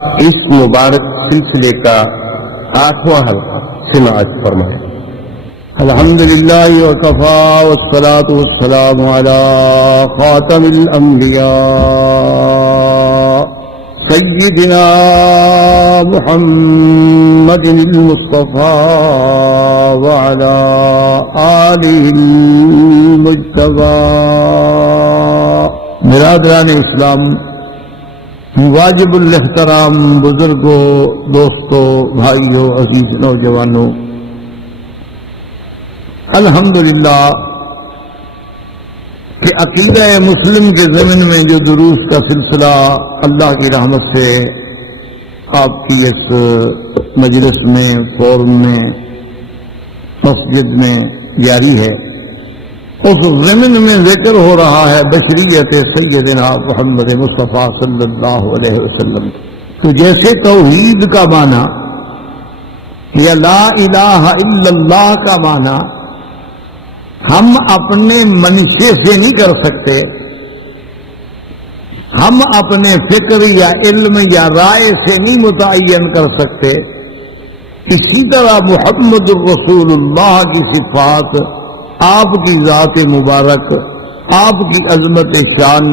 اس مبارک سلسلے کا 8واں حلقہ سماعت فرمائیں۔ الحمدللہ وکفا والصلاة والسلام علی خاتم الانبیاء سیدنا محمد المصطفى وعلى آلہ المجتبى۔ برادران اسلام، واجب الاحترام بزرگوں، دوستوں، بھائیوں، عزیز نوجوانوں، الحمدللہ کہ عقیدہ مسلم کے ضمن میں جو دروس کا سلسلہ اللہ کی رحمت سے آپ کی اس مجلس میں، فورم میں، مسجد میں جاری ہے، اس ضمن میں ذکر ہو رہا ہے بشریت سیدنا محمد مصطفیٰ صلی اللہ علیہ وسلم۔ تو جیسے توحید کا معنی یا لا الہ الا اللہ کا معنی ہم اپنے منشے سے نہیں کر سکتے، ہم اپنے فکر یا علم یا رائے سے نہیں متعین کر سکتے، اسی طرح محمد الرسول اللہ کی صفات، آپ کی ذات مبارک، آپ کی عظمت شان،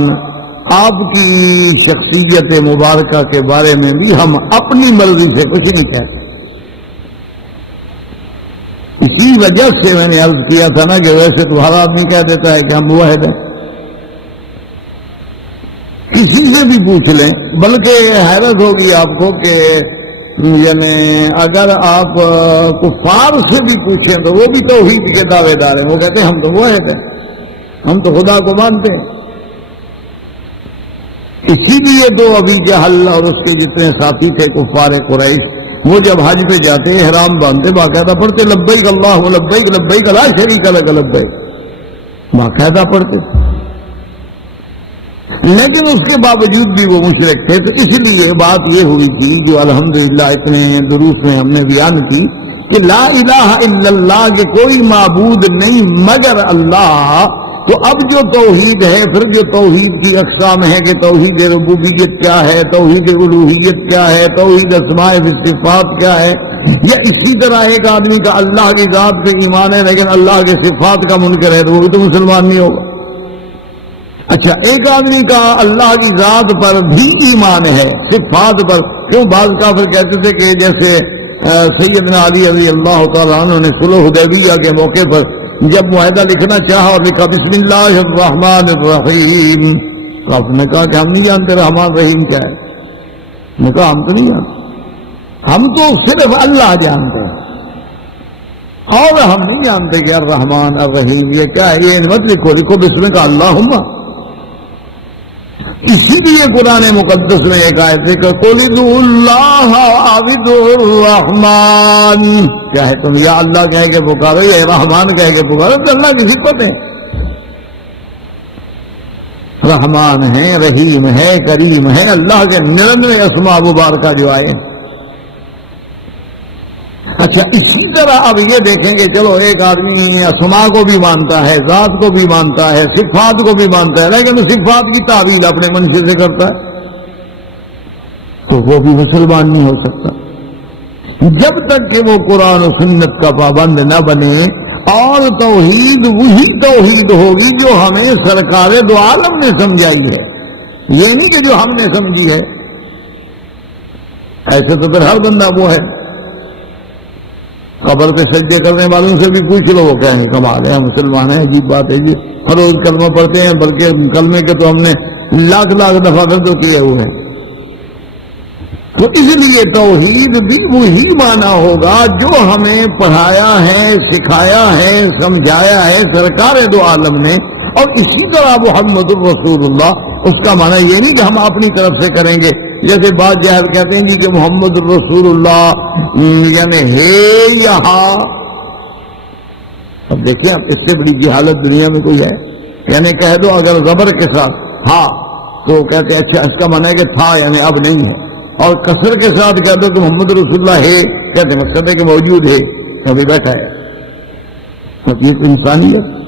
آپ کی شخصیت مبارکہ کے بارے میں بھی ہم اپنی مرضی سے کچھ نہیں کہتے۔ اسی وجہ سے میں نے عرض کیا تھا نا کہ ویسے تو ہر آدمی کہہ دیتا ہے کہ ہم موحد ہیں، کسی سے بھی پوچھ لیں، بلکہ حیرت ہوگی آپ کو کہ یعنی اگر آپ کفار سے بھی پوچھیں تو وہ بھی توحید کے دعوے دار ہیں، وہ کہتے ہیں ہم تو موحد ہیں، ہم تو خدا کو مانتے ہیں۔ اسی لیے تو ابھی جہل اور اس کے جتنے ساتھی تھے کفار قریش، وہ جب حج پہ جاتے احرام باندھتے باقاعدہ پڑھتے لبیک اللہ لبیک لبیک لا شریک لک لبیک، باقاعدہ پڑھتے، لیکن اس کے باوجود بھی وہ مشرک تھے۔ تو اس لیے بات یہ ہوئی تھی جو الحمدللہ اتنے دروس میں ہم نے بیان کی کہ لا الہ الا اللہ کہ کوئی معبود نہیں مگر اللہ۔ تو اب جو توحید ہے، پھر جو توحید کی اقسام ہے کہ توحید ربوبیت کیا ہے، توحید الوہیت کیا ہے، توحید اسماء و صفات کیا ہے، یا اسی طرح ایک آدمی کا اللہ کی ذات پہ ایمان ہے لیکن اللہ کے صفات کا منکر ہے تو وہ بھی تو مسلمان نہیں ہوگا۔ اچھا، ایک آدمی کا اللہ کی ذات پر بھی ایمان ہے، صفات پر کیوں؟ بعض کافر کہتے تھے کہ جیسے سیدنا علی رضی اللہ تعالیٰ عنہ نے صلح حدیبیہ کے موقع پر جب معاہدہ لکھنا چاہا اور لکھا بسم اللہ الرحمن الرحیم، تو آپ نے کہا کہ ہم نہیں جانتے رحمان رحیم کیا ہے۔ میں نے کہا ہم تو نہیں جانتے، ہم تو صرف اللہ جانتے ہیں اور ہم نہیں جانتے کہ الرحمن الرحیم یہ کیا ہے، یہ مت لکھو، لکھو بسم کا اللہم۔ اسی لیے قرآن مقدس میں ایک آیت ہے کہ قُلِ ادعُوا اللَّهَ أَوِ ادعُوا الرَّحْمَنَ، کیا ہے تم یا اللہ کہہ کے پکارو یا رحمان کہہ کے پکارو، تو اللہ کی صفت ہے، رحمان ہے، رحیم ہے، کریم ہے، اللہ کے 99 اسماء مبارکہ جو آئے۔ اچھا، اسی طرح اب یہ دیکھیں گے، چلو ایک آدمی اسماء کو بھی مانتا ہے، ذات کو بھی مانتا ہے، صفات کو بھی مانتا ہے، لیکن صفات کی تعویل اپنے منشے سے کرتا ہے تو وہ بھی مسلمان نہیں ہو سکتا جب تک کہ وہ قرآن و سنت کا پابند نہ بنے۔ اور توحید وہی توحید ہوگی جو ہمیں سرکار دو عالم نے سمجھائی ہے، یہ نہیں کہ جو ہم نے سمجھی ہے۔ ایسے تو پھر ہر بندہ وہ ہے، قبر پہ سجدے کرنے والوں سے بھی پوچھ لو، وہ کہیں کمال ہے، ہم مسلمان ہیں، عجیب بات ہے جی، ہر روز کلمہ پڑھتے ہیں، بلکہ کلمے کے تو ہم نے لاکھ دفعہ تو کیے ہوئے ہیں۔ تو اس لیے توحید بھی وہی معنی ہوگا جو ہمیں پڑھایا ہے، سکھایا ہے، سمجھایا ہے سرکار دو عالم نے۔ اور اسی طرح محمد الرسول اللہ، اس کا معنی یہ نہیں کہ ہم اپنی طرف سے کریں گے، جیسے بعض جاہل کہتے ہیں کہ محمد الرسول اللہ یعنی ہے یہاں۔ اب دیکھیں، اب اس سے بڑی جہالت دنیا میں کوئی ہے؟ یعنی کہہ دو اگر زبر کے ساتھ ہاں تو کہتے ہیں اچھا اس کا معنی ہے کہ تھا یعنی اب نہیں ہے، اور کسر کے ساتھ کہہ دو کہ محمد رسول اللہ ہے، کہتے ہیں مقصد ہے کہ موجود ہے، ابھی بیٹھا ہے۔ یہ تو انسانیت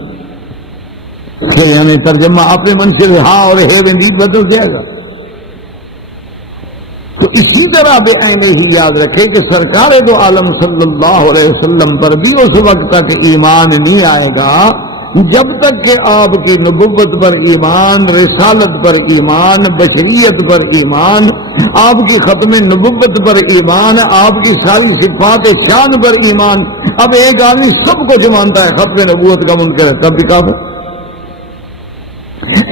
یعنی ترجمہ اپنے من سے ہاں اور ہے بدل جائے گا۔ تو اسی طرح بے عین ہی یاد رکھے کہ سرکار دو عالم صلی اللہ علیہ وسلم پر بھی اس وقت تک ایمان نہیں آئے گا جب تک کہ آپ کی نبوت پر ایمان، رسالت پر ایمان، بشریت پر ایمان، آپ کی ختم نبوت پر ایمان، آپ کی ساری صفات شان پر ایمان۔ اب ایک آدمی سب کچھ مانتا ہے، ختم نبوت کا منکر ہے، تب بھی کافر۔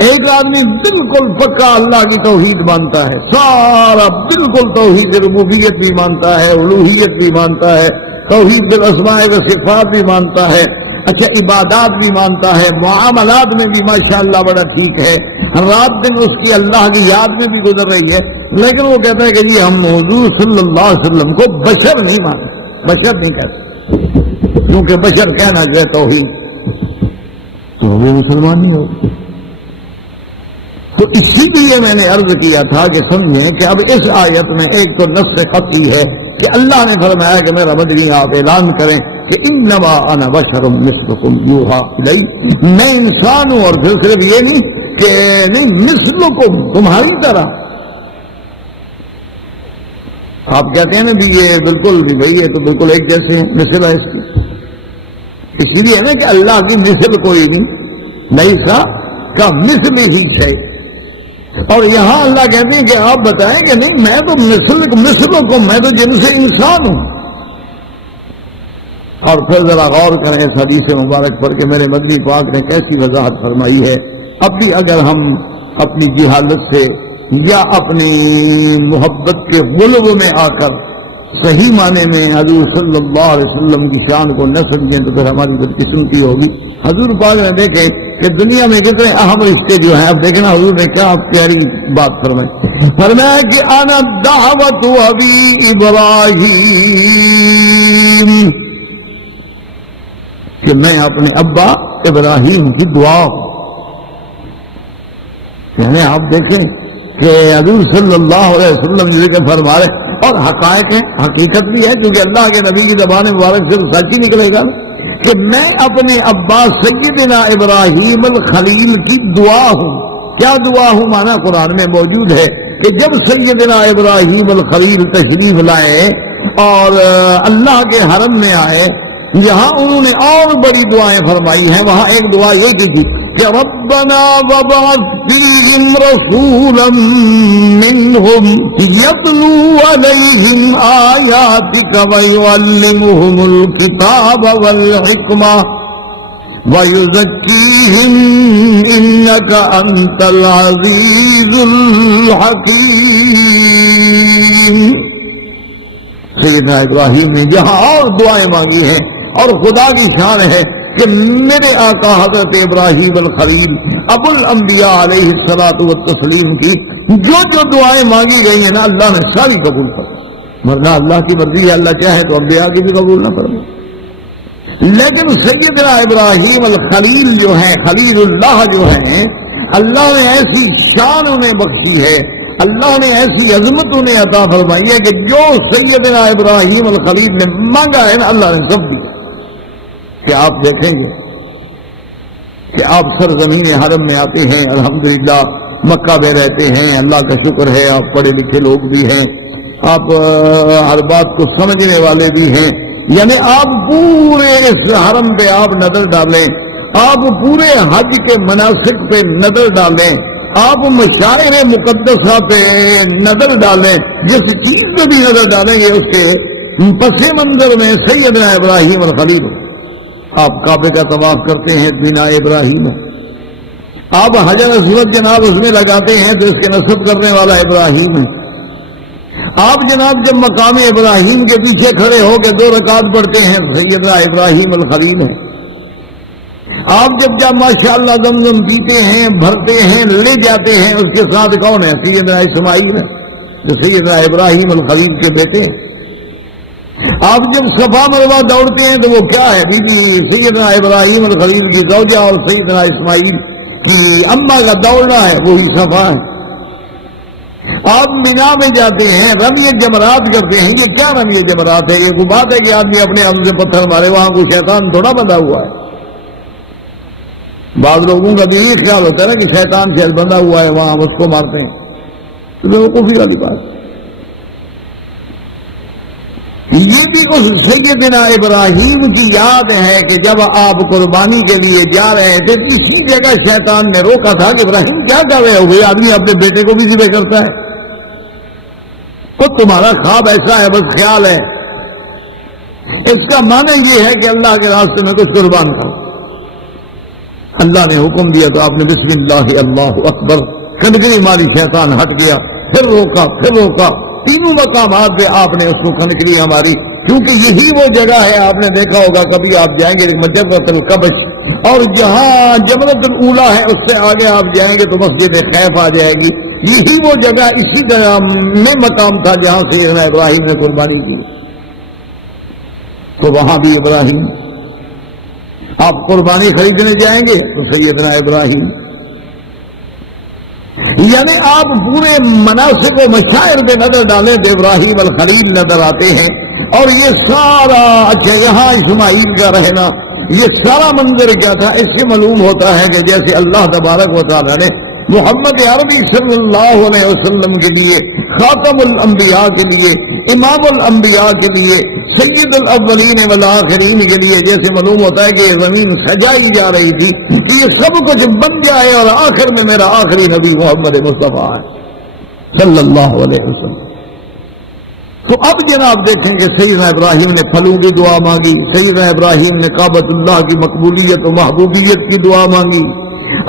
ایک آدمی بالکل پکا اللہ کی توحید مانتا ہے، سارا بالکل توحید ربوبیت بھی مانتا ہے، الوہیت بھی مانتا ہے، توحید الاسماء و صفات بھی مانتا ہے، اچھا عبادات بھی مانتا ہے، معاملات میں بھی ماشاءاللہ بڑا ٹھیک ہے، رات دن اس کی اللہ کی یاد میں بھی گزر رہی ہے، لیکن وہ کہتا ہے کہ جی ہم حضور صلی اللہ علیہ وسلم کو بشر نہیں مانتے، بشر نہیں کہتے، کیونکہ بشر کہنا جو ہے توحید، تو وہ مسلمان ہی ہو۔ تو اسی لیے میں نے عرض کیا تھا کہ سمجھیں کہ اب اس آیت میں ایک تو نص قطعی ہے کہ اللہ نے فرمایا کہ میرا بندگی آپ اعلان کریں کہ انما انا بشر مثلکم یوحی الی، میں انسان ہوں، اور پھر صرف یہ نہیں کہ نہیں مثلکم تمہاری طرح۔ آپ کہتے ہیں نا بھی یہ بالکل بھی بھائی یہ تو بالکل ایک جیسے ہیں، مثل ہے اس کی، اس لیے نا کہ اللہ کی مثل کوئی نہیں سا کا مثل ہی ہے، اور یہاں اللہ کہتے ہیں کہ آپ بتائیں کہ نہیں میں تو مثلوں کو، میں تو جن سے انسان ہوں۔ اور پھر ذرا غور کریں اس حدیث مبارک پر کہ میرے مدنی پاک نے کیسی وضاحت فرمائی ہے۔ اب بھی اگر ہم اپنی جہالت سے یا اپنی محبت کے غلب میں آ کر صحیح معنی میں حضور صلی اللہ علیہ وسلم کی شان کو نہ سمجھیں تو پھر ہماری بدقسمتی ہوگی۔ حضور پاک نے دیکھے کہ دنیا میں کتنے اہم رشتے جو ہیں، اب دیکھنا حضور نے کیا پیاری بات فرمائی، فرمایا کہ انا دعوت ابی ابراہیم، کہ میں اپنے ابا ابراہیم کی دعا ہوں۔ یعنی آپ دیکھیں کہ حضور صلی اللہ علیہ وسلم جو فرما رہے اور حقائق ہے، حقیقت بھی ہے، کیونکہ اللہ کے نبی کی زبان مبارک سے سچ ہی نکلے گا کہ میں اپنے ابا سیدنا ابراہیم الخلیل کی دعا ہوں۔ کیا دعا ہوں؟ مانا قرآن میں موجود ہے کہ جب سیدنا ابراہیم الخلیل تشریف لائے اور اللہ کے حرم میں آئے، جہاں انہوں نے اور بڑی دعائیں فرمائی ہیں، وہاں ایک دعا یہ کی تھی کہ ربنا وبعث فیہم رسولا منہم یتلو علیہم آیاتک ویعلمہم الکتاب والحکمہ ویزکیہم انک انت العزیز الحکیم۔ سیدنا ابراہیم نے جہاں اور دعائیں مانگی ہیں، اور خدا کی شان ہے کہ میرے آقا حضرت ابراہیم الخلیل ابو الانبیاء علیہ الصلوۃ والتسلیم کی جو دعائیں مانگی گئی ہیں نا، اللہ نے ساری قبول کر، ورنہ اللہ کی مرضی ہے، اللہ چاہے تو انبیاء کی بھی قبول نہ فرمائے۔ لیکن سیدنا ابراہیم الخلیل جو ہیں، خلیل اللہ جو ہیں، اللہ نے ایسی شان انہیں بخشی ہے، اللہ نے ایسی عظمت انہیں عطا فرمائی ہے کہ جو سیدنا ابراہیم الخلیل نے مانگا ہے نا، اللہ نے سب دیا۔ کہ آپ دیکھیں گے کہ آپ سرزمین حرم میں آتے ہیں، الحمدللہ مکہ میں رہتے ہیں، اللہ کا شکر ہے آپ پڑھے لکھے لوگ بھی ہیں، آپ ہر بات کو سمجھنے والے بھی ہیں، یعنی آپ پورے اس حرم پہ آپ نظر ڈالیں، آپ پورے حج کے مناسک پہ نظر ڈالیں، آپ مشاعر مقدسہ پہ نظر ڈالیں، جس چیز پہ بھی نظر ڈالیں گے اس کے پس منظر میں سیدنا ابراہیم الخلیل۔ آپ کعبے کا طواف کرتے ہیں، بنا ابراہیم، آپ حجر اسود جناب اس میں لگاتے ہیں تو اس کے نصب کرنے والا ابراہیم ہے۔ آپ جناب جب مقام ابراہیم کے پیچھے کھڑے ہو کے 2 رکعت پڑھتے ہیں، سیدنا ابراہیم الخلیل ہے۔ آپ جب ماشاءاللہ زمزم پیتے ہیں، بھرتے ہیں، لے جاتے ہیں، اس کے ساتھ کون ہے؟ سیدنا اسماعیل ہے، جو سیدنا ابراہیم الخلیل کے بیٹے ہیں۔ آپ جب صفا مروہ دوڑتے ہیں تو وہ کیا ہے؟ بی بی سیدنا ابراہیم الخلیل کی زوجہ اور سیدنا اسماعیل کی اماں کا دوڑنا ہے، وہی صفا ہے۔ آپ مینا میں جاتے ہیں، رمی جمرات کرتے ہیں، یہ کیا رمی جمرات ہے؟ یہ وہ بات ہے کہ آدمی اپنے عمل سے پتھر مارے، وہاں کوئی شیطان تھوڑا بندھا ہوا ہے۔ بعض لوگوں کا بھی یہ خیال ہوتا ہے نا کہ شیطان سے بندھا ہوا ہے، وہاں ہم اس کو مارتے ہیں، تو بیوقوفی والی بات۔ یہ بھی اس سیدنا ابراہیم کی یاد ہے کہ جب آپ قربانی کے لیے جا رہے تھے اسی جگہ شیطان نے روکا تھا کہ ابراہیم کیا کر رہے ہو گئے، آدمی اپنے بیٹے کو بھی ذبح کرتا ہے، تو تمہارا خواب ایسا ہے، بس خیال ہے۔ اس کا معنی یہ ہے کہ اللہ کے راستے میں کچھ قربان کرو۔ اللہ نے حکم دیا تو آپ نے بسم اللہ اللہ اکبر، کنکری ماری، شیطان ہٹ گیا، پھر روکا، تینوں مقامات پہ آپ نے اس کو کنکریاں ماری، کیونکہ یہی وہ جگہ ہے، آپ نے دیکھا ہوگا کبھی آپ جائیں گے جمرۃ القبش، اور جہاں جمرۃ الاولیٰ ہے اس سے آگے آپ جائیں گے تو مسجد خیف آ جائے گی، یہی وہ جگہ، اسی جگہ میں مقام تھا جہاں سیدنا ابراہیم نے قربانی کی۔ تو وہاں بھی ابراہیم، آپ قربانی خریدنے جائیں گے تو سیدنا ابراہیم، یعنی آپ پورے مناسک و مشاعر پہ نظر ڈالیں تو ابراہیم الخلیل نظر آتے ہیں، اور یہ سارا، اچھا یہاں اسماعیل کا رہنا، یہ سارا منظر کیا تھا؟ اس سے معلوم ہوتا ہے کہ جیسے اللہ تبارک و تعالیٰ نے محمد عربی صلی اللہ علیہ وسلم کے لیے، خاتم الانبیاء کے لیے، امام الانبیاء کے لیے، سید الاولین والآخرین کے لیے، جیسے معلوم ہوتا ہے کہ یہ زمین سجائی جا رہی تھی کہ یہ سب کچھ بن جائے اور آخر میں میرا آخری نبی محمد مصطفیٰ ہے صلی اللہ علیہ وسلم۔ تو اب جناب دیکھیں کہ سیدنا ابراہیم نے پھلوں کی دعا مانگی، سیدنا ابراہیم نے کعبۃ اللہ کی مقبولیت و محبوبیت کی دعا مانگی،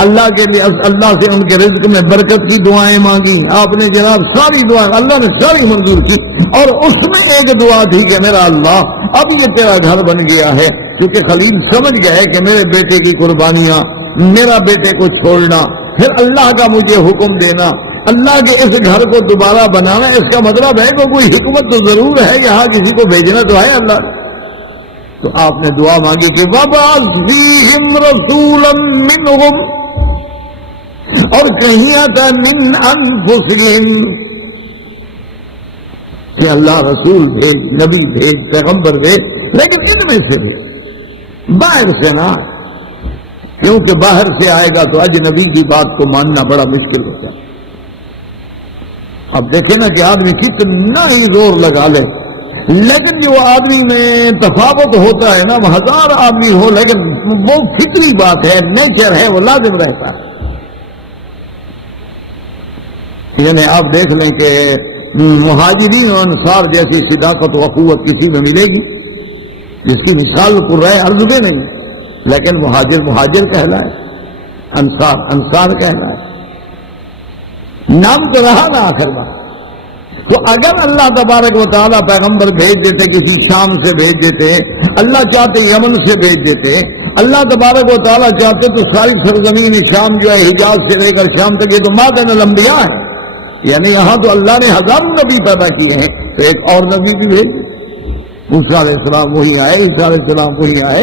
اللہ کے لیے، اللہ سے ان کے رزق میں برکت کی دعائیں مانگی، آپ نے جناب ساری دعائیں اللہ نے ساری منظور کی، اور اس میں ایک دعا تھی کہ میرا اللہ اب یہ تیرا گھر بن گیا ہے، کیونکہ خلیل سمجھ گئے کہ میرے بیٹے کی قربانیاں، میرا بیٹے کو چھوڑنا، پھر اللہ کا مجھے حکم دینا، اللہ کے اس گھر کو دوبارہ بنانا، اس کا مطلب ہے کہ کوئی حکمت تو ضرور ہے، یہاں کسی کو بھیجنا تو ہے اللہ۔ تو آپ نے دعا مانگی کہ وَبَعَثْ فِيهِمْ رَسُولًا مِّنْهُمْ، اور کہیں آتا مِنْ أَنفُسِهِمْ، کہ اللہ رسول بھیج، نبی بھیج، پیغمبر بھیج، لیکن ان میں سے باہر سے نہ، کیونکہ باہر سے آئے گا تو اجنبی کی بات کو ماننا بڑا مشکل ہوتا ہے۔ اب دیکھیں نا کہ آدمی کتنا ہی زور لگا لے، لیکن جو آدمی میں تفاوت ہوتا ہے نا، وہ ہزار آدمی ہو لیکن وہ فطری بات ہے، نیچر ہے، وہ لازم رہتا ہے۔ یعنی آپ دیکھ لیں کہ مہاجرین و انصار جیسی صداقت و اخوت کسی میں ملے گی جس کی مثال قرۂ ارض میں نہیں، لیکن مہاجر مہاجر کہلائے، انصار انصار کہلائے، نام تو رہا نا آخر میں۔ تو اگر اللہ تبارک و تعالیٰ پیغمبر بھیج دیتے، کسی شام سے بھیج دیتے، اللہ چاہتے یمن سے بھیج دیتے، اللہ تبارک و تعالیٰ چاہتے تو ساری سرزمین شام جو ہے حجاز سے لے کر شام تک، یہ تو مادن الانبیاء ہے، یعنی یہاں تو اللہ نے ہزاروں نبی پیدا کیے ہیں، تو ایک اور نبی بھی بھیج دیتے۔ موسیٰ علیہ السلام وہی آئے، عیسیٰ علیہ السلام وہی آئے،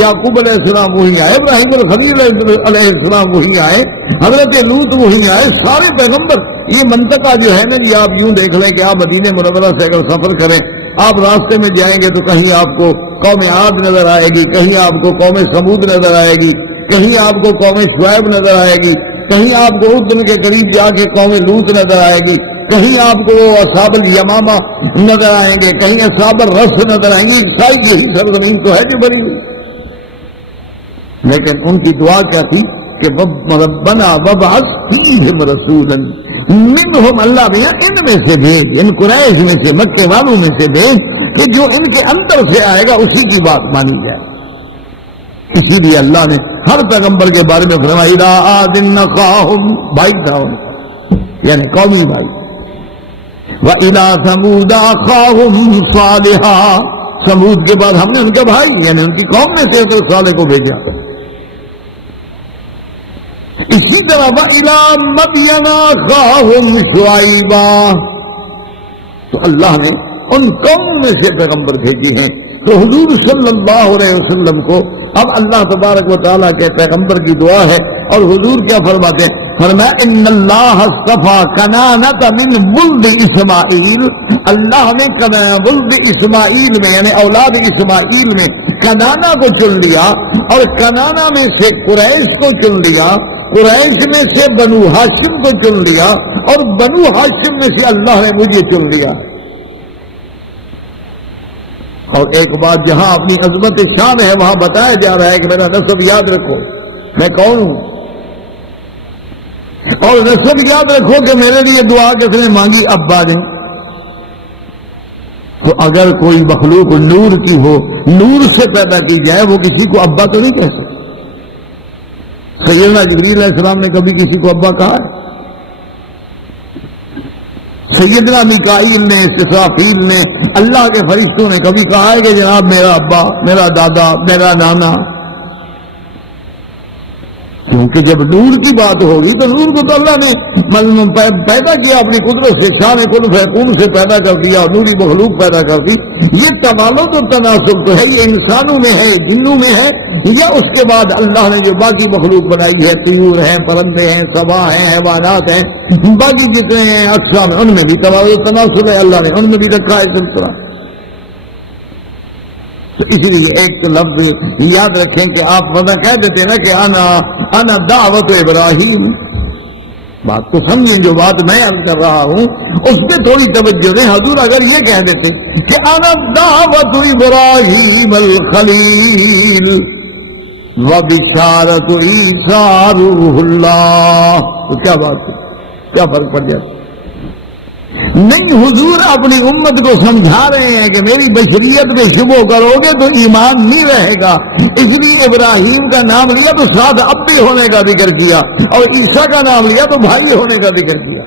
یعقوب علیہ السلام وہی آئے، ابراہیم الخلیل علیہ السلام وہی آئے، حضرت لوط وہی آئے، سارے پیغمبر۔ یہ منطقہ جو ہے نا جی، آپ یوں دیکھ لیں کہ آپ مدینہ منورہ سے اگر سفر کریں، آپ راستے میں جائیں گے تو کہیں آپ کو قوم عاد نظر آئے گی، کہیں آپ کو قوم سمود نظر آئے گی، کہیں آپ کو قوم شعیب نظر آئے گی، کہیں آپ کو اردن کے قریب جا کے قوم لوط نظر آئے گی، کہیں آپ کو اصحاب الیمامہ نظر آئیں گے، کہیں اصحاب الرس نظر آئیں گے، ساری یہی سرزمین تو ہے جو بڑی ہوئی، لیکن ان کی دعا کیا تھی کہ ربنا وابعث فیہم رسولا منہم، اللہ بھیا ان میں سے بھیج، ان قریش میں سے، مکے والوں میں سے بھیج کہ جو ان کے اندر سے آئے گا اسی کی بات مانی جائے۔ اسی لیے اللہ نے ہر پیغمبر کے بارے میں فرمایا اذا آذن نخاہم، بھائی تھا ان کا، یعنی قومی بھائی، وَإِلَىٰ ثَمُودَ أَخَاهُمْ صَالِحًا، سمود کے بعد ہم نے ان کے بھائی یعنی ان کی قوم میں سے تو صالح کو بھیجا۔ اسی طرح وَإِلَىٰ مَدْيَنَ أَخَاهُمْ شُعَيْبًا، تو اللہ نے ان قوم میں سے پیغمبر بھیجے ہیں۔ تو حضور صلی اللہ علیہ وسلم کو اب اللہ تبارک و تعالیٰ کے پیغمبر کی دعا ہے، اور حضور کیا فرماتے ہیں؟ فرمایا ان اللہ اصطفیٰ کنانۃ من ولد اسماعیل، اللہ نے ولد اسماعیل میں یعنی اولاد اسماعیل میں کنانا کو چن لیا، اور کنانا میں سے قریش کو چن لیا، قریش میں سے بنو ہاشم کو چن لیا، اور بنو ہاشم میں سے اللہ نے مجھے چن لیا۔ اور ایک بات جہاں اپنی عظمت شان ہے وہاں بتایا جا رہا ہے کہ میرا نسب یاد رکھو میں کون ہوں، اور نسب یاد رکھو کہ میرے لیے دعا کس نے مانگی؟ ابا نے۔ تو اگر کوئی مخلوق نور کی ہو، نور سے پیدا کی جائے، وہ کسی کو ابا تو نہیں کہہ سکتا۔ سیدنا جبریل علیہ السلام نے کبھی کسی کو ابا کہا ہے؟ سیدنا میکائیل نے، اسرافیل نے، اللہ کے فرشتوں نے کبھی کہا ہے کہ جناب میرا ابا، میرا دادا، میرا نانا؟ کیونکہ جب نور کی بات ہوگی تو نور کو تو اللہ نے پیدا کیا اپنی قدرت سے، شان کن فیکون سے پیدا کر دیا اور نوری مخلوق پیدا کر دی۔ یہ توالد و تناسب تو ہے، یہ انسانوں میں ہے، جنوں میں ہے، یا اس کے بعد اللہ نے جو باقی مخلوق بنائی ہے، طیور ہیں، پرندے ہیں، صبا ہیں، حیوانات ہیں، باقی جتنے ہیں اقسام ہیں، ان میں بھی توالد و تناسب ہے، اللہ نے ان میں بھی رکھا ہے سلسلہ۔ تو اسی لیے ایک لفظ یاد رکھیں کہ آپ وضع کہہ دیتے نا کہ انا دعوت ابراہیم، بات تو سمجھیں، جو بات میں عرض کر رہا ہوں اس پہ تھوڑی توجہ دیں۔ حضور اگر یہ کہہ دیتے کہ انا دعوت ابراہیم الخلیل وبشارت عیسیٰ روح اللہ، تو کیا بات ہے، کیا فرق پڑ جاتا؟ نہیں، حضور اپنی امت کو سمجھا رہے ہیں کہ میری بشریت میں شبہ کرو گے تو ایمان نہیں رہے گا، اس لیے ابراہیم کا نام لیا تو ساتھ ابی ہونے کا ذکر کیا، اور عیسیٰ کا نام لیا تو بھائی ہونے کا ذکر کیا،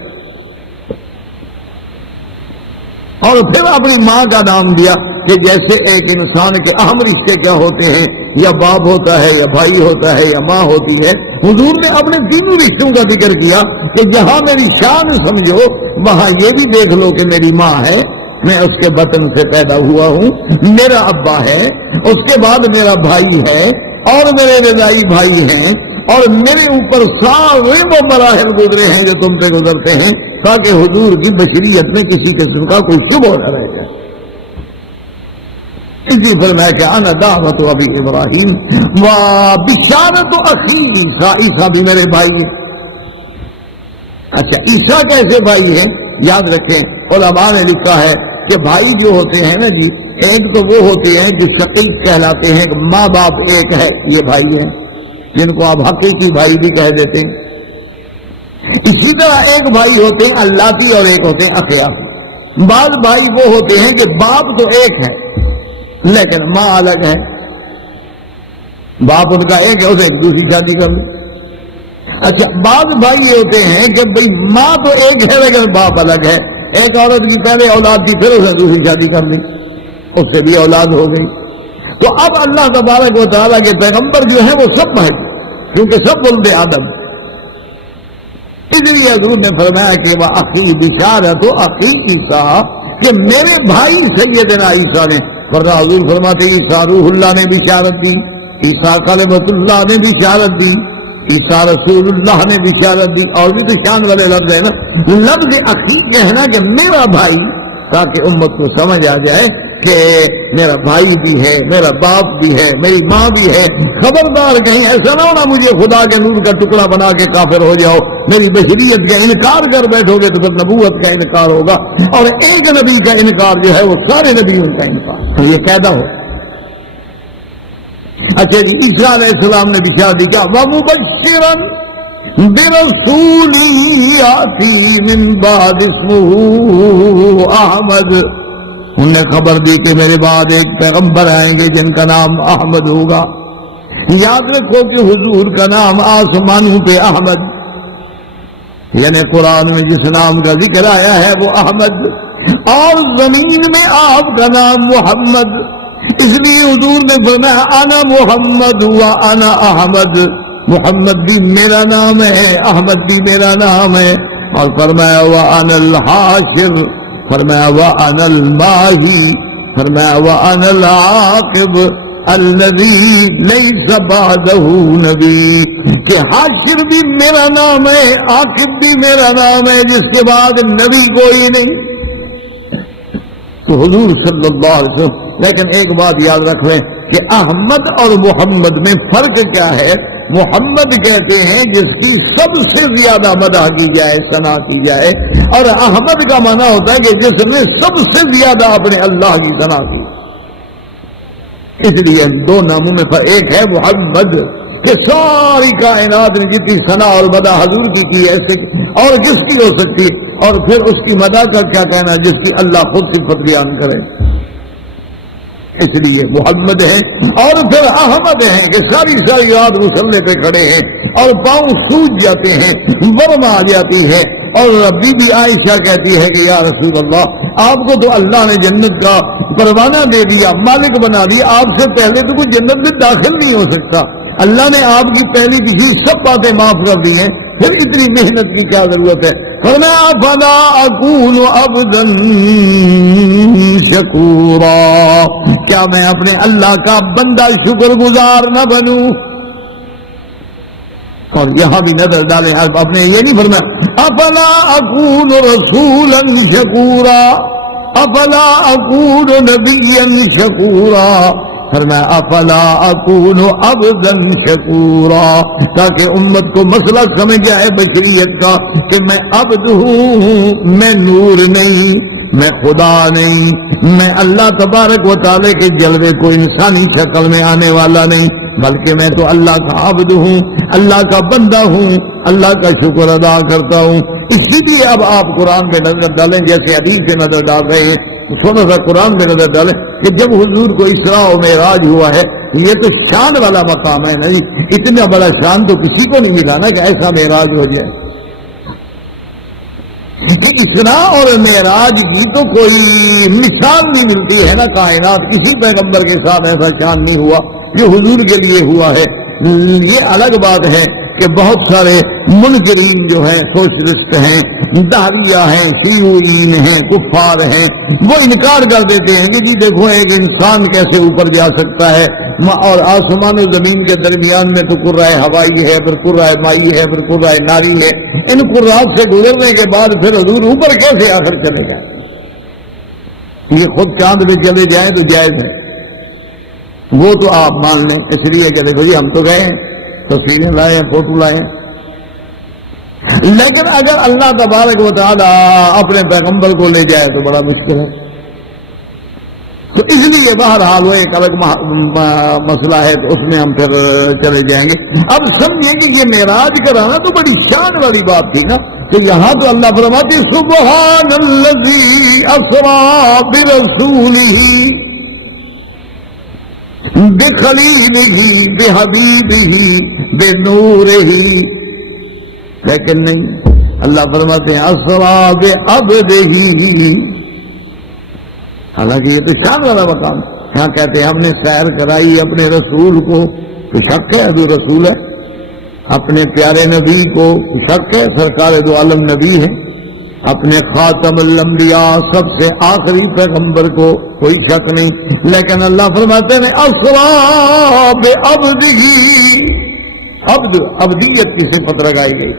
اور پھر اپنی ماں کا نام دیا کہ جیسے ایک انسان کے اہم رشتے کیا ہوتے ہیں، یا باپ ہوتا ہے، یا بھائی ہوتا ہے، یا ماں ہوتی ہے، حضور نے اپنے تینوں رشتوں کا ذکر کیا کہ جہاں میری شان سمجھو وہاں یہ بھی دیکھ لو کہ میری ماں ہے، میں اس کے بطن سے پیدا ہوا ہوں، میرا ابا ہے، اس کے بعد میرا بھائی ہے، اور میرے رضائی بھائی ہیں، اور میرے اوپر سارے وہ مراحل گزرے ہیں جو تم سے گزرتے ہیں، تاکہ حضور کی بشریت میں کسی قسم کا کوئی شبہ نہ رہ جائے۔ اسی فرمایا کہ انا دعوت ابی ابراہیم و بشارت اخی عیسیٰ، عیسیٰ بھی میرے بھائی ہیں۔ اچھا، عیسیٰ کیسے بھائی ہیں؟ یاد رکھیں، علماء نے لکھا ہے کہ بھائی جو ہوتے ہیں نا جی، ایک تو وہ ہوتے ہیں جو شقیق کہلاتے ہیں، ماں باپ ایک ہے، یہ بھائی ہیں جن کو آپ حقیقی بھائی بھی کہہ دیتے ہیں۔ اسی طرح ایک بھائی ہوتے ہیں اللاتی اور ایک ہوتے ہیں اخیا۔ بعض بھائی وہ ہوتے ہیں کہ باپ تو ایک ہے لیکن ماں الگ ہے، باپ ان کا ایک ہے، اسے ایک دوسری شادی کر لیں۔ اچھا، بعض بھائی یہ ہوتے ہیں کہ بھئی ماں تو ایک ہے لیکن باپ الگ ہے، ایک عورت کی پہلے اولاد تھی پھر اسے دوسری شادی کر لی، اس سے بھی اولاد ہو گئی۔ تو اب اللہ تبارک و تعالیٰ کے پیغمبر جو ہیں وہ سب بھائی، کیونکہ سب ولد آدم۔ اس لیے حضور نے فرمایا کہ وہ اخی بشارت و اخی عیسیٰ، کہ میرے بھائی سیدنا عیسیٰ نے، ورنہ حضور فرماتے عیسیٰ روح اللہ نے بشارت دی، عیسیٰ کلمۃ اللہ نے بشارت دی، عیسیٰ رسول اللہ نے بشارت دی، اور بھی تو شان والے لفظ ہے نا۔ لفظ اخی کہنا کہ میرا بھائی، تاکہ امت کو سمجھ آ جائے کہ میرا بھائی بھی ہے، میرا باپ بھی ہے، میری ماں بھی ہے۔ خبردار کہیں ایسا نہ ہونا مجھے خدا کے نور کا ٹکڑا بنا کے کافر ہو جاؤ، میری بشریت کا انکار کر بیٹھو گے تو پھر نبوت کا انکار ہوگا، اور ایک نبی کا انکار جو ہے وہ سارے نبیوں کا انکار، تو یہ قاعدہ ہو۔ اچھا جی، عیسیٰ علیہ السلام نے بشارت دی کیا؟ وَمُبَشِّرًا بِرَسُولٍ يَأْتِي مِن بَعْدِ اسْمُهُ أَحْمَدُ، انہوں نے خبر دی کہ میرے بعد ایک پیغمبر آئیں گے جن کا نام احمد ہوگا۔ یاد رکھو کہ حضور کا نام آسمانوں پہ احمد، یعنی قرآن میں جس نام کا ذکر آیا ہے وہ احمد، اور زمین میں آپ کا نام محمد۔ اس لیے حضور نے فرمایا انا محمد و انا احمد، محمد بھی میرا نام ہے، احمد بھی میرا نام ہے، اور فرمایا وَأَنَا الْحَاشِرُ، فرمایا وَأَنَا الْمَاحِي، فرمایا وَأَنَا الْعَاقِبُ الَّذِي لَيْسَ بَعْدَهُ نَبِيٌّ، کہ حاشر بھی میرا نام ہے، عاقب بھی میرا نام ہے، جس کے بعد نبی کوئی نہیں۔ تو حضور صلی اللہ علیہ وسلم، لیکن ایک بات یاد رکھ لیں کہ احمد اور محمد میں فرق کیا ہے؟ محمد کہتے ہیں جس کی سب سے زیادہ مدح کی جائے، ثنا کی جائے، اور احمد کا معنی ہوتا ہے کہ جس نے سب سے زیادہ اپنے اللہ کی ثنا کی۔ اس لیے دو ناموں میں ایک ہے محمد کہ ساری کائنات میں جتنی ثنا اور مدح حضور کی ایسے اور کس کی ہو سکتی ہے، اور پھر اس کی مدح کا کیا کہنا جس کی اللہ خود صفت بیان کرے. اس لیے محمد ہے. اور پھر احمد ہیں کہ ساری رات مسلے پہ کھڑے ہیں اور پاؤں سوج جاتے ہیں، ورم آ جاتی ہے، اور بی بی عائشہ کہتی ہے کہ یا رسول اللہ آپ کو تو اللہ نے جنت کا پروانہ دے دیا، مالک بنا دیا، آپ سے پہلے تو کوئی جنت میں داخل نہیں ہو سکتا، اللہ نے آپ کی پہلی کی سب باتیں معاف کر دی ہیں، پھر اتنی محنت کی کیا ضرورت ہے؟ فلا اکون عبدا شکورا، کیا میں اپنے اللہ کا بندہ شکر گزار نہ بنوں؟ اور یہاں بھی نظر ڈالیں، آپ نے یہ نہیں فرمایا افلا اکون رسولا شکورا، افلا اکون نبیا شکورا، فرمایا افلا اکون عبدا شکورا، تاکہ امت کو مسئلہ سمجھ جائے بشریت کا کہ میں عبد ہوں، میں نور نہیں، میں خدا نہیں، میں اللہ تبارک و تعالی کے جلوے کو انسانی شکل میں آنے والا نہیں، بلکہ میں تو اللہ کا عبد ہوں، اللہ کا بندہ ہوں، اللہ کا شکر ادا کرتا ہوں. اسی لیے اب آپ قرآن پہ نظر ڈالیں جیسے حدیث سے نظر ڈال رہے ہیں، تھوڑا سا قرآن پہ نظر ڈالیں کہ جب حضور کو اسراء و معراج ہوا ہے، یہ تو شان والا مقام ہے نا، اتنا بڑا شان تو کسی کو نہیں ملا نا کہ ایسا معراج ہو جائے. اسراء اور معراج کی تو کوئی مثال نہیں ملتی ہے نا کائنات، کسی پیغمبر کے ساتھ ایسا شان نہیں ہوا جو حضور کے لیے ہوا ہے. یہ الگ بات ہے کہ بہت سارے منکرین جو ہیں، سوشلسٹ ہیں، دہریہ ہیں، سیوئین ہیں، کفار ہیں، وہ انکار کر دیتے ہیں کہ جی دیکھو ایک انسان کیسے اوپر جا سکتا ہے، اور آسمان و زمین کے درمیان میں تو قرۂ ہوائی ہے، پھر قرۂ مائی ہے، پھر قرۂ ناری ہے، ان قرات سے گزرنے کے بعد پھر حضور اوپر کیسے آخر چلے جائیں؟ یہ خود چاند میں چلے جائیں تو جائز ہے، وہ تو آپ مان لیں. اس لیے کہ دیکھو جی ہم تو گئے ہیں، تصویریں لائے ہیں، فوٹو لائے ہیں، لیکن اگر اللہ تبارک و تعالی اپنے پیغمبر کو لے جائے تو بڑا مشکل ہے. تو اس لیے بہرحال وہ ایک الگ مسئلہ ہے، تو اس میں ہم پھر چلے جائیں گے. اب سمجھیں کہ یہ معراج کرانا تو بڑی شان والی بات تھی نا، کہ یہاں تو اللہ فرماتے سبحان الذی اسری برسولہ بخلیلہ بحبیبہ بنورہ، لیکن نہیں، اللہ فرماتے ہیں اسری بعبدہ، حالانکہ یہ تو شان والا مقام. یہاں کہتے ہیں ہم نے سیر کرائی اپنے رسول کو، تو شک ہے جو رسول ہے، اپنے پیارے نبی کو شک ہے، سرکار دو عالم نبی ہے، اپنے خاتم الانبیاء سب سے آخری پیغمبر کو کوئی شک نہیں. لیکن اللہ فرماتے ہیں اسری بعبدہ، عبد عبدیت کی صفت لگائی گئی.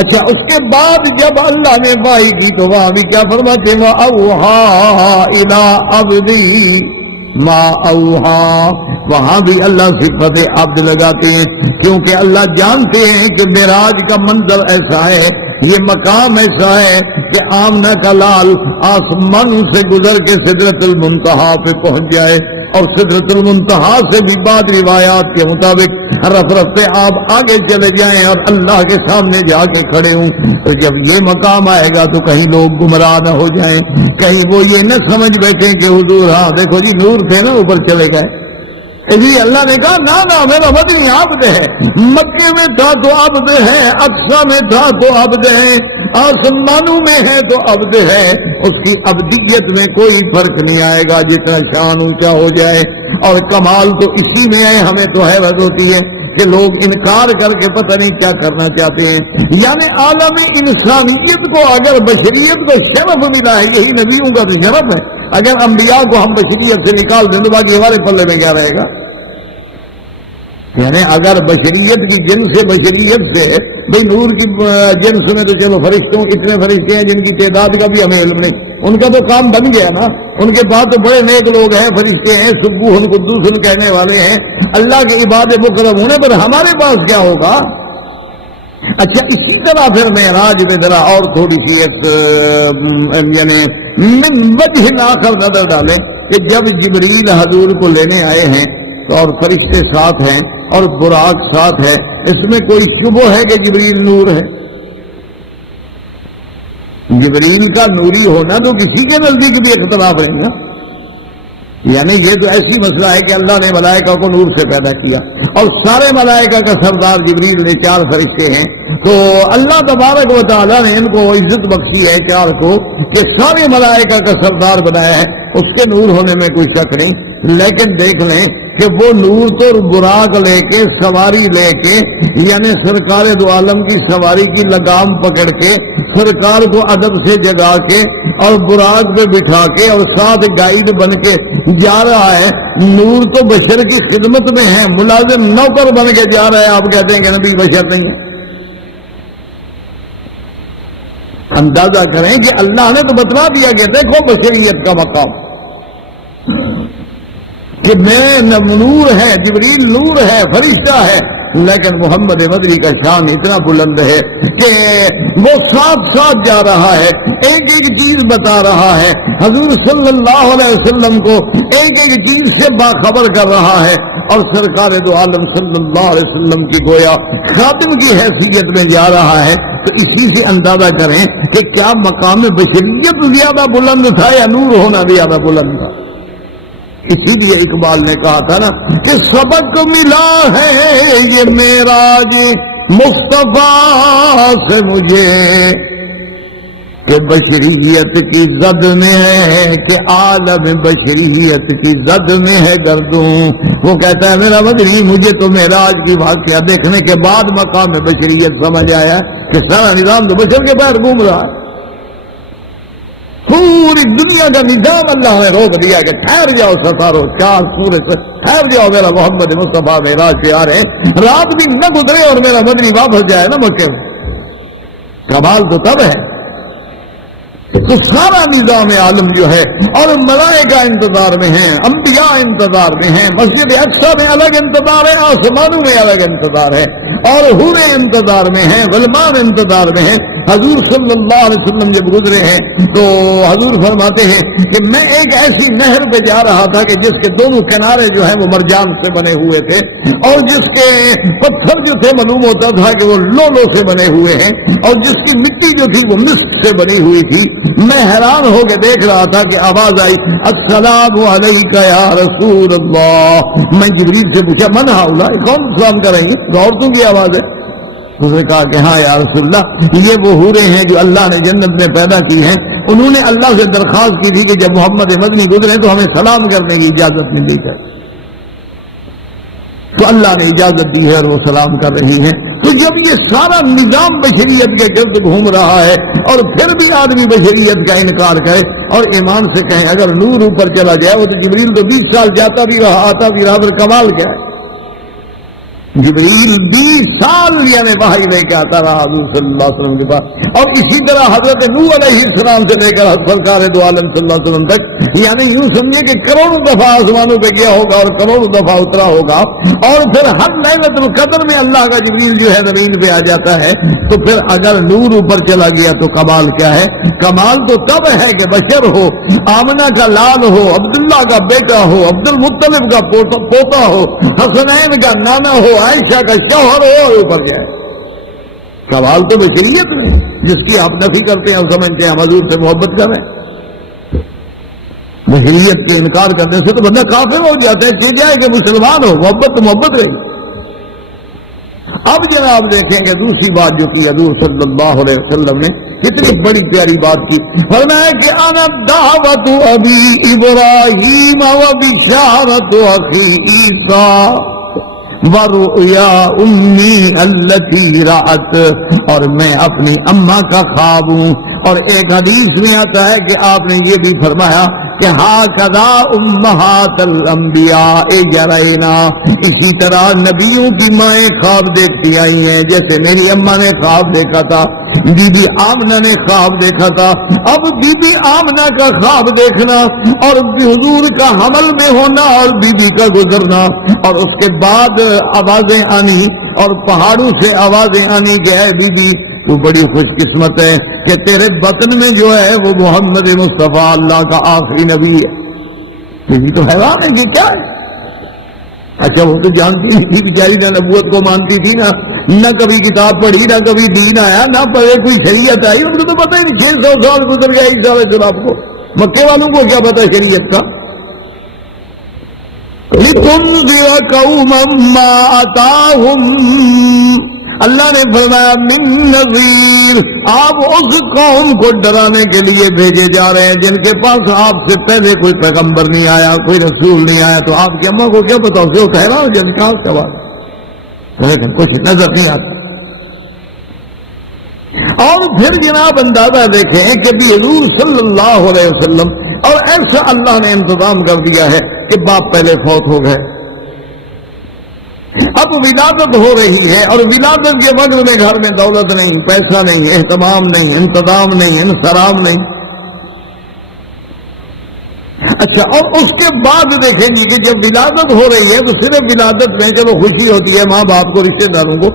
اچھا اس کے بعد جب اللہ نے وحی کی تو وہاں بھی کیا فرماتے ہیں وَأَوْحَىٰ إِلَىٰ عَبْدِهِ مَا أَوْحَىٰ، وہاں بھی اللہ صفت عبد لگاتے ہیں، کیونکہ اللہ جانتے ہیں کہ معراج کا منظر ایسا ہے، یہ مقام ایسا ہے کہ آمنہ کا لال آسمان سے گزر کے سدرۃ المنتہا پہ پہنچ جائے، اور سدرۃ المنتہا سے بھی بعد روایات کے مطابق رف رفتے آپ آگے چلے جائیں اور اللہ کے سامنے جا کے کھڑے ہوں. تو جب یہ مقام آئے گا تو کہیں لوگ گمراہ نہ ہو جائیں، کہیں وہ یہ نہ سمجھ بیٹھیں کہ حضور ہاں دیکھو جی نور تھے نا اوپر چلے گئے. اس لیے اللہ نے کہا نہ میرا مدنی عبد ہے، مکے میں تھا تو عبد ہے، اقصی میں تھا تو عبد ہے، آسمانوں میں ہے تو عبد ہے. اس کی عبدیت میں کوئی فرق نہیں آئے گا جتنا شان اونچا ہو جائے. اور کمال تو اسی میں ہے. ہمیں تو حیرت ہوتی ہے کہ لوگ انکار کر کے پتہ نہیں کیا کرنا چاہتے ہیں. یعنی عالم انسانیت کو اگر بشریت کو شرف ملا ہے، یہی نبیوں کا تو شرف ہے. اگر انبیاء کو ہم بشریت سے نکال دیں تو باقی ہمارے پلے میں کیا رہے گا؟ یعنی اگر بشریت کی جنس سے بشریت سے بھئی نور کی جنس میں تو چلو فرشتوں اتنے فرشتے ہیں جن کی تعداد کا بھی ہمیں علم نہیں، ان کا تو کام بن گیا نا. ان کے پاس تو بڑے نیک لوگ ہیں، فرشتے ہیں، سبوح قدوس کہنے والے ہیں، اللہ کے عباد مکرم ہونے پر ہمارے پاس کیا ہوگا؟ اچھا اسی طرح پھر معراج میں ذرا اور تھوڑی سی ایک یعنی من وجہ آخر نظر ڈالیں کہ جب جبریل حضور کو لینے آئے ہیں اور فرشتے ساتھ ہیں اور براق ساتھ ہے، اس میں کوئی شبہ ہے کہ جبریل نور ہے؟ جبریل کا نوری ہونا تو کسی کے نزدیک بھی اختلاف ہے نا، یعنی یہ تو ایسی مسئلہ ہے کہ اللہ نے ملائکہ کو نور سے پیدا کیا اور سارے ملائکہ کا سردار جبریل نے 4 فرشتے ہیں، تو اللہ تبارک و تعالیٰ نے ان کو عزت بخشی ہے 4 کو کہ سارے ملائکہ کا سردار بنایا ہے، اس کے نور ہونے میں کوئی شک نہیں۔ لیکن دیکھ لیں کہ وہ نور تو براق لے کے سواری لے کے، یعنی سرکار دو عالم کی سواری کی لگام پکڑ کے سرکار کو ادب سے جگا کے اور براق پہ بٹھا کے اور ساتھ گائیڈ بن کے جا رہا ہے۔ نور تو بشر کی خدمت میں ہے، ملازم نوکر بن کے جا رہا ہے، آپ کہتے ہیں کہ نبی بشر نہیں ہے۔ اندازہ کریں کہ اللہ نے تو بتلا دیا کہ دیکھو بشریت کا مقام کہ میں نور ہے، جبریل نور ہے، فرشتہ ہے، لیکن محمد مدنی کا شان اتنا بلند ہے کہ وہ ساتھ ساتھ جا رہا ہے، ایک ایک چیز بتا رہا ہے، حضور صلی اللہ علیہ وسلم کو ایک ایک چیز سے باخبر کر رہا ہے، اور سرکار دو عالم صلی اللہ علیہ وسلم کی گویا خادم کی حیثیت میں جا رہا ہے۔ تو اسی سے اندازہ کریں کہ کیا مقام بشریت زیادہ بلند تھا یا نور ہونا زیادہ بلند تھا؟ اسی لیے اقبال نے کہا تھا نا کہ سبق ملا ہے یہ معراج مصطفیٰ سے مجھے، کہ بشریت کی زد میں ہے، کہ عالم بشریت کی زد میں ہے دردوں۔ وہ کہتا ہے میرا مدنی مجھے تو معراج کی واقعہ دیکھنے کے بعد مقام بشریت سمجھ آیا کہ سارا نظام تو بشر کے پیر گھوم رہا ہے، پوری دنیا کا نظام اللہ نے روک دیا کہ ٹھہر جاؤ ستارو 4 پورے ٹھہر جاؤ، میرا محمد مصطفیٰ معراج سے آ رہے ہیں، رات بھی نہ گزرے اور میرا مدنی واپس جائے نا مکے میں۔ کمال تو تب ہے تو سارا نظام عالم جو ہے، اور ملائکہ انتظار میں ہیں، انبیاء انتظار میں ہیں، مسجد اقصی میں الگ انتظار ہے، آسمانوں میں الگ انتظار ہے، اور حوریں انتظار میں ہیں، غلمان انتظار میں ہیں۔ حضور صلی اللہ علیہ وسلم جب گزرے ہیں تو حضور فرماتے ہیں کہ میں ایک ایسی نہر پہ جا رہا تھا کہ جس کے دونوں کنارے جو ہیں وہ مرجان سے بنے ہوئے تھے، اور جس کے پتھر جو تھے معلوم ہوتا تھا کہ وہ لولو سے بنے ہوئے ہیں، اور جس کی مٹی جو تھی وہ مسک سے بنی ہوئی تھی۔ میں حیران ہو کے دیکھ رہا تھا کہ آواز آئی السلام علیکہ یا رسول اللہ۔ میں جبریل سے پوچھا من ہؤلاء، کون سلام کر رہی ہیں؟ عورتوں کی آواز ہے۔ اس نے کہا کہ ہاں یا رسول اللہ، یہ وہ حوریں ہیں جو اللہ نے جنت میں پیدا کی ہیں، انہوں نے اللہ سے درخواست کی تھی کہ جب محمد مدنی گزرے تو ہمیں سلام کرنے کی اجازت ملی کر، تو اللہ نے اجازت دی ہے اور وہ سلام کر رہی ہیں۔ تو جب یہ سارا نظام بشریت کے گرد گھوم رہا ہے اور پھر بھی آدمی بشریت کا انکار کرے اور ایمان سے کہیں اگر نور اوپر چلا گیا، وہ تو جبریل تو 20 سال جاتا بھی رہا آتا بھی رہا، پھر کمال کیا ہے؟ جبریل 20 سال یعنی وحی لے کے آتا رہا حضور صلی اللہ علیہ وسلم کے پاس، اور اسی طرح حضرت نوح علیہ السلام سے لے کر سرکار دو عالم صلی اللہ علیہ وسلم تک، یعنی یوں سمجھے کہ کروڑوں دفعہ آسمانوں پہ گیا ہوگا اور کروڑوں دفعہ اترا ہوگا، اور پھر ہر لیلۃ القدر میں اللہ کا جبریل جو ہے زمین پہ آ جاتا ہے۔ تو پھر اگر نور اوپر چلا گیا تو کمال کیا ہے؟ کمال تو تب ہے کہ بشر ہو، آمنہ کا لال ہو، عبداللہ کا بیٹا ہو، عبد المطلب کا پوتا ہو، حسنین کا نانا ہو، عائشہ کا شوہر ہو اور اوپر جائے۔ سوال تو بشریت ہے جس کی آپ نفی کرتے ہیں اور سمجھتے ہیں ہم حضور سے محبت کر رہے ہیں۔ بشریت کے انکار کرنے سے تو بندہ کافر ہو جاتا ہے، کہ جائے کہ مسلمان ہو، محبت تو محبت رہے۔ اب جناب دیکھیں کہ دوسری بات جو کی حضور صلی اللہ علیہ وسلم نے کتنی بڑی پیاری بات کی، فرمایا کہ انا دعوت ابی ابراہیم و بشارت اخی عیسیٰ ورؤیا امی التی رأت، اور میں اپنی اماں کا خواب ہوں۔ اور ایک حدیث میں آتا ہے کہ آپ نے یہ بھی فرمایا کہ ہاکذا امہات الانبیاء جرینا، اسی طرح نبیوں کی مائیں خواب دیکھتی آئی ہیں، جیسے میری اماں نے خواب دیکھا تھا، بی بی آمنہ نے خواب دیکھا تھا۔ اب بی بی آمنہ کا خواب دیکھنا اور حضور کا حمل میں ہونا اور بی بی کا گزرنا، اور اس کے بعد آوازیں آنی اور پہاڑوں سے آوازیں آنی کہ اے بی بی تو بڑی خوش قسمت ہے کہ تیرے بطن میں جو ہے وہ محمد مصطفیٰ اللہ کا آخری نبی ہے۔ یہ تو حیران ہے کہ کیا ہے؟ اچھا وہ تو جانتی نہیں تھی بیچاری، نہ نبوت کو مانتی تھی، نہ کبھی کتاب پڑھی، نہ کبھی دین آیا، نہ پڑھے کوئی شریعت آئی، ان کو تو پتہ ہی نہیں، 600 سال گزر گیا عیسیٰ علیہ السلام کو، مکے والوں کو کیا پتا شریعت کا؟ لِتُنذِرَ قَوْمًا مَّا أَتَاهُم، اللہ نے فرمایا من نذیر، آپ اس قوم کو ڈرانے کے لیے بھیجے جا رہے ہیں جن کے پاس آپ سے پہلے کوئی پیغمبر نہیں آیا، کوئی رسول نہیں آیا، تو آپ کی اماں کو کیا پتا اسے ٹھہرا جن کا سوال، لیکن کچھ نظر نہیں آتا۔ اور پھر جناب اندازہ دیکھیں کہ بھی حضور صلی اللہ علیہ وسلم، اور ایسا اللہ نے انتظام کر دیا ہے کہ باپ پہلے فوت ہو گئے، اب ولادت ہو رہی ہے، اور ولادت کے وقت میں گھر میں دولت نہیں، پیسہ نہیں، اہتمام نہیں، انتظام نہیں، انصرام نہیں۔ اچھا، اور اس کے بعد دیکھیں گے کہ جب ولادت ہو رہی ہے تو صرف ولادت میں چلو خوشی ہوتی ہے ماں باپ کو، رشتے داروں کو،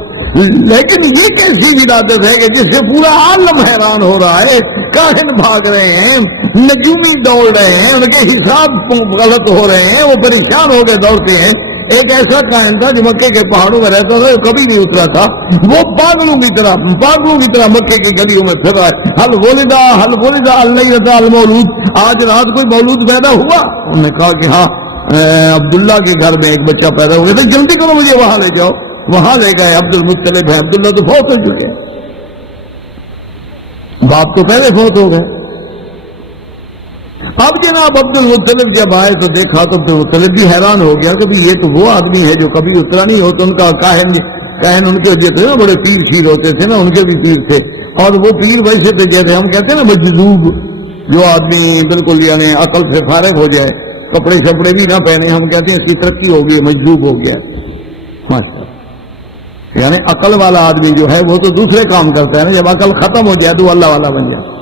لیکن یہ کیسی ولادت ہے کہ جس سے پورا عالم حیران ہو رہا ہے، کاہن بھاگ رہے ہیں، نجومی دوڑ رہے ہیں، ان کے حساب غلط ہو رہے ہیں، وہ پریشان ہو کے دوڑتے ہیں۔ ایک ایسا کائن تھا جو مکے کے پہاڑوں میں رہتا تھا، کبھی نہیں اترا تھا، وہ پاگلوں کی طرح مکے کی گلیوں میں پھر رہا ہے، حل ولدہ اللیلۃ المولود، آج رات کوئی مولود پیدا ہوا؟ انہوں نے کہا کہ ہاں عبداللہ کے گھر میں ایک بچہ پیدا ہوا، تو جلدی کرو مجھے وہاں لے جاؤ۔ وہاں لے گئے، عبد المطلب ہے، عبداللہ تو فوت ہو چکے، باپ تو پہلے فوت ہو گئے۔ اب جناب عبد المطلب جب آئے تو دیکھا تو عبد المطلب بھی حیران ہو گیا کہ یہ تو وہ آدمی ہے جو کبھی اترا نہیں ہو، تو ان کا کاہن ان کے جو تھے نا بڑے پیر شیر ہوتے تھے نا، ان کے بھی پیر تھے، اور وہ پیر ویسے تھے جیسے ہم کہتے ہیں نا مجذوب، جو آدمی بالکل یعنی عقل سے فارغ ہو جائے، کپڑے شپڑے بھی نہ پہنے، ہم کہتے ہیں اس کی ترقی ہو گئی، مجذوب ہو گیا، یعنی عقل والا آدمی جو ہے وہ تو دوسرے کام کرتا ہے نا، جب عقل ختم ہو جائے تو وہ اللہ والا بن جائے۔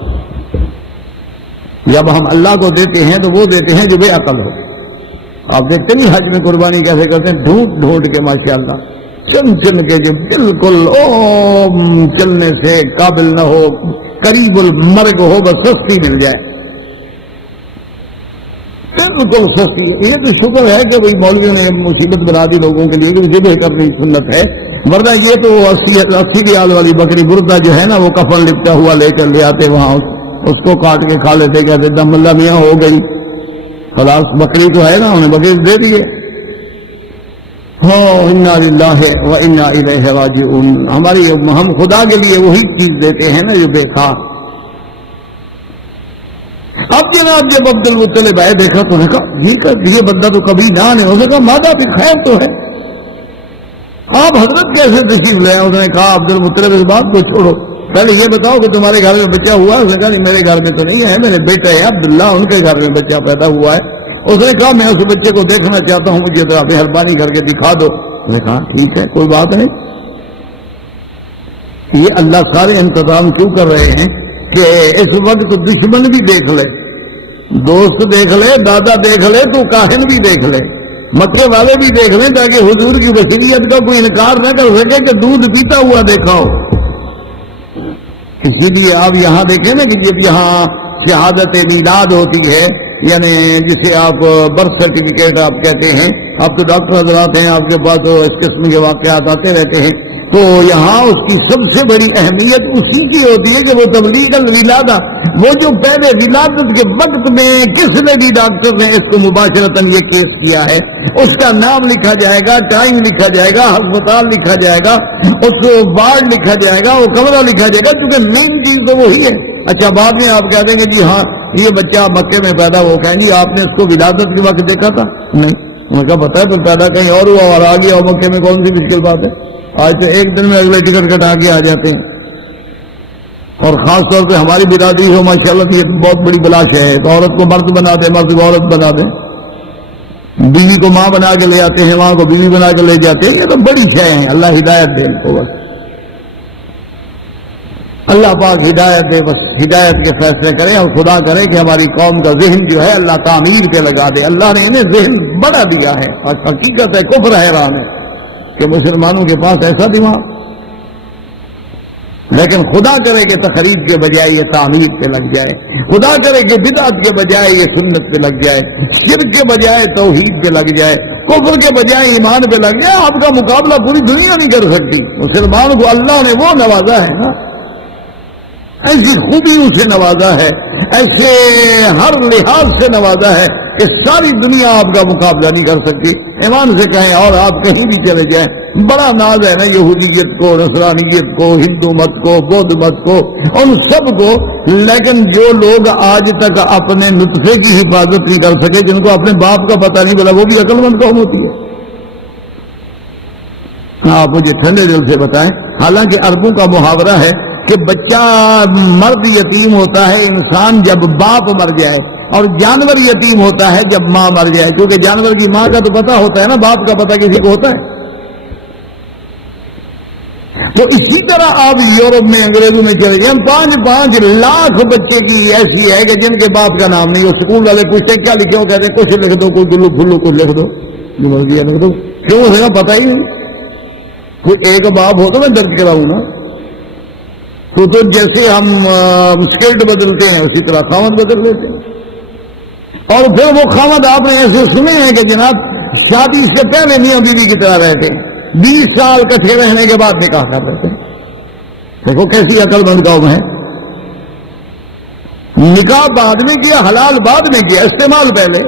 جب ہم اللہ کو دیتے ہیں تو وہ دیتے ہیں جو بے عقل ہو۔ آپ دیکھتے نہیں حج میں قربانی کیسے کرتے ہیں، ڈھونڈ ڈھونڈ کے ماشاءاللہ، چن کے جو بالکل چلنے سے قابل نہ ہو، قریب المرگ ہو، بس سستی مل جائے، بالکل سستی۔ یہ تو شکر ہے کہ بھائی مولویوں نے مصیبت بنا دی لوگوں کے لیے کہ ذبح کرنی سنت ہے، ورنہ یہ تو 80 ریال والی بکری بردہ جو ہے نا، وہ کفن لپٹا ہوا لے کر لے آتے وہاں، اس کو کاٹ کے کھا لیتے، کہتے دم اللہ میاں ہو گئی، خلاص بکری تو ہے نا، انہیں بکری دے دیے۔ انا للہ و انا الیہ راجعون، ہم خدا کے لیے وہی چیز دیتے ہیں نا جو بے کار۔ اب جناب جب عبد المطلب آئے دیکھا تو نے کہا یہ بندہ تو کبھی نہ آنے، اس نے کہا مادہ بھی خیر تو ہے، آپ حضرت کیسے تشریف لے؟ انہوں نے کہا عبد المطلب اس بات کو چھوڑو، پہلے یہ بتاؤ کہ تمہارے گھر میں بچہ ہوا؟ اس نے کہا نہیں میرے گھر میں تو نہیں ہے، میرے بیٹا ہے عبداللہ، ان کے گھر میں بچہ پیدا ہوا ہے۔ اس نے کہا میں اس بچے کو دیکھنا چاہتا ہوں، مجھے ذرا مہربانی کر کے دکھا دو۔ اس نے کہا ٹھیک ہے کوئی بات نہیں۔ یہ اللہ سارے انتظام کیوں کر رہے ہیں کہ اس وقت دشمن بھی دیکھ لے، دوست دیکھ لے، دادا دیکھ لے، تو کاہن بھی دیکھ لے، مکے والے بھی دیکھ لیں، تاکہ حضور کی وصیت کا کوئی انکار نہ کر سکے کہ دودھ پیتا ہوا دیکھا ہو۔ اسی لیے آپ یہاں دیکھیں نا کہ جب یہاں شہادت میلاد ہوتی ہے، یعنی جسے آپ برتھ سرٹیفکیٹ آپ کہتے ہیں، آپ تو ڈاکٹر حضرات ہیں، آپ کے پاس تو اس قسم کے واقعات آتے رہتے ہیں، تو یہاں اس کی سب سے بڑی اہمیت اسی کی ہوتی ہے کہ وہ تبلیغ الولادہ، وہ جو پہلے ولادت کے وقت میں کس نے بھی ڈاکٹر نے اس کو مباشرتاً یہ کیس کیا ہے، اس کا نام لکھا جائے گا، ٹائم لکھا جائے گا، ہسپتال لکھا جائے گا، اس کو وارڈ لکھا جائے گا، وہ کمرہ لکھا جائے گا، کیونکہ مین چیز تو وہی ہے۔ اچھا بعد میں آپ کہہ دیں گے جی ہاں یہ بچہ مکے میں پیدا ہو، کہیں گے آپ نے اس کو ولادت کے وقت دیکھا تھا؟ نہیں، میں کہا پتا ہے تو پیدا کہیں اور ہوا اور آ گیا، اور مکے میں کون سی مشکل بات ہے؟ آج تو ایک دن میں اگلے ٹکٹ کٹا کے آ جاتے ہیں، اور خاص طور پہ ہماری برادری ہو ماشاءاللہ یہ بہت بڑی بلاش ہے، تو عورت کو مرد بنا دیں، مرد کو عورت بنا دیں، بیوی کو ماں بنا کے لے آتے ہیں، ماں کو بیوی بنا کے لے جاتے ہیں، یہ تو بڑی شے ہیں، اللہ ہدایت دے ان کو، بس اللہ پاک ہدایت دے، بس ہدایت کے فیصلے کرے، اور خدا کرے کہ ہماری قوم کا ذہن جو ہے اللہ تعمیر پہ لگا دے۔ اللہ نے انہیں ذہن بڑا دیا ہے، اور حقیقت ہے کفر حیران ہے کہ مسلمانوں کے پاس ایسا دماغ، لیکن خدا کرے کہ تقریب کے بجائے یہ تعمیر پہ لگ جائے، خدا کرے کہ بدعت کے بجائے یہ سنت پہ لگ جائے، شرک کے بجائے توحید پہ لگ جائے، کفر کے بجائے ایمان پہ لگ گیا، آپ کا مقابلہ پوری دنیا نہیں کر سکتی۔ مسلمان کو اللہ نے وہ نوازا ہے نا، ایسی خوبی اسے نوازا ہے، ایسے ہر لحاظ سے نوازا ہے کہ ساری دنیا آپ کا مقابلہ نہیں کر سکتی۔ ایمان سے کہیں اور آپ کہیں بھی چلے جائیں، بڑا ناز ہے نا یہودیت کو، نصرانیت کو، ہندو مت کو، بودھ مت کو، ان سب کو، لیکن جو لوگ آج تک اپنے نطفے کی حفاظت نہیں کر سکے، جن کو اپنے باپ کا پتہ نہیں بولا، وہ بھی عقل مند قوم ہوتی ہے۔ آپ مجھے ٹھنڈے دل سے بتائیں، حالانکہ عربوں کا محاورہ ہے کہ بچہ مرد یتیم ہوتا ہے انسان جب باپ مر جائے، اور جانور یتیم ہوتا ہے جب ماں مر جائے، کیونکہ جانور کی ماں کا تو پتہ ہوتا ہے نا، باپ کا پتہ کسی کو ہوتا ہے۔ تو اسی طرح آپ یورپ میں انگریزوں میں چلے گئے، 5 لاکھ بچے کی ایسی ہے کہ جن کے باپ کا نام نہیں ہو، اسکول والے پوچھتے کیا لکھے ہو، کہتے ہیں کچھ لکھ دو، کوئی گلو پھلو کچھ لکھ دو، جو مرضی لکھ دو، کیوں ہے پتہ ہی نہیں۔ کوئی ایک باپ ہو تو میں درج کراؤں نا، تو جیسے ہم اسکلٹ بدلتے ہیں اسی طرح خامد بدل لیتے ہیں۔ اور پھر وہ خامد آپ نے ایسے سنے ہیں کہ جناب شادی سے پہلے میاں بیوی کی طرح رہتے ہیں، 20 سال کٹھے رہنے کے بعد نکاح کر لیتے ہیں۔ دیکھو کیسی عقل مند قوم ہے، نکاح بعد میں کیا، حلال بعد میں کیا، استعمال پہلے۔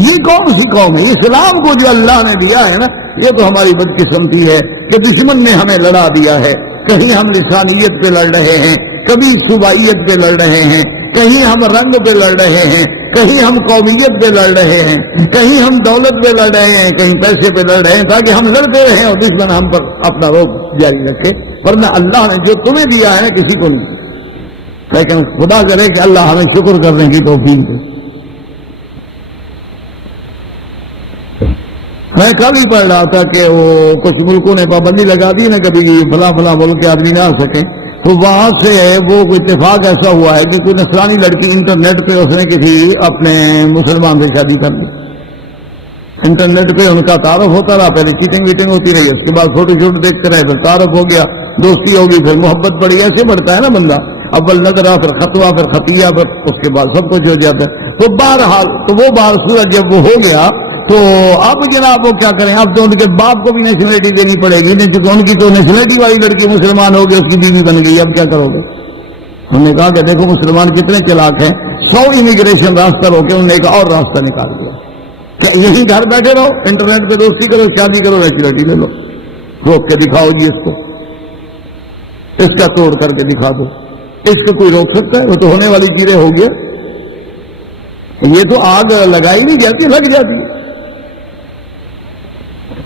یہ کون سی قوم ہے؟ اسلام کو جو اللہ نے دیا ہے نا، یہ تو ہماری بدقسمتی ہے کہ دشمن نے ہمیں لڑا دیا ہے۔ کہیں ہم لسانیت پہ لڑ رہے ہیں، کبھی صوبائیت پہ لڑ رہے ہیں، کہیں ہم رنگ پہ لڑ رہے ہیں، کہیں ہم قومیت پہ لڑ رہے ہیں، کہیں ہم دولت پہ لڑ رہے ہیں، کہیں پیسے پہ لڑ رہے ہیں، تاکہ ہم لڑتے رہیں اور دشمن ہم پر اپنا روب جاری رکھے۔ ورنہ اللہ نے جو تمہیں دیا ہے نا کسی کو نہیں، لیکن خدا کرے کہ اللہ ہمیں شکر کرنے کی توفیق دے۔ میں کل ہی پڑھ رہا تھا کہ وہ کچھ ملکوں نے پابندی لگا دی نا، کبھی فلاں ملک کے آدمی نہ آ سکیں، تو وہاں سے وہ اتفاق ایسا ہوا ہے کہ کوئی نصرانی لڑکی انٹرنیٹ پہ اس نے کسی اپنے مسلمان سے شادی کر لی۔ انٹرنیٹ پہ ان کا تعارف ہوتا رہا، پہلے چیٹنگ ویٹنگ ہوتی رہی، اس کے بعد فوٹو شوٹ دیکھتے رہے، پھر تعارف ہو گیا، دوستی ہوگی، پھر محبت بڑھی، ایسے بڑھتا ہے نا بندہ، اول نظرہ پھر خطوہ پھر خطیہ، پھر اس کے بعد سب کچھ ہو جاتا ہے۔ تو بہرحال تو وہ بار صورت جب وہ ہو گیا تو اب جناب وہ کیا کریں، اب تو ان کے باپ کو بھی نیشنلٹی دینی پڑے گی، نہیں تو ان کی تو نیشنلٹی والی لڑکی مسلمان ہو گئی، اس کی بیوی بن گئی، اب کیا کرو گے؟ ہم نے کہا کہ دیکھو مسلمان کتنے چلاک ہیں، 100 امیگریشن راستہ روکے، انہوں نے ایک اور راستہ نکال دیا کہ یہی گھر بیٹھے رہو، انٹرنیٹ پہ دوستی کرو، شادی کرو، نیشنلٹی لے لو، روک کے دکھاؤ جی اس کو، اس کا توڑ کر کے دکھا دو، اس کو کوئی روک سکتا ہے؟ وہ تو ہونے والی چیزیں ہو گیا، یہ تو آگ لگائی نہیں جاتی، لگ جاتی ہے۔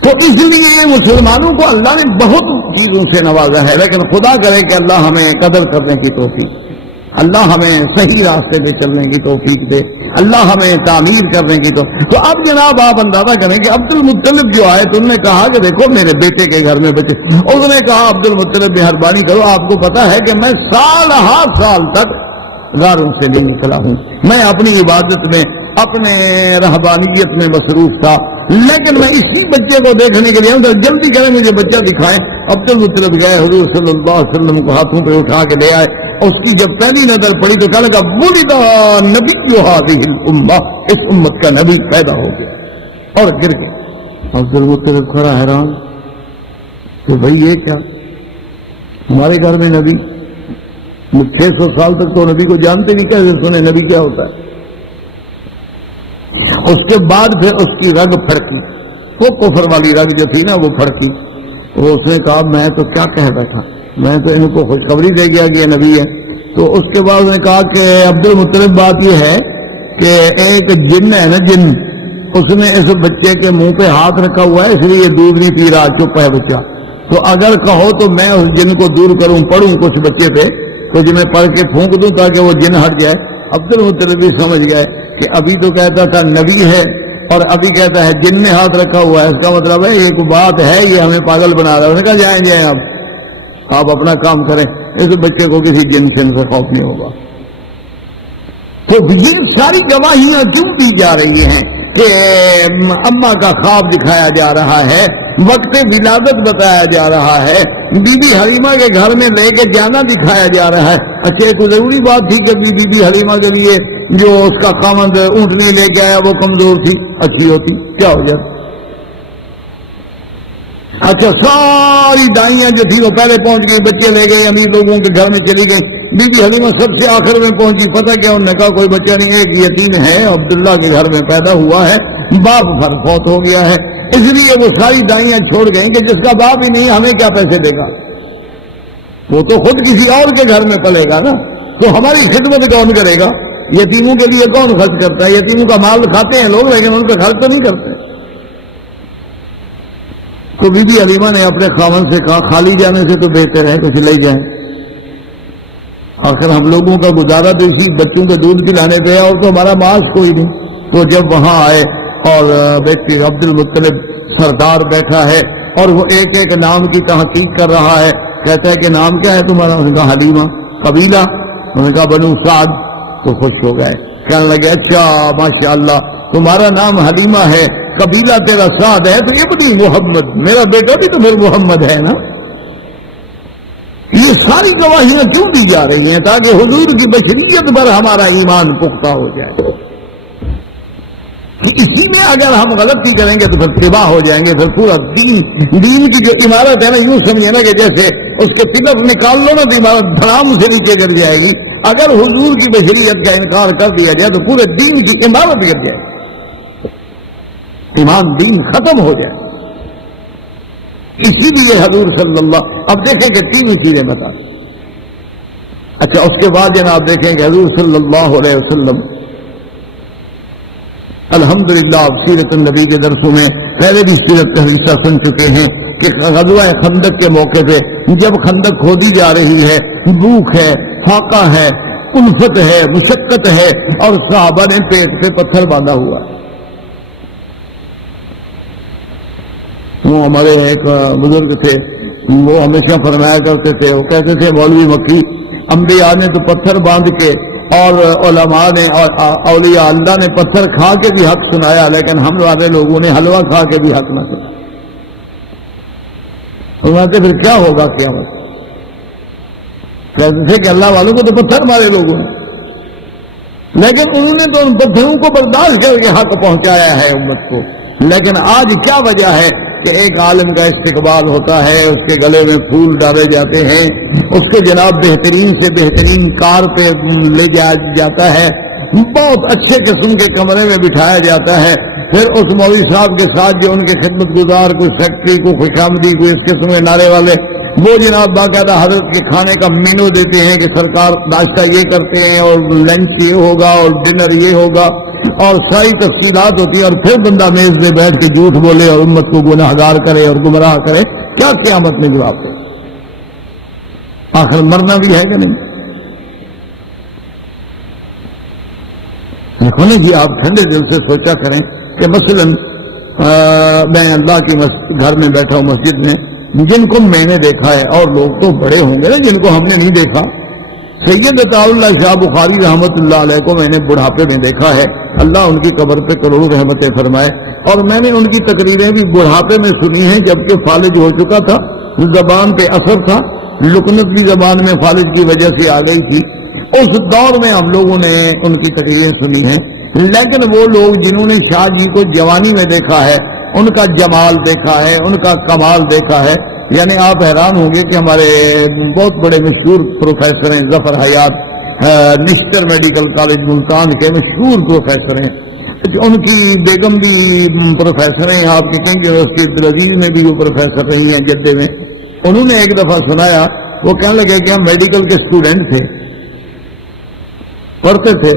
تو اس لیے مسلمانوں کو اللہ نے بہت چیزوں سے نوازا ہے، لیکن خدا کرے کہ اللہ ہمیں قدر کرنے کی توفیق، اللہ ہمیں صحیح راستے پہ چلنے کی توفیق دے، اللہ ہمیں تعمیر کرنے کی تو اب جناب آپ اندازہ کریں کہ عبد المطلب جو آئے تو انہوں نے کہا کہ دیکھو میرے بیٹے کے گھر میں بچے، اس نے کہا عبد المطلب مہربانی کرو، آپ کو پتا ہے کہ میں سال تک غاروں سے نہیں نکلا ہوں، میں اپنی عبادت میں اپنے رہبانیت میں مصروف تھا، لیکن میں اسی بچے کو دیکھنے کے لیے جلدی کریں مجھے بچہ دکھائیں۔ عبد المطلب گئے، حضور صلی اللہ علیہ وسلم کو ہاتھوں پہ اٹھا کے لے آئے، اس کی جب پہلی نظر پڑی تو کہنے لگا ولد نبی هذه الامہ، اس امت کا نبی پیدا ہو گیا، اور گر گئے۔ عبد المطلب کھڑا حیران کہ بھائی یہ کیا، ہمارے گھر میں نبی 600 سال تک تو نبی کو جانتے نہیں، کیسے سنے نبی کیا ہوتا ہے؟ اس کے بعد پھر اس کی رگ پھڑکی، وہ کفر والی رگ جو تھی نا وہ پھڑکی، وہ اس نے کہا میں تو کیا کہہ بیٹھا، میں تو ان کو خوشخبری دے گیا کہ یہ نبی ہے۔ تو اس کے بعد نے کہا کہ عبد المطلب بات یہ ہے کہ ایک جن ہے نا، جن، اس نے اس بچے کے منہ پہ ہاتھ رکھا ہوا ہے، اس لیے یہ دودھ نہیں پی رہا، چپ ہے بچہ، تو اگر کہو تو میں اس جن کو دور کروں، پڑھوں کچھ بچے پہ کچھ میں پڑھ کے پھونک دوں تاکہ وہ جن ہٹ جائے۔ عبد المطلب بھی سمجھ گئے کہ ابھی تو کہتا تھا نبی ہے اور ابھی کہتا ہے جن میں ہاتھ رکھا ہوا ہے، اس کا مطلب ہے یہ کوئی بات ہے، یہ ہمیں پاگل بنا رہا ہے۔ انہوں نے کہا جائیں آپ اپنا کام کریں، اس بچے کو کسی جن سے خوف نہیں ہوگا۔ تو یہ ساری گواہیاں کیوں دی جا رہی ہیں کہ اماں کا خواب دکھایا جا رہا ہے وقت ولادت بتایا جا رہا ہے، بی بی حلیمہ کے گھر میں لے کے جانا دکھایا جا رہا ہے۔ اچھا تو ضروری بات تھی جب بی بی حلیمہ کے لیے جو اس کا خاوند اونٹنی لے کے آیا وہ کمزور تھی، اچھی ہوتی کیا ہو جاتا؟ اچھا ساری دائیاں جو تھی وہ پہلے پہنچ گئی، بچے لے گئے، امیر لوگوں کے گھر میں چلی گئی، بی بی حلیمہ سب سے آخر میں پہنچی، پتہ کیا انہوں نے کہا کوئی بچہ نہیں، ایک یتیم ہے عبداللہ کے گھر میں پیدا ہوا ہے، باپ پر فوت ہو گیا ہے، اس لیے وہ ساری دائیاں چھوڑ گئیں کہ جس کا باپ ہی نہیں ہمیں کیا پیسے دے گا، وہ تو خود کسی اور کے گھر میں پلے گا نا، تو ہماری خدمت کون کرے گا؟ یتیموں کے لیے کون خرچ کرتا ہے؟ یتیموں کا مال کھاتے ہیں لوگ لیکن ان پہ خرچ تو نہیں کرتے۔ تو بی بی حلیمہ نے اپنے خاوند سے کہا خالی جانے سے تو بہتر ہے کچھ لے جائیں، آخر ہم لوگوں کا گزارا تو اسی بچوں کے دودھ پلانے پہ ہے اور تو ہمارا ماس کوئی نہیں۔ تو جب وہاں آئے اور بیٹی عبد المطلب سردار بیٹھا ہے اور وہ ایک ایک نام کی تحقیق کر رہا ہے، کہتا ہے کہ نام کیا ہے تمہارا؟ انہوں نے کہا حلیمہ۔ قبیلہ؟ انہوں نے کہا بنو سعد۔ تو خوش ہو گئے، کہنے لگے اچھا ماشاءاللہ تمہارا نام حلیمہ ہے، قبیلہ تیرا سعد ہے، تو ابنی محمد، میرا بیٹا بھی تو پھر محمد ہے نا۔ یہ ساری گواہیاں کیوں دی جا رہی ہیں؟ تاکہ حضور کی بشریت پر ہمارا ایمان پختہ ہو جائے۔ اسی میں اگر ہم غلطی کریں گے تو پھر تباہ ہو جائیں گے، پھر پورا دین کی جو عمارت ہے نا، یوں سمجھے نا کہ جیسے اس کے پلر نکال لو نا تو عمارت دھڑام سے نیچے گر جائے گی۔ اگر حضور کی بشریت کا انکار کر دیا جائے تو پورے دین کی عمارت گر جائے گی، ایمان دین ختم ہو جائے۔ اسی لیے حضور صلی اللہ، اب دیکھیں کہ تین چیزیں بتا۔ اچھا اس کے بعد جناب دیکھیں کہ حضور صلی اللہ علیہ وسلم الحمدللہ اب سیرت النبی کے درسوں میں پہلے بھی سیرت کا حصہ سن چکے ہیں کہ غزوہ خندق کے موقع پہ جب خندق کھودی جا رہی ہے، بھوک ہے، فاقہ ہے، الفت ہے، مشقت ہے، اور صحابہ نے پیٹ سے پتھر باندھا ہوا۔ وہ ہمارے ایک بزرگ تھے، وہ ہمیشہ فرمایا کرتے تھے، وہ کہتے تھے مولوی مکی انبیاء نے تو پتھر باندھ کے اور علماء نے اور اولیاء اللہ نے پتھر کھا کے بھی حق سنایا، لیکن ہم والے لوگوں نے حلوہ کھا کے بھی حق نہ سنا۔ فرماتے پھر کیا ہوگا قیامت؟ کہتے تھے کہ اللہ والوں کو تو پتھر مارے لوگوں نے، لیکن انہوں نے تو ان پتھروں کو برداشت کر کے حق پہنچایا ہے امت کو۔ لیکن آج کیا وجہ ہے کہ ایک عالم کا استقبال ہوتا ہے، اس کے گلے میں پھول ڈالے جاتے ہیں، اس کے جناب بہترین سے بہترین کار پہ لے جایا جاتا ہے، بہت اچھے قسم کے کمرے میں بٹھایا جاتا ہے، پھر اس مولوی صاحب کے ساتھ جو ان کے خدمت گزار کوئی فیکٹری کو خوشامدی کوئی اس قسم کے نعرے والے، وہ جناب باقاعدہ حضرت کے کھانے کا مینو دیتے ہیں کہ سرکار ناشتہ یہ کرتے ہیں اور لنچ یہ ہوگا اور ڈنر یہ ہوگا، اور ساری تفصیلات ہوتی ہیں، اور پھر بندہ میز میں بیٹھ کے جھوٹ بولے اور امت کو گناہگار کرے اور گمراہ کرے، کیا قیامت میں جواب دے؟ آخر مرنا بھی ہے کہ نہیں؟ ہونے جی آپ ٹھنڈے دل سے سوچا کریں کہ مثلا میں اللہ کی گھر میں بیٹھا ہوں مسجد میں، جن کو میں نے دیکھا ہے، اور لوگ تو بڑے ہوں گے نا جن کو ہم نے نہیں دیکھا، سید عطا اللہ شاہ بخاری رحمۃ اللہ علیہ کو میں نے بڑھاپے میں دیکھا ہے، اللہ ان کی قبر پہ کروڑوں رحمتیں فرمائے، اور میں نے ان کی تقریریں بھی بڑھاپے میں سنی ہیں جبکہ فالج ہو چکا تھا، زبان پہ اثر تھا، لکنت بھی زبان میں فالج کی وجہ سے آ گئی تھی، اس دور میں ہم لوگوں نے ان کی تقریریں سنی ہیں۔ لیکن وہ لوگ جنہوں نے شاہ جی کو جوانی میں دیکھا ہے، ان کا جمال دیکھا ہے، ان کا کمال دیکھا ہے، یعنی آپ حیران ہوں گے کہ ہمارے بہت بڑے مشہور پروفیسر ہیں، ظفر حیات نشتر میڈیکل کالج ملتان کے مشہور پروفیسر ہیں، ان کی بیگم بھی پروفیسر ہیں، آپ کے کنگ یونیورسٹی عبدالعزیز میں بھی وہ پروفیسر رہی ہیں جدے میں۔ انہوں نے ایک دفعہ سنایا، وہ کہنے لگے کہ ہم میڈیکل کے اسٹوڈنٹ تھے، پڑھتے تھے،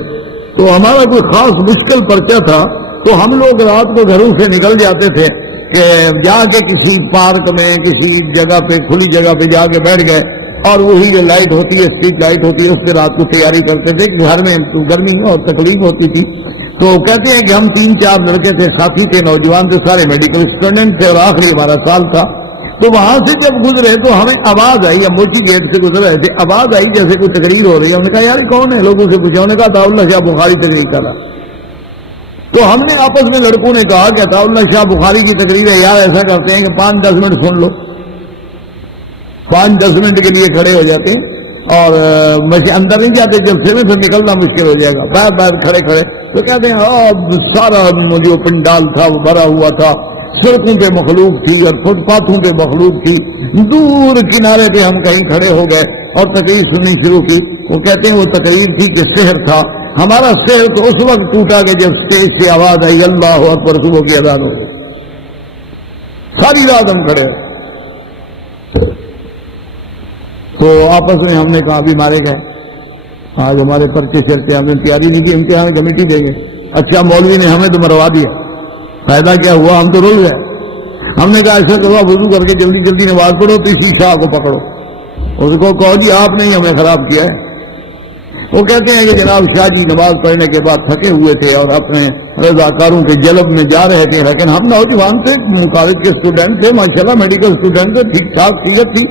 تو ہمارا کوئی خاص مشکل پرچہ تھا، تو ہم لوگ رات کو گھروں سے نکل جاتے تھے کہ جا کے کسی پارک میں کسی جگہ پہ کھلی جگہ پہ جا کے بیٹھ گئے، اور وہی جو لائٹ ہوتی ہے اسٹریٹ لائٹ ہوتی ہے اس سے رات کو تیاری کرتے تھے کہ گھر میں گرمی اور تکلیف ہوتی تھی۔ تو کہتے ہیں کہ ہم 3-4 لڑکے تھے، ساتھی تھے، نوجوان تھے، سارے میڈیکل اسٹوڈنٹ تھے، اور آخری ہمارا سال تھا۔ تو وہاں سے جب گزرے تو ہمیں آواز آئی، ہم موچی گیٹ سے گزر رہے تھے، آواز آئی جیسے کوئی تقریر ہو رہی ہے۔ ہم نے کہا یار کون ہے؟ لوگوں سے پوچھا، انہوں نے کہا تھا اللہ شاہ بخاری تقریر کر رہا۔ تو ہم نے آپس میں لڑکوں نے کہا کہ عطا اللہ شاہ بخاری کی تقریر ہے یار، ایسا کرتے ہیں کہ 5-10 منٹ سن لو. 5-10 منٹ کے لیے کھڑے ہو جاتے ہیں اور اندر نہیں جاتے، جب سے پھر نکلنا مشکل ہو جائے گا. باہر باہر کھڑے کھڑے تو کہتے ہیں سارا جو پنڈال تھا وہ بھرا ہوا تھا، سڑکوں پہ مخلوق تھی اور فٹ پاتھوں پہ مخلوق تھی. دور کنارے پہ ہم کہیں کھڑے ہو گئے اور تقریر سننی شروع کی. وہ کہتے ہیں وہ تقریر تھی کہ سحر تھا. ہمارا سحر تو اس وقت ٹوٹا کہ جب اسٹیج سے آواز آئی اللہ اکبر صبح کی اذان ہو گئی. ساری رات ہم کھڑے. تو آپس میں ہم نے کہا بھی مارے گئے، آج ہمارے پرچے چلتے، ہم نے تیاری نہیں کی، امتحان کمیٹی دیں گے. اچھا مولوی نے ہمیں تو مروا دیا، فائدہ کیا ہوا؟ ہم تو رول گئے. ہم نے کہا ایسا کرو وضو کر کے جلدی جلدی نماز پڑھو تو اسی شاہ کو پکڑو. اس کو کہو جی آپ نے ہی ہمیں خراب کیا ہے. وہ کہتے ہیں کہ جناب شاہ جی نماز پڑھنے کے بعد تھکے ہوئے تھے اور اپنے رضاکاروں کے جلب میں جا رہے تھے، لیکن ہم نوجوان تھے، کالج کے اسٹوڈنٹ تھے، ماشاءاللہ میڈیکل اسٹوڈنٹ تھے، ٹھیک ٹھاک سیرت تھی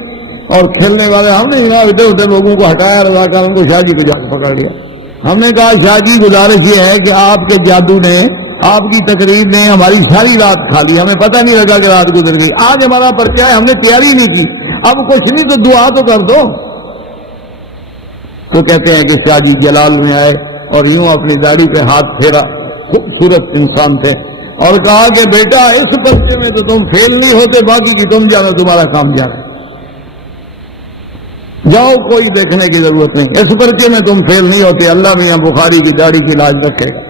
اور کھیلنے والے. ہم نے جناب ادھر ادھر لوگوں کو ہٹایا، رضاکاروں کو شاہ جی کو جا کے پکڑ لیا. ہم نے کہا شاہ جی گزارش یہ ہے کہ آپ کے جادو نے، آپ کی تقریر نے ہماری ساری رات کھا لی، ہمیں پتہ نہیں لگا کہ رات گزر گئی. آج ہمارا پرچہ ہے، ہم نے تیاری نہیں کی، اب کچھ نہیں تو دعا تو کر دو. تو کہتے ہیں کہ شاہ جی جلال میں آئے اور یوں اپنی داڑھی پہ ہاتھ پھیرا، خوبصورت انسان تھے، اور کہا کہ بیٹا اس پرچے میں تو تم فیل نہیں ہوتے، باقی کی تم جانا، تمہارا کام جانا، جاؤ کوئی دیکھنے کی ضرورت نہیں، اس پرچے میں تم فیل نہیں ہوتے، اللہ میاں بخاری کی داڑھی کی لاج رکھے گا.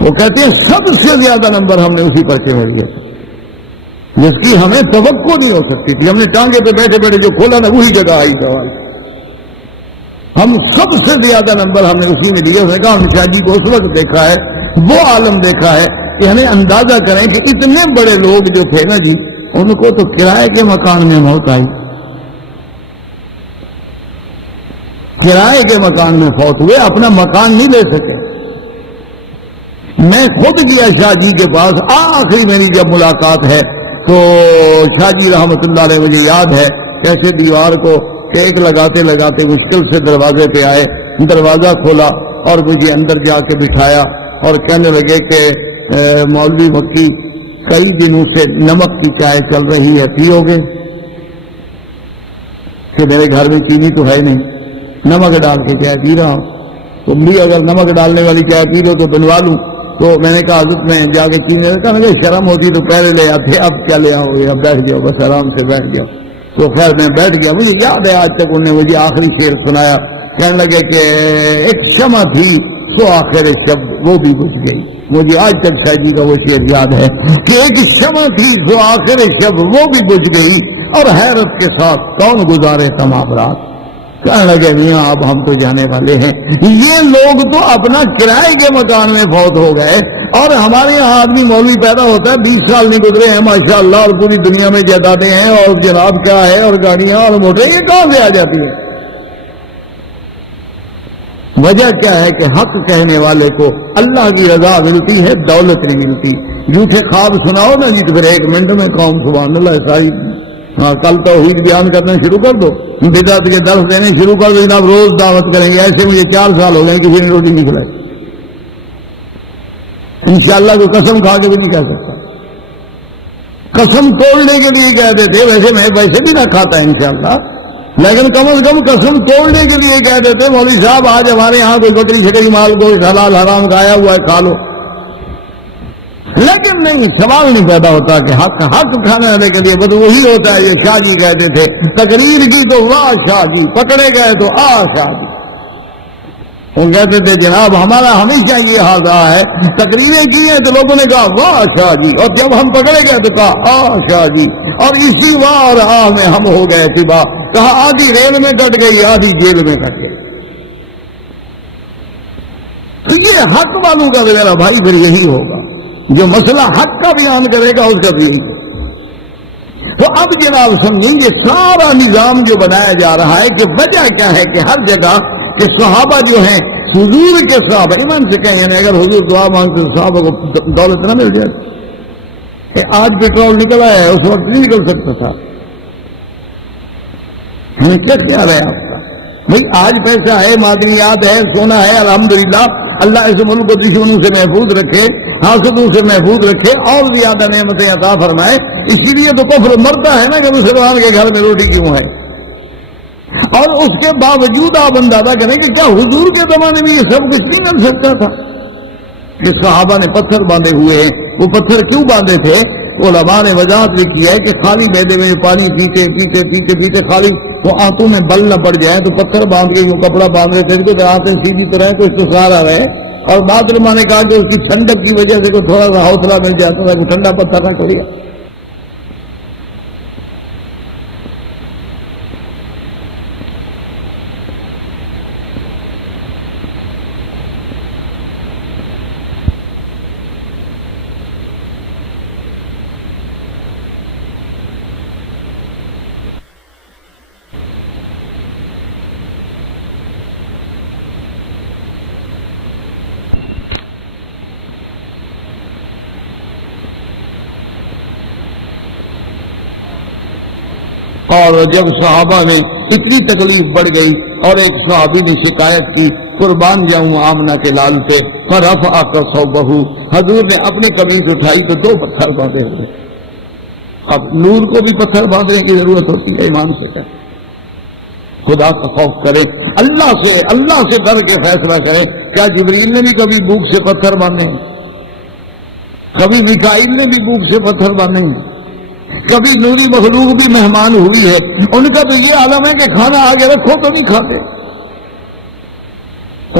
وہ کہتے ہیں سب سے زیادہ نمبر ہم نے اسی پرچے میں لیے جس کی ہمیں توقع نہیں ہو سکتی تھی. ہم نے ٹانگے پہ بیٹھے بیٹھے جو کھولا نا وہی جگہ آئی سوال. ہم سب سے زیادہ نمبر ہم نے اسی میں لیے. اس نے کہا ہم شاہ جی کو اس وقت دیکھا ہے، وہ عالم دیکھا ہے کہ ہمیں اندازہ کریں کہ اتنے بڑے لوگ جو تھے نا جی، ان کو تو کرائے کے مکان میں موت آئی، کرائے کے مکان میں فوت ہوئے، اپنا مکان نہیں لے سکے. میں خود گیا شاہ جی کے پاس، آخری میری جب ملاقات ہے تو شاہ جی رحمت اللہ علیہ مجھے یاد ہے کیسے دیوار کو ٹیک لگاتے لگاتے مشکل سے دروازے پہ آئے، دروازہ کھولا اور مجھے اندر جا کے بٹھایا اور کہنے لگے کہ مولوی مکی کئی دنوں سے نمک کی چائے چل رہی ہے، پیو گے؟ کہ میرے گھر میں چینی تو ہے نہیں، نمک ڈال کے چائے پی رہا ہوں، تم بھی اگر نمک ڈالنے والی چائے پی لو تو بنوا لوں. تو میں نے کہا حضرت میں جا کے چینی رکھا، مجھے شرم ہوتی تو پہلے لے آتے، اب کیا لے آؤ گے، اب بیٹھ جاؤ، بس آرام سے بیٹھ جاؤ. تو خیر میں بیٹھ گیا. مجھے یاد ہے آج تک انہوں نے مجھے آخری شعر سنایا، کہنے لگے کہ ایک شمع تھی سو آخر شب وہ بھی بجھ گئی. مجھے آج تک شاہ جی کا وہ شعر یاد ہے کہ ایک شمع تھی سو آخر شب وہ بھی بجھ گئی، اور حیرت کے ساتھ کون گزارے تمام رات. کہنے لگے میاں اب ہم تو جانے والے ہیں. یہ لوگ تو اپنا کرائے کے مکان میں فوت ہو گئے، اور ہمارے یہاں آدمی مولوی پیدا ہوتا ہے 20 سال نہیں گزرے ہیں ماشاءاللہ، اور پوری دنیا میں جائیدادیں ہیں اور جناب کیا ہے اور گاڑیاں اور موٹر، یہ کہاں سے آ جاتی ہے؟ وجہ کیا ہے کہ حق کہنے والے کو اللہ کی رضا ملتی ہے، دولت نہیں ملتی. جھوٹے خواب سناؤ نا جی تو پھر 1 منٹ میں قوم سبحان اللہ ساری کل توحید بیان کرنا شروع کر دو، بدعت کے درس دینے شروع کر دو، جناب روز دعوت کریں گے. ایسے مجھے 4 سال ہو گئے کسی نے روٹی نہیں کھلائی. انشاءاللہ کوئی قسم کھا کے بھی نہیں کہہ سکتا، قسم توڑنے کے لیے کہتے تھے. ویسے میں ویسے بھی نہ کھاتا انشاءاللہ، لیکن کم از کم قسم توڑنے کے لیے کہتے تھے مولوی صاحب آج ہمارے یہاں کوئی بکری چھکری مال کو حلال حرام کھایا ہوا ہے کھا لو. لیکن نہیں، سوال نہیں پیدا ہوتا کہ حق کھانے والے کے لیے بس وہی ہوتا ہے. یہ شاہ جی کہتے تھے تقریر کی تو واہ شاہ جی، پکڑے گئے تو آ شاہ جی. وہ کہتے تھے جناب ہمارا ہمیشہ یہ حال رہا ہے، تقریریں کی ہیں تو لوگوں نے کہا واہ شاہ جی، اور جب ہم پکڑے گئے تو کہا آ شاہ جی. اور اسی واہ اور آ میں ہم ہو گئے تباہ. کہا آدھی ریل میں کٹ گئی، آدھی جیل میں کٹ گئی. تو یہ حق والوں کا میرا بھائی پھر یہی ہوگا، جو مسئلہ حق کا بیان کرے گا اس کا بھی یہی. تو اب جناب سمجھیں گے سارا نظام جو بنایا جا رہا ہے کہ وجہ کیا ہے کہ ہر جگہ کہ صحابہ جو ہیں، حضور کے صحابہ ایمان سے کہیں، یعنی اگر حضور دعا مانگتے تو صحابہ کو دولت نہ مل جائے کہ آج پیٹرول نکلا ہے اس وقت نہیں نکل سکتا تھا. ہمیں کیا خیال ہے آپ کا؟ بھائی آج پیسہ ہے، معدنیات ہے، سونا ہے، الحمدللہ، اللہ اس ملک کو دشمنوں سے محفوظ رکھے، حاسدوں سے محفوظ رکھے، اور زیادہ نعمتیں عطا فرمائے۔ اسی لیے تو کفر مرتا ہے نا کہ مسلمان کے گھر میں روٹی کیوں ہے۔ اور اس کے باوجود آپ اندازہ کریں کہ کیا حضور کے زمانے میں یہ سب کچھ نہیں مل سکتا تھا؟ جس صحابہ نے پتھر باندھے ہوئے ہیں، وہ پتھر کیوں باندھے تھے؟ علماء نے وضاحت بھی کی ہے کہ خالی میدے میں پانی پیتے پیتے پیتے پیتے خالی وہ آنتوں میں بل نہ پڑ جائے تو پتھر باندھ کے یوں کپڑا باندھ رہے تھے کہ آنتیں سیدھی طرح تو اس کو سہارا رہے۔ اور بعد علماء نے کہا کہ اس کی ٹھنڈک کی وجہ سے تھوڑا سا حوصلہ مل جاتا تھا کہ ٹھنڈا پتھر نہ چھوڑے۔ اور جب صحابہ نے اتنی تکلیف بڑھ گئی اور ایک صحابی نے شکایت کی، قربان جاؤں آمنہ کے لال سے، فرفع ثوبہ، حضور نے اپنی قمیض اٹھائی تو 2 پتھر باندھے ہوئے۔ اب نور کو بھی پتھر باندھنے کی ضرورت ہوتی ہے؟ ایمان سے کریں، خدا کا خوف کرے، اللہ سے ڈر کے فیصلہ کرے۔ کیا جبریل نے بھی کبھی بوک سے پتھر باندھے؟ کبھی میکائیل نے بھی بوک سے پتھر باندھے؟ کبھی نوری مخلوق بھی مہمان ہوئی ہے، ان کا تو یہ عالم ہے کہ کھانا آگے رکھو تو نہیں کھاتے۔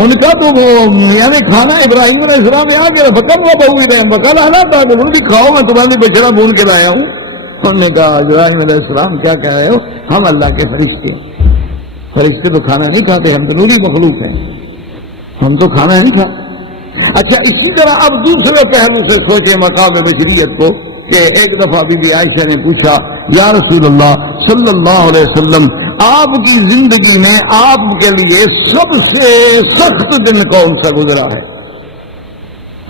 ان کا تو وہ یعنی کھانا ابراہیم علیہ السلام نے آگے بکر وہ بہو رہے بکر آنا تھا کہ ان بھی کھاؤ، میں تمہارے بچڑا بھون کے لایا ہوں۔ انہوں نے کہا ابراہیم علیہ السلام کیا کہہ رہے ہو؟ ہم اللہ کے فرشتے تو کھانا نہیں کھاتے، ہم تو نوری مخلوق ہیں، ہم تو کھانا نہیں کھاتے۔ اچھا اسی طرح اب دوسرے پہلو سے سوچے مقام بشریت کو کہ ایک دفعہ بی بی عائشہ نے پوچھا، یا رسول اللہ صلی اللہ علیہ وسلم، آپ کی زندگی میں آپ کے لیے سب سے سخت دن کون سا گزرا ہے؟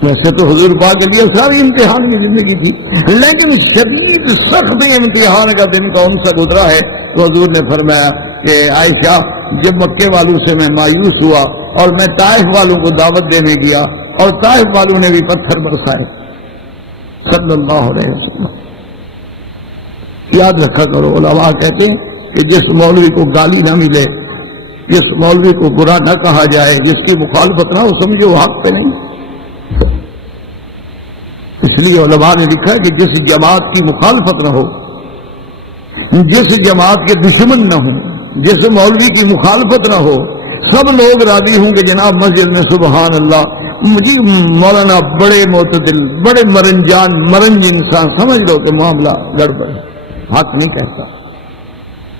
ویسے تو حضور پاک کے لیے ساری امتحان کی زندگی تھی، لیکن شدید سخت امتحان کا دن کون سا گزرا ہے؟ تو حضور نے فرمایا کہ عائشہ، جب مکے والوں سے میں مایوس ہوا اور میں طائف والوں کو دعوت دینے گیا اور طائف والوں نے بھی پتھر برسائے، صلی اللہ علیہ وسلم۔ یاد رکھا کرو، علماء کہتے ہیں کہ جس مولوی کو گالی نہ ملے، جس مولوی کو برا نہ کہا جائے، جس کی مخالفت نہ ہو، سمجھو حق پہ نہیں۔ اس لیے علماء نے لکھا کہ جس جماعت کی مخالفت نہ ہو، جس جماعت کے دشمن نہ ہوں، جس مولوی کی مخالفت نہ ہو، سب لوگ راضی ہوں کہ جناب مسجد میں سبحان اللہ مجھے مولانا بڑے معتدل، بڑے مرنج انسان، سمجھ لو کہ معاملہ گڑبڑ ہے، حق نہیں کہتا۔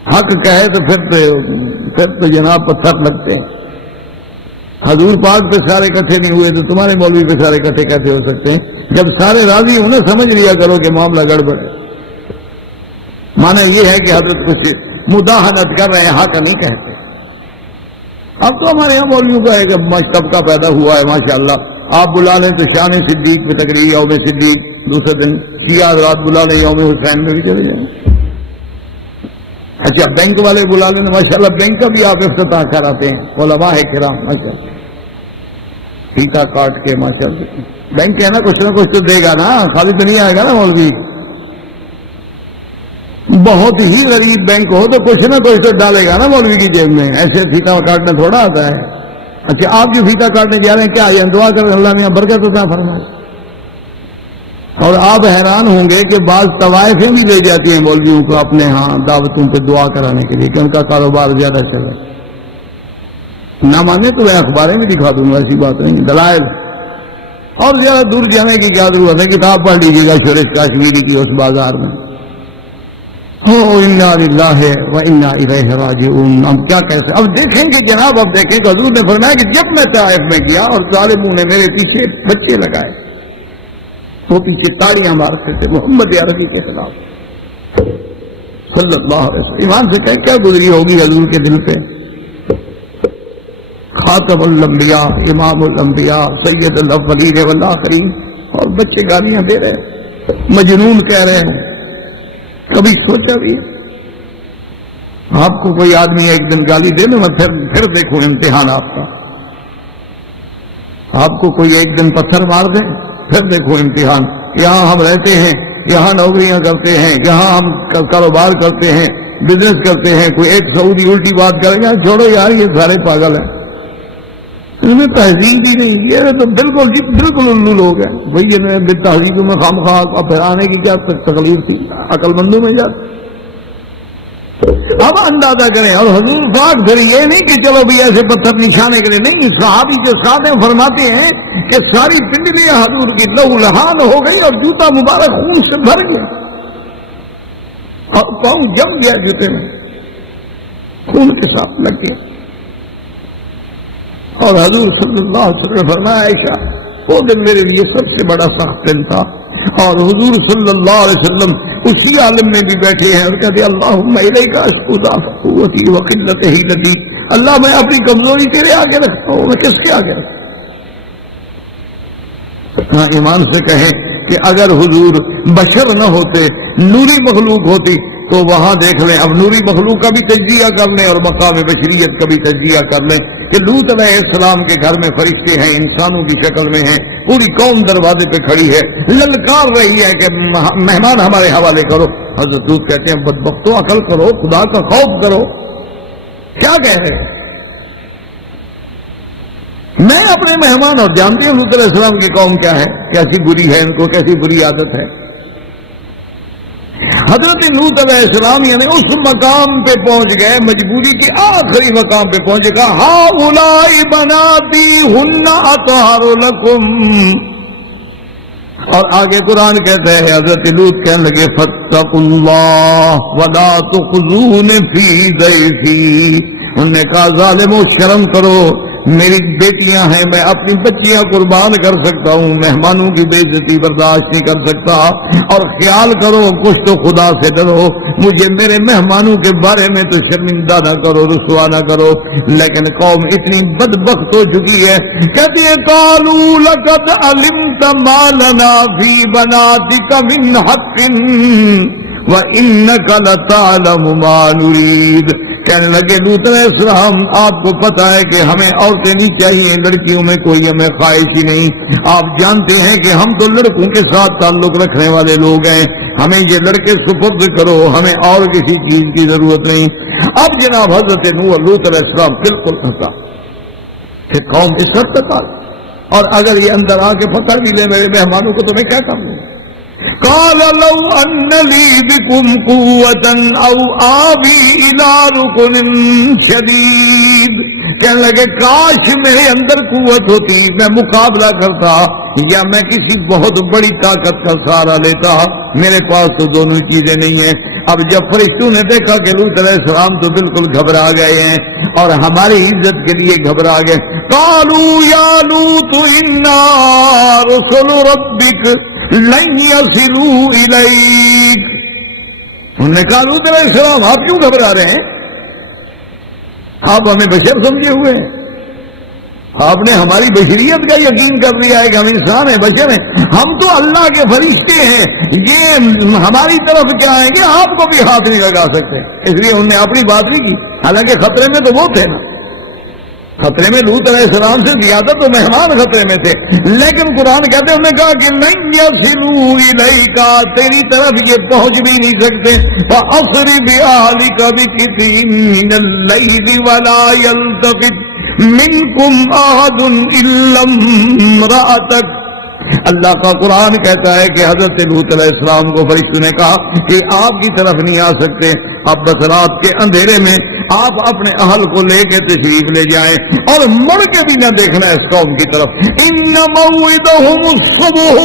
حق کہے تو پھر تو جناب پتھر لگتے ہیں۔ حضور پاک پہ سارے اکٹھے نہیں ہوئے تو تمہارے مولوی پہ سارے اکٹھے کیسے ہو سکتے ہیں؟ جب سارے راضی ہوں نا، سمجھ لیا کرو کہ معاملہ گڑبڑ ہے۔ معنی یہ ہے کہ حضرت کچھ مداحنت کر رہے ہیں، حق نہیں کہتے۔ اب تو ہمارے یہاں مولویوں کا ہے کہ طبقہ پیدا ہوا ہے ماشاءاللہ، آپ بلا لیں تو شان صدیق پہ تقریر، یوم صدیق، دوسرے دن کیا رات بلا لیں یوم حسین میں بھی چلے جائیں۔ اچھا بینک والے بلا لیں ماشاءاللہ، بینک کا بھی آپ افتتاح کراتے ہیں، علماء کرام ماشاءاللہ، فیتا کاٹ کے ماشاءاللہ۔ بینک ہے نا، کچھ نہ کچھ تو دے گا نا، خالی تو نہیں آئے گا نا مولوی۔ بہت ہی غریب بینک ہو تو کچھ نہ کچھ تو ڈالے گا نا مولوی کی جیب میں، ایسے فیتا کاٹنا تھوڑا آتا ہے۔ اچھا آپ جو فیتا کاٹنے جا رہے ہیں کیا یہ دعا کر اللہ میاں برکت عطا فرمائے؟ اور آپ حیران ہوں گے کہ بعض طوائفیں بھی لے جاتی ہیں مولویوں کو اپنے ہاں دعوتوں پہ دعا کرانے کے لیے کہ ان کا کاروبار زیادہ چلے۔ نہ مانے تو میں اخباریں بھی دکھا دوں گا، ایسی بات نہیں، دلائل۔ اور زیادہ دور جانے کی کیا ضرورت ہے، کتاب پڑھ لیجیے گا شریف کاشمیری کی اس بازار میں۔ انا للہ و انا الیہ راجعون۔ ہم کیا کہتے ہیں؟ اب دیکھیں گے جناب، اب دیکھیں کہ حضور نے فرمایا کہ جب میں طائف میں گیا اور ظالموں نے میرے پیچھے بچے لگائے، وہ پیچھے تاڑیاں مارتے تھے محمد عربی کے خلاف صلی اللہ علیہ وسلم۔ ایمان سے کیا گزری ہوگی حضور کے دل پہ؟ خاتم الانبیاء، امام الانبیاء، سید الاولین والآخرین، اور بچے گالیاں دے رہے ہیں، مجنون کہہ رہے ہیں۔ کبھی سوچا بھی آپ کو کوئی آدمی ایک دن گالی دے میں پھر دیکھو امتحان آپ کا۔ آپ کو کوئی ایک دن پتھر مار دے، پھر دیکھو امتحان. یہاں ہم رہتے ہیں، یہاں نوکریاں کرتے ہیں، یہاں ہم کاروبار کرتے ہیں، بزنس کرتے ہیں، کوئی ایک سعودی الٹی بات کرے گا، چھوڑو یار یہ سارے پاگل ہیں، ان میں تہذیب ہی نہیں. یہ تو بالکل الو لوگ ہیں. وہی تہذیب میں خام خواہ پھیرانے کی کیا تکلیف تھی، عقل مندوں میں جاتی. اب اندازہ کریں. اور حضور پاک پھر یہ نہیں کہ چلو بھی ایسے پتھر نشانے کے لیے نہیں، صحابی جو ساتھ ہیں فرماتے ہیں کہ ساری پنڈلیاں حضور کی لہو لہان ہو گئی اور جوتا مبارک خون سے بھر گیا اور پاؤں جم گیا جوتے میں، خون کے ساتھ لگ گیا. اور حضور صلی اللہ علیہ وسلم نے فرمایا عائشہ وہ دن میرے لیے سب سے بڑا سخت دن تھا. اور حضور صلی اللہ علیہ وسلم اسی عالم میں بھی بیٹھے ہیں اور کہتے اللہم الیک اشکو ضعف قوتی وقلت حیلتی، اللہ میں اپنی کمزوری تیرے آگے رکھتا ہوں، میں کس کے آگے رکھتا ہوں. ہاں ایمان سے کہیں کہ اگر حضور بشر نہ ہوتے، نوری مخلوق ہوتی تو وہاں دیکھ لیں. اب نوری مخلوق کا بھی تجزیہ کر لیں اور مقام بشریت کا بھی تجزیہ کر لیں کہ لوط علیہ السلام کے گھر میں فرشتے ہیں، انسانوں کی شکل میں ہیں، پوری قوم دروازے پہ کھڑی ہے، للکار رہی ہے کہ مہمان ہمارے حوالے کرو. حضرت لوط کہتے ہیں بدبختو عقل کرو، خدا کا خوف کرو، کیا کہہ رہے ہیں؟ میں اپنے مہمان، اور جانتے ہیں لوط علیہ السلام کی قوم کیا ہے، کیسی بری ہے، ان کو کیسی بری عادت ہے. حضرت لوط علیہ السلام یعنی اس مقام پہ پہنچ گئے، مجبوری کے آخری مقام پہ پہنچ گئے. ہؤلاء بناتی ہن اطہر لکم. اور آگے قرآن کہتا ہے حضرت لوط کہنے لگے فاتقوا اللہ ولا تخزون فی ضیفی. انہوں نے کہا ظالمو شرم کرو، میری بیٹیاں ہیں، میں اپنی بچیاں قربان کر سکتا ہوں، مہمانوں کی بے عزتی برداشت نہیں کر سکتا. اور خیال کرو کچھ تو خدا سے ڈرو، مجھے میرے مہمانوں کے بارے میں تو شرمندہ نہ کرو، رسوا نہ کرو. لیکن قوم اتنی بدبخت ہو چکی ہے، کہتی ہے قالوا لقد علمت ما لنا فی بناتک من حق وانک لتعلم ما نرید. کہنے لگے لوط علیہ السلام آپ کو پتا ہے کہ ہمیں عورتیں نہیں چاہیے، لڑکیوں میں کوئی ہمیں خواہش ہی نہیں. آپ جانتے ہیں کہ ہم تو لڑکوں کے ساتھ تعلق رکھنے والے لوگ ہیں، ہمیں یہ لڑکے سپرد کرو، ہمیں اور کسی چیز کی ضرورت نہیں. اب جناب حضرت نوح لوط علیہ السلام بالکل ہنسا کہ قوم اس حد تک آ گئی، اور اگر یہ اندر آ کے پتہ بھی لے میرے مہمانوں کو تو میں کیا کروں. قال لو ان لي بكم قوة او آوي الى ركن شديد. کہنے لگے کاش میرے اندر قوت ہوتی، میں مقابلہ کرتا، یا میں کسی بہت بڑی طاقت کا سہارا لیتا. میرے پاس تو دونوں چیزیں نہیں ہیں. اب جب فرشتوں نے دیکھا کہ لوط علیہ السلام تو بالکل گھبرا گئے ہیں اور ہماری عزت کے لیے گھبرا گئے، قالوا یا لوط انا رسل ربک لن يصلوا الیک. انہوں نے کہا لوط علیہ السلام آپ کیوں گھبرا رہے ہیں؟ آپ ہمیں بشر سمجھے ہوئے ہیں، آپ نے ہماری بشریت کا یقین کر لیا ہے کہ ہم انسان ہیں، بشر ہیں، ہم تو اللہ کے فرشتے ہیں، یہ ہماری طرف کیا آئیں گے، آپ کو بھی ہاتھ نہیں لگا سکتے. اس لیے انہوں نے اپنی بات نہیں کی. حالانکہ خطرے میں تو وہ تھے نا، خطرے میں لوط علیہ السلام سے زیادہ تو مہمان خطرے میں تھے. لیکن قرآن کہتے انہوں نے کہا کہ لن یصلوا الیک، تیری طرف یہ پہنچ بھی نہیں سکتے. فأسر بأہلک بقطع من اللیل ولا یلتفت منکم احد الا امرأتک. اللہ کا قرآن کہتا ہے کہ حضرت لوط علیہ السلام کو فرشتوں نے کہا کہ آپ کی طرف نہیں آ سکتے، اب بس رات کے اندھیرے میں آپ اپنے اہل کو لے کے تشریف لے جائیں اور مڑ کے بھی نہ دیکھنا اس قوم کی طرف. ان موعدہم الصبح،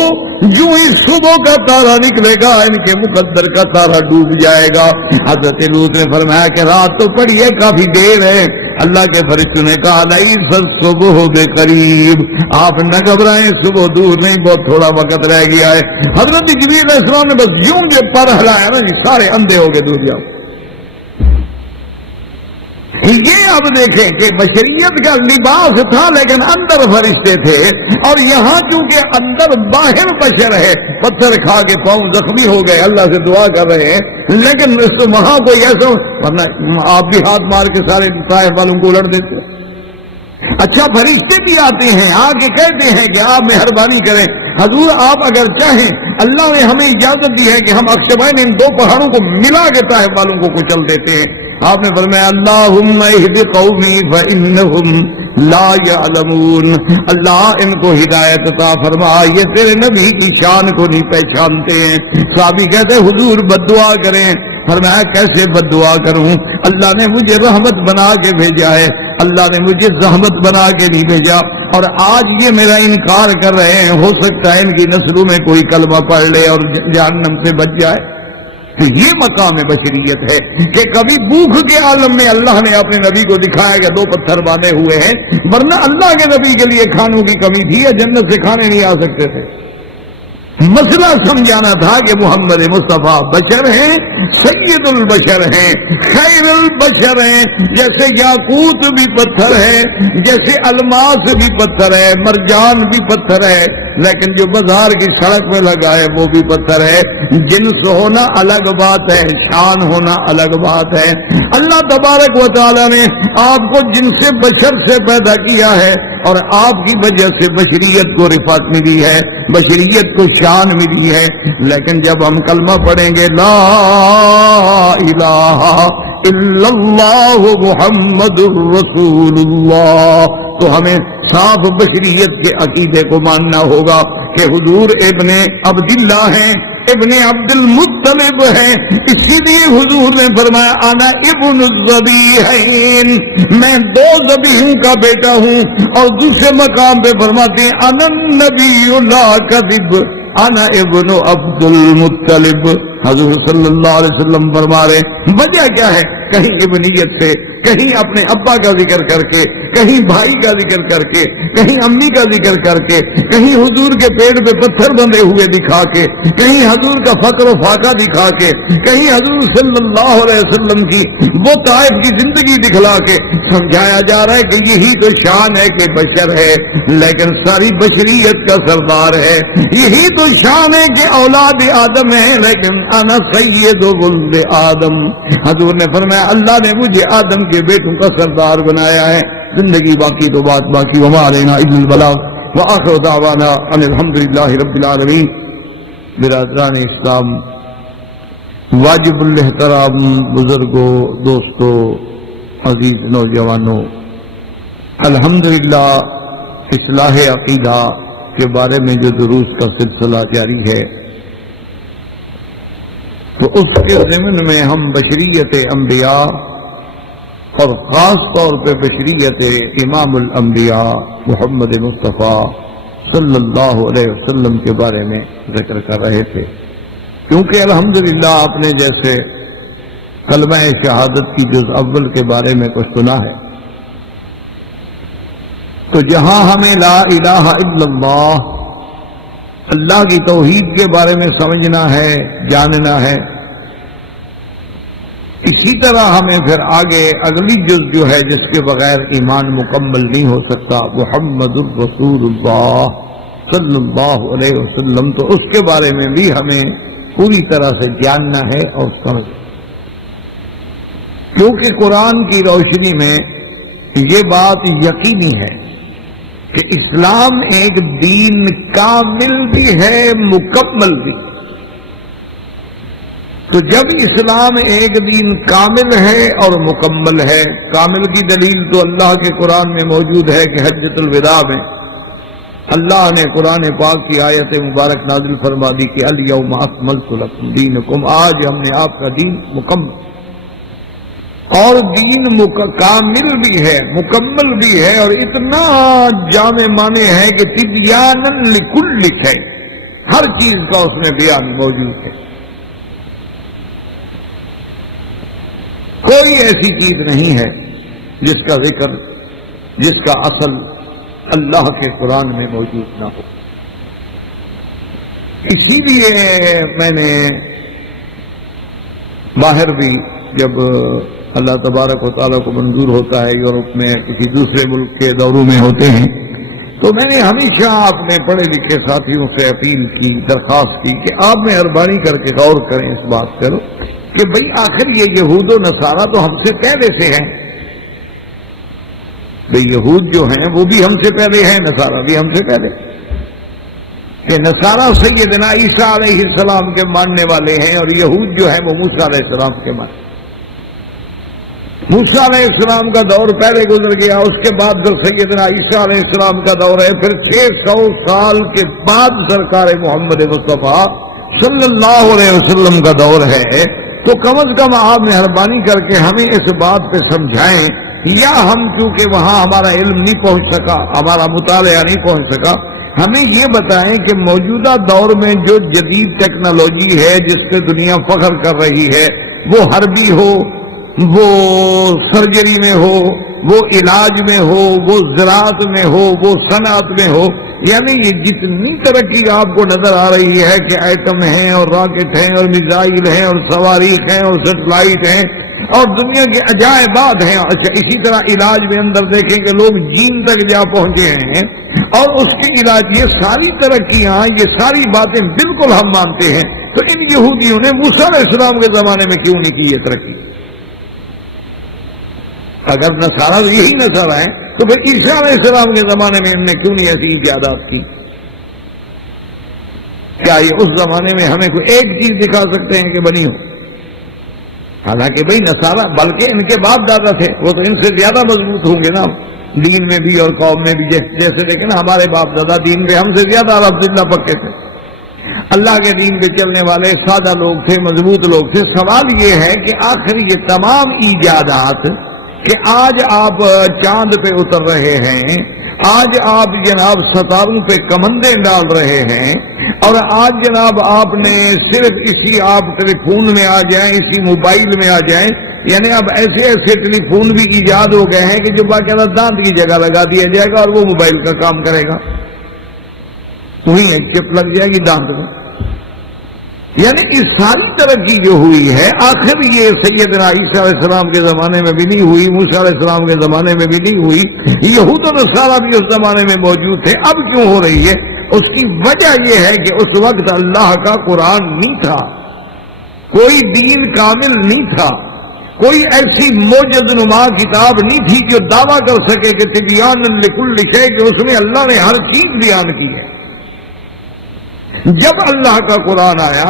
جو ہی صبح کا تارا نکلے گا ان کے مقدر کا تارا ڈوب جائے گا. حضرت لوط نے فرمایا کہ رات تو پڑی ہے، کافی دیر ہے. اللہ کے فرشتوں نے کہا لیس الصبح بقریب، آپ نہ گھبرائیں، صبح دور نہیں، بہت تھوڑا وقت رہ گیا ہے. حضرت جبریل علیہ السلام نے بس یوں جو پر ہلایا نا کہ سارے اندھے ہو گئے، دور جاؤ. یہ اب دیکھیں کہ بشریت کا لباس تھا لیکن اندر فرشتے تھے، اور یہاں چونکہ اندر باہر بشر ہے، پتھر کھا کے پاؤں زخمی ہو گئے، اللہ سے دعا کر رہے ہیں. لیکن وہاں کوئی ایسا، ورنہ آپ بھی ہاتھ مار کے سارے طائف والوں کو الٹ دیتے. اچھا فرشتے بھی آتے ہیں، آ کے کہتے ہیں کہ آپ مہربانی کریں حضور، آپ اگر چاہیں اللہ نے ہمیں اجازت دی ہے کہ ہم اکشبین ان دو پہاڑوں کو ملا کے طائف والوں کو کچل دیتے ہیں۔ آپ نے فرمایا اللہم اہد قومی فإنہم لا یعلمون، اللہ ان کو ہدایت عطا فرما، یہ تیرے نبی کی شان کو نہیں پہچانتے ہیں۔ صحابی کہتے حضور بد دعا کریں، فرمایا کیسے بد دعا کروں، اللہ نے مجھے رحمت بنا کے بھیجا ہے، اللہ نے مجھے زحمت بنا کے نہیں بھیجا، اور آج یہ میرا انکار کر رہے ہیں، ہو سکتا ہے ان کی نسلوں میں کوئی کلمہ پڑھ لے اور جہنم سے بچ جائے۔ تو یہ مقام بشریت ہے کہ کبھی بھوک کے عالم میں اللہ نے اپنے نبی کو دکھایا کہ دو پتھر باندھے ہوئے ہیں، ورنہ اللہ کے نبی کے لیے کھانوں کی کمی تھی یا جنت سے کھانے نہیں آ سکتے تھے۔ مسئلہ سمجھانا تھا کہ محمد مصطفیٰ بشر ہیں، سید البشر ہیں، خیر البشر ہیں، جیسے یاقوت بھی پتھر ہے، جیسے الماس بھی پتھر ہے، مرجان بھی پتھر ہے، لیکن جو بازار کی سڑک میں لگا ہے وہ بھی پتھر ہے۔ جنس ہونا الگ بات ہے، شان ہونا الگ بات ہے۔ اللہ تبارک و تعالی نے آپ کو جنس بشر سے پیدا کیا ہے، اور آپ کی وجہ سے بشریت کو رفعت ملی ہے، بشریت کو شان ملی ہے۔ لیکن جب ہم کلمہ پڑھیں گے لا الہ الا اللہ محمد الرسول اللہ، تو ہمیں صاف بشریت کے عقیدے کو ماننا ہوگا کہ حضور ابن عبداللہ ہیں، ابن عبد المطلب ہیں، اسی لیے حضور نے فرمایا انا ابن الذبیحین، میں دو ذبیحوں کا بیٹا ہوں، اور دوسرے مقام پہ فرماتے ہیں انا النبی لا کذب انا ابن عبد المطلب۔ حضور صلی اللہ علیہ وسلم فرما رہے وجہ کیا ہے، کہیں ابنیت سے، کہیں اپنے ابا کا ذکر کر کے، کہیں بھائی کا ذکر کر کے، کہیں امی کا ذکر کر کے، کہیں حضور کے پیٹ پہ پتھر بندھے ہوئے دکھا کے، کہیں حضور کا فقر و فاقہ دکھا کے، کہیں حضور صلی اللہ علیہ وسلم کی وہ طائف کی زندگی دکھلا کے سمجھایا جا رہا ہے کہ یہی تو شان ہے کہ بشر ہے، لیکن ساری بشریت کا سردار ہے۔ یہی تو شان ہے کہ اولاد آدم ہے، لیکن انا سید ولد آدم۔ حضور نے فرمایا اللہ نے مجھے آدم کے بیٹوں کا سردار بنایا ہے۔ زندگی باقی تو بات باقی، وما علینا الا البلاغ، وآخر دعوانا ان الحمدللہ رب العالمین۔ برادران اسلام، واجب الاحترام بزرگوں، دوستوں، عزیز نوجوانوں، الحمدللہ اصلاح عقیدہ کے بارے میں جو دروس کا سلسلہ جاری ہے، تو اس کے ضمن میں ہم بشریت انبیاء اور خاص طور پہ بشریت امام الانبیاء محمد مصطفیٰ صلی اللہ علیہ وسلم کے بارے میں ذکر کر رہے تھے، کیونکہ الحمدللہ آپ نے جیسے کلمہ شہادت کی جز اول کے بارے میں کچھ سنا ہے، تو جہاں ہمیں لا الہ الا اللہ، اللہ کی توحید کے بارے میں سمجھنا ہے، جاننا ہے، اسی طرح ہمیں پھر آگے اگلی جز جو ہے جس کے بغیر ایمان مکمل نہیں ہو سکتا، محمد الرسول اللہ صلی اللہ علیہ وسلم، تو اس کے بارے میں بھی ہمیں پوری طرح سے جاننا ہے اور سمجھنا، کیونکہ قرآن کی روشنی میں یہ بات یقینی ہے کہ اسلام ایک دین کامل بھی ہے، مکمل بھی۔ تو جب اسلام ایک دین کامل ہے اور مکمل ہے، کامل کی دلیل تو اللہ کے قرآن میں موجود ہے کہ حجۃ الوداع میں اللہ نے قرآن پاک کی آیت مبارک نازل فرما دی کہ الیوم اکملت لکم دینکم، آج ہم نے آپ کا دین مکمل، اور دین کامل بھی ہے، مکمل بھی ہے، اور اتنا جامع معنی ہے کہ تبیانا لکل شیء، ہر چیز کا اس میں بیان موجود ہے۔ کوئی ایسی چیز نہیں ہے جس کا ذکر، جس کا اصل اللہ کے قرآن میں موجود نہ ہو۔ اسی لیے میں نے باہر بھی جب اللہ تبارک و تعالیٰ کو منظور ہوتا ہے یورپ میں کسی دوسرے ملک کے دوروں میں ہوتے ہیں، تو میں نے ہمیشہ اپنے پڑھے لکھے ساتھیوں سے اپیل کی، درخواست کی کہ آپ مہربانی کر کے غور کریں، اس بات کرو کہ بھئی آخر یہ یہود و نصارہ تو ہم سے کہہ دیتے ہیں بھئی یہود جو ہیں وہ بھی ہم سے پہلے ہیں، نصارہ بھی ہم سے پہلے، کہ نصارہ سیدنا عیسیٰ علیہ السلام کے ماننے والے ہیں اور یہود جو ہیں وہ موسیٰ علیہ السلام کے ماننے۔ موسیٰ علیہ السلام کا دور پہلے گزر گیا، اس کے بعد جو سیدنا عیسیٰ علیہ السلام کا دور ہے، پھر 600 سال کے بعد سرکار محمد مصطفیٰ صلی اللہ علیہ وسلم کا دور ہے۔ تو کم از کم آپ مہربانی کر کے ہمیں اس بات پہ سمجھائیں، یا ہم چونکہ وہاں ہمارا علم نہیں پہنچ سکا، ہمارا مطالعہ نہیں پہنچ سکا، ہمیں یہ بتائیں کہ موجودہ دور میں جو جدید ٹیکنالوجی ہے جس سے دنیا فخر کر رہی ہے، وہ حربی ہو، وہ سرجری میں ہو، وہ علاج میں ہو، وہ زراعت میں ہو، وہ صنعت میں ہو، یعنی یہ جتنی ترقی آپ کو نظر آ رہی ہے کہ ایٹم ہیں اور راکٹ ہیں اور میزائل ہیں اور صواريخ ہیں اور سیٹلائٹ ہیں اور دنیا کے عجائبات ہیں۔ اچھا، اسی طرح علاج میں اندر دیکھیں کہ لوگ جین تک جا پہنچے ہیں اور اس کے علاج، یہ ساری ترقیاں، یہ ساری باتیں بالکل ہم مانتے ہیں، تو ان یہودیوں نے موسیٰ علیہ السلام کے زمانے میں کیوں نہیں کی یہ ترقی؟ اگر نصارہ یہی نصارہ ہیں تو پھر عیسیٰ علیہ السلام کے زمانے میں انہوں نے کیوں نہیں ایسی ایجادات کی؟ کیا یہ اس زمانے میں ہمیں کوئی ایک چیز دکھا سکتے ہیں کہ بنی ہو؟ حالانکہ بھئی نصارہ، بلکہ ان کے باپ دادا تھے، وہ تو ان سے زیادہ مضبوط ہوں گے نا دین میں بھی اور قوم میں بھی، جیسے دیکھیں نا ہمارے باپ دادا دین پہ ہم سے زیادہ الحمدللہ پکے تھے، اللہ کے دین پہ چلنے والے سادہ لوگ تھے، مضبوط لوگ تھے۔ سوال یہ ہے کہ آخر یہ تمام ایجادات کہ آج آپ چاند پہ اتر رہے ہیں، آج آپ جناب ستاروں پہ کمندیں ڈال رہے ہیں، اور آج جناب آپ نے صرف اسی آپ ٹیلی فون میں آ جائیں، اسی موبائل میں آ جائیں، یعنی اب ایسے ایسے ٹیلی فون بھی ایجاد ہو گئے ہیں کہ جو باقاعدہ دانت کی جگہ لگا دیا جائے گا اور وہ موبائل کا کام کرے گا، وہیں ایک چپ لگ جائے گی دانت میں۔ یعنی اس ساری ترقی جو ہوئی ہے آخر یہ سیدنا عیسیٰ علیہ السلام کے زمانے میں بھی نہیں ہوئی، موسیٰ علیہ السلام کے زمانے میں بھی نہیں ہوئی، یہود و نصارہ بھی اس زمانے میں موجود تھے، اب کیوں ہو رہی ہے؟ اس کی وجہ یہ ہے کہ اس وقت اللہ کا قرآن نہیں تھا، کوئی دین کامل نہیں تھا، کوئی ایسی موجز نما کتاب نہیں تھی جو دعویٰ کر سکے کہ تبیان لکل شیء، کہ اس میں اللہ نے ہر چیز بیان کی ہے۔ جب اللہ کا قرآن آیا،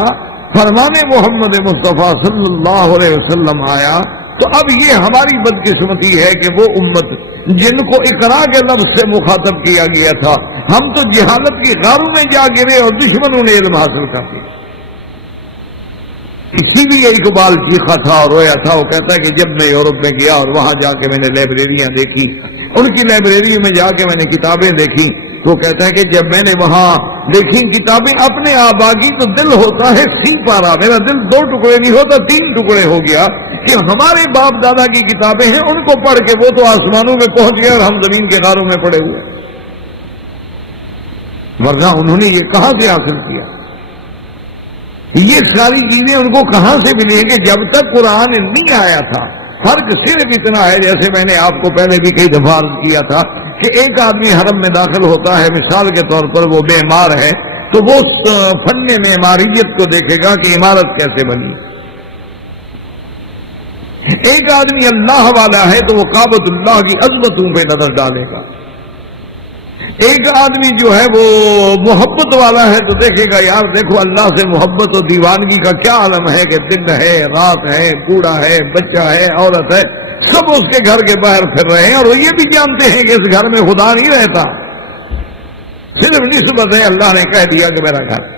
فرمان محمد مصطفیٰ صلی اللہ علیہ وسلم آیا، تو اب یہ ہماری بدقسمتی ہے کہ وہ امت جن کو اقرا کے لفظ سے مخاطب کیا گیا تھا، ہم تو جہالت کی غاروں میں جا گرے اور دشمنوں نے علم حاصل کر لیا۔ اسی لیے اقبال چیخا تھا اور رویا تھا، وہ کہتا ہے کہ جب میں یورپ میں گیا اور وہاں جا کے میں نے لائبریریاں دیکھی، ان کی لائبریری میں جا کے میں نے کتابیں دیکھی، تو کہتا ہے کہ جب میں نے وہاں دیکھی کتابیں اپنے آپ آگی تو دل ہوتا ہے سی پارا، میرا دل 2 ٹکڑے نہیں ہوتا 3 ٹکڑے ہو گیا کہ ہمارے باپ دادا کی کتابیں ہیں، ان کو پڑھ کے وہ تو آسمانوں میں پہنچ گئے اور ہم زمین کے غاروں میں پڑے ہوئے، ورنہ انہوں نے یہ کہاں سے حاصل کیا؟ یہ ساری چیزیں ان کو کہاں سے ملی ہیں کہ جب تک قرآن نہیں آیا تھا؟ فرق صرف اتنا ہے، جیسے میں نے آپ کو پہلے بھی کئی دفعہ عرض کیا تھا کہ ایک آدمی حرم میں داخل ہوتا ہے، مثال کے طور پر وہ معمار ہے، تو وہ فن معماریت کو دیکھے گا کہ عمارت کیسے بنی۔ ایک آدمی اللہ والا ہے تو وہ کعبۃ اللہ کی عظمتوں پہ نظر ڈالے گا۔ ایک آدمی جو ہے وہ محبت والا ہے تو دیکھے گا یار دیکھو اللہ سے محبت و دیوانگی کا کیا عالم ہے کہ دن ہے، رات ہے، بوڑھا ہے، بچہ ہے، عورت ہے، سب اس کے گھر کے باہر پھر رہے ہیں اور وہ یہ بھی جانتے ہیں کہ اس گھر میں خدا نہیں رہتا، صرف نسبت ہے، اللہ نے کہہ دیا کہ میرا گھر۔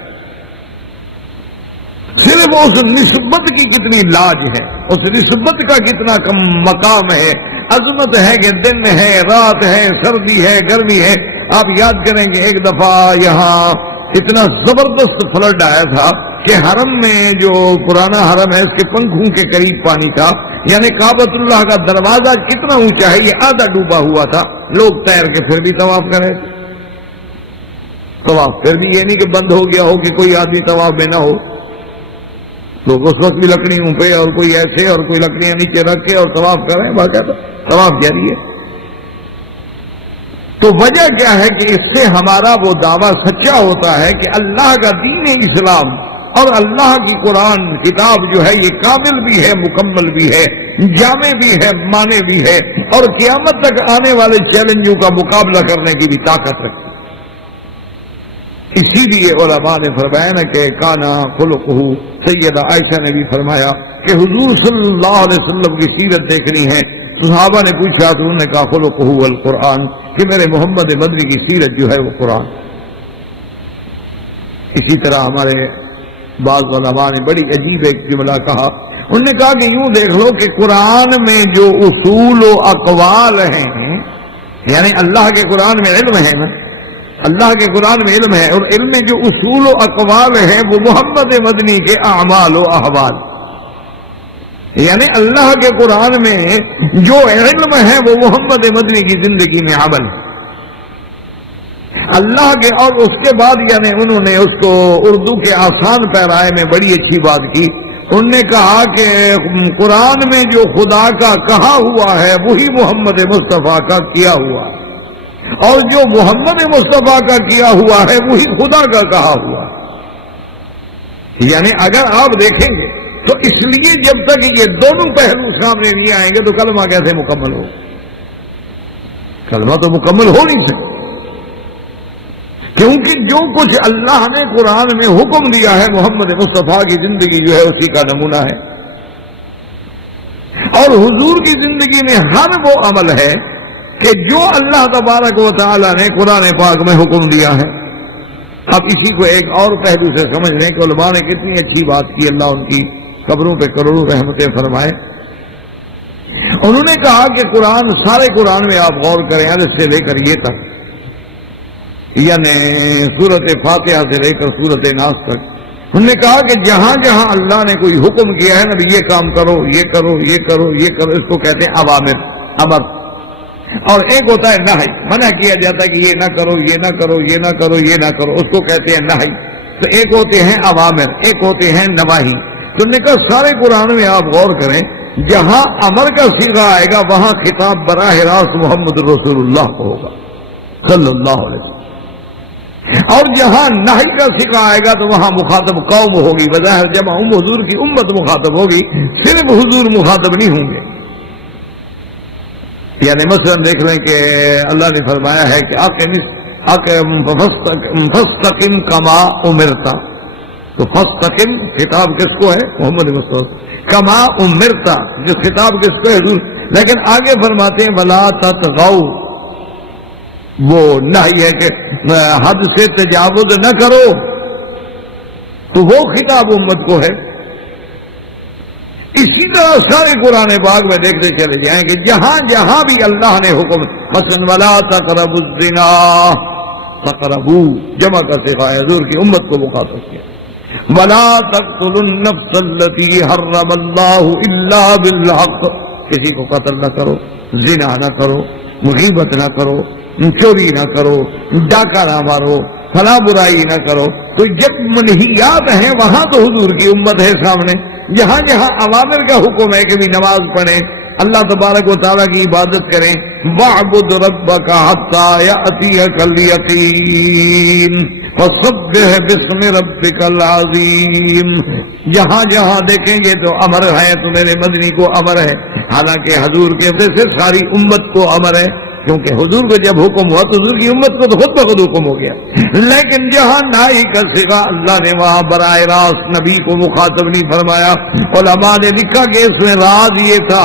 صرف اس نسبت کی کتنی لاج ہے، اس نسبت کا کتنا کم مقام ہے، عظمت ہے کہ دن ہے، رات ہے، سردی ہے، گرمی ہے۔ آپ یاد کریں کہ ایک دفعہ یہاں اتنا زبردست فلڈ آیا تھا کہ حرم میں جو پرانا حرم ہے اس کے پنکھوں کے قریب پانی تھا، یعنی کعبۃ اللہ کا دروازہ کتنا اونچا ہے یہ آدھا ڈوبا ہوا تھا، لوگ تیر کے پھر بھی طواف کرے، طواف پھر بھی یہ نہیں کہ بند ہو گیا ہو کہ کوئی آدمی طواف میں نہ ہو، لوگ اس وقت بھی لکڑیوں پہ اور کوئی ایسے اور کوئی لکڑیاں نیچے رکھ کے اور طواف کر رہے ہیں، باقاعدہ طواف جاری ہے۔ تو وجہ کیا ہے کہ اس سے ہمارا وہ دعویٰ سچا ہوتا ہے کہ اللہ کا دین اسلام اور اللہ کی قرآن کتاب جو ہے یہ کامل بھی ہے، مکمل بھی ہے، جامع بھی ہے، مانے بھی ہے، اور قیامت تک آنے والے چیلنجوں کا مقابلہ کرنے کی بھی طاقت رکھتی ہے۔ اسی لیے علماء نے فرمایا نا کہ کانا خلقہ، سیدہ عائشہ نے بھی فرمایا کہ حضور صلی اللہ علیہ وسلم کی سیرت دیکھنی ہے۔ صحابہ نے پوچھا تو انہوں نے کہا خلقہ القرآن، کہ میرے محمد مدنی کی سیرت جو ہے وہ قرآن۔ اسی طرح ہمارے بعض علماء نے بڑی عجیب ایک جملہ کہا، انہوں نے کہا کہ یوں دیکھ لو کہ قرآن میں جو اصول و اقوال ہیں، یعنی اللہ کے قرآن میں علم ہے نا، اللہ کے قرآن میں علم ہے، اور علم میں جو اصول و اقوال ہیں وہ محمد مدنی کے اعمال و احوال، یعنی اللہ کے قرآن میں جو علم ہے وہ محمد مدنی کی زندگی میں عمل ہے اللہ کے۔ اور اس کے بعد یعنی انہوں نے اس کو اردو کے آسان پیرائے میں بڑی اچھی بات کی، انہوں نے کہا کہ قرآن میں جو خدا کا کہا ہوا ہے وہی محمد مصطفیٰ کا کیا ہوا ہے، اور جو محمد مصطفیٰ کا کیا ہوا ہے وہی خدا کا کہا ہوا ہے۔ یعنی اگر آپ دیکھیں گے تو اس لیے جب تک یہ دونوں پہلو سامنے نہیں آئیں گے تو کلمہ کیسے مکمل ہو؟ کلمہ تو مکمل ہو نہیں سکتا، کیونکہ جو کچھ اللہ نے قرآن میں حکم دیا ہے محمد مصطفیٰ کی زندگی جو ہے اسی کا نمونہ ہے، اور حضور کی زندگی میں ہر وہ عمل ہے کہ جو اللہ تبارک و تعالی نے قرآن پاک میں حکم دیا ہے۔ اب اسی کو ایک اور پہلو سے سمجھ لیں کہ علماء نے کتنی اچھی بات کی، اللہ ان کی قبروں پہ کروڑوں رحمتیں فرمائے۔ انہوں نے کہا کہ قرآن، سارے قرآن میں آپ غور کریں الف سے لے کر یہ تک، یعنی سورت فاتحہ سے لے کر سورت ناس تک، انہوں نے کہا کہ جہاں جہاں اللہ نے کوئی حکم کیا ہے نا، یہ کام کرو، یہ کرو، یہ کرو، یہ کرو، اس کو کہتے ہیں عوامر، امر، اور ایک ہوتا ہے نہی، منع کیا جاتا ہے کہ یہ نہ کرو، یہ نہ کرو، یہ نہ کرو، یہ نہ کرو، اس کو کہتے ہیں نہی۔ تو ایک ہوتے ہیں عوامر، ایک ہوتے ہیں نواہی۔ تو نے کہا سارے قرآن میں آپ غور کریں، جہاں امر کا صیغہ آئے گا وہاں خطاب براہ راست محمد رسول اللہ کو ہوگا صلی اللہ علیہ وسلم، اور جہاں نہی کا صیغہ آئے گا تو وہاں مخاطب قوم ہوگی، بظاہر جب حضور کی امت مخاطب ہوگی، صرف حضور مخاطب نہیں ہوں گے۔ یعنی مثلا دیکھ لیں کہ اللہ نے فرمایا ہے کہ فاستقم کما امرتا، تو فاستقم خطاب کس کو ہے؟ محمد مصطفیٰ۔ کما امرتا جو خطاب کس کو ہے؟ حضور۔ لیکن آگے فرماتے ہیں ولا تطغوا، وہ نہی ہے کہ حد سے تجاوز نہ کرو، تو وہ خطاب امت کو ہے۔ اسی طرح سارے قرآن پاک میں دیکھتے چلے جائیں کہ جہاں جہاں بھی اللہ نے حکم، مثلا ولا تقربوا الزنا، تقربوا جمع کا صیغہ ہے، حضور کی امت کو مخاطب کیا، ولا تقتلوا النفس التي حرم الله الا بالحق، کسی کو قتل نہ کرو، زنا نہ کرو، غیبت نہ کرو، چوری نہ کرو، ڈاکہ نہ مارو، فلاں برائی نہ کرو۔ تو جب منہیات ہیں وہاں تو حضور کی امت ہے سامنے، جہاں جہاں اوامر کا حکم ہے کہ بھی نماز پڑھیں، اللہ تبارک و تعالیٰ کی عبادت کریں، وَاعْبُدْ رَبَّكَ حَتَّى يَأْتِيَكَ الْيَقِينُ وَسَبِّحْ بِاسْمِ رَبِّكَ الْعَظِيمِ، جہاں جہاں دیکھیں گے تو امر ہے، تو میرے مدنی کو امر ہے، حالانکہ حضور کے وجہ سے ساری امت کو امر ہے، کیونکہ حضور کو جب حکم ہوا تو حضور کی امت کو تو خود بخود حکم ہو گیا۔ لیکن جہاں نائی کا صیغہ اللہ نے وہاں براہ راست نبی کو مخاطب نہیں فرمایا۔ علماء نے لکھا کہ اس میں راز یہ تھا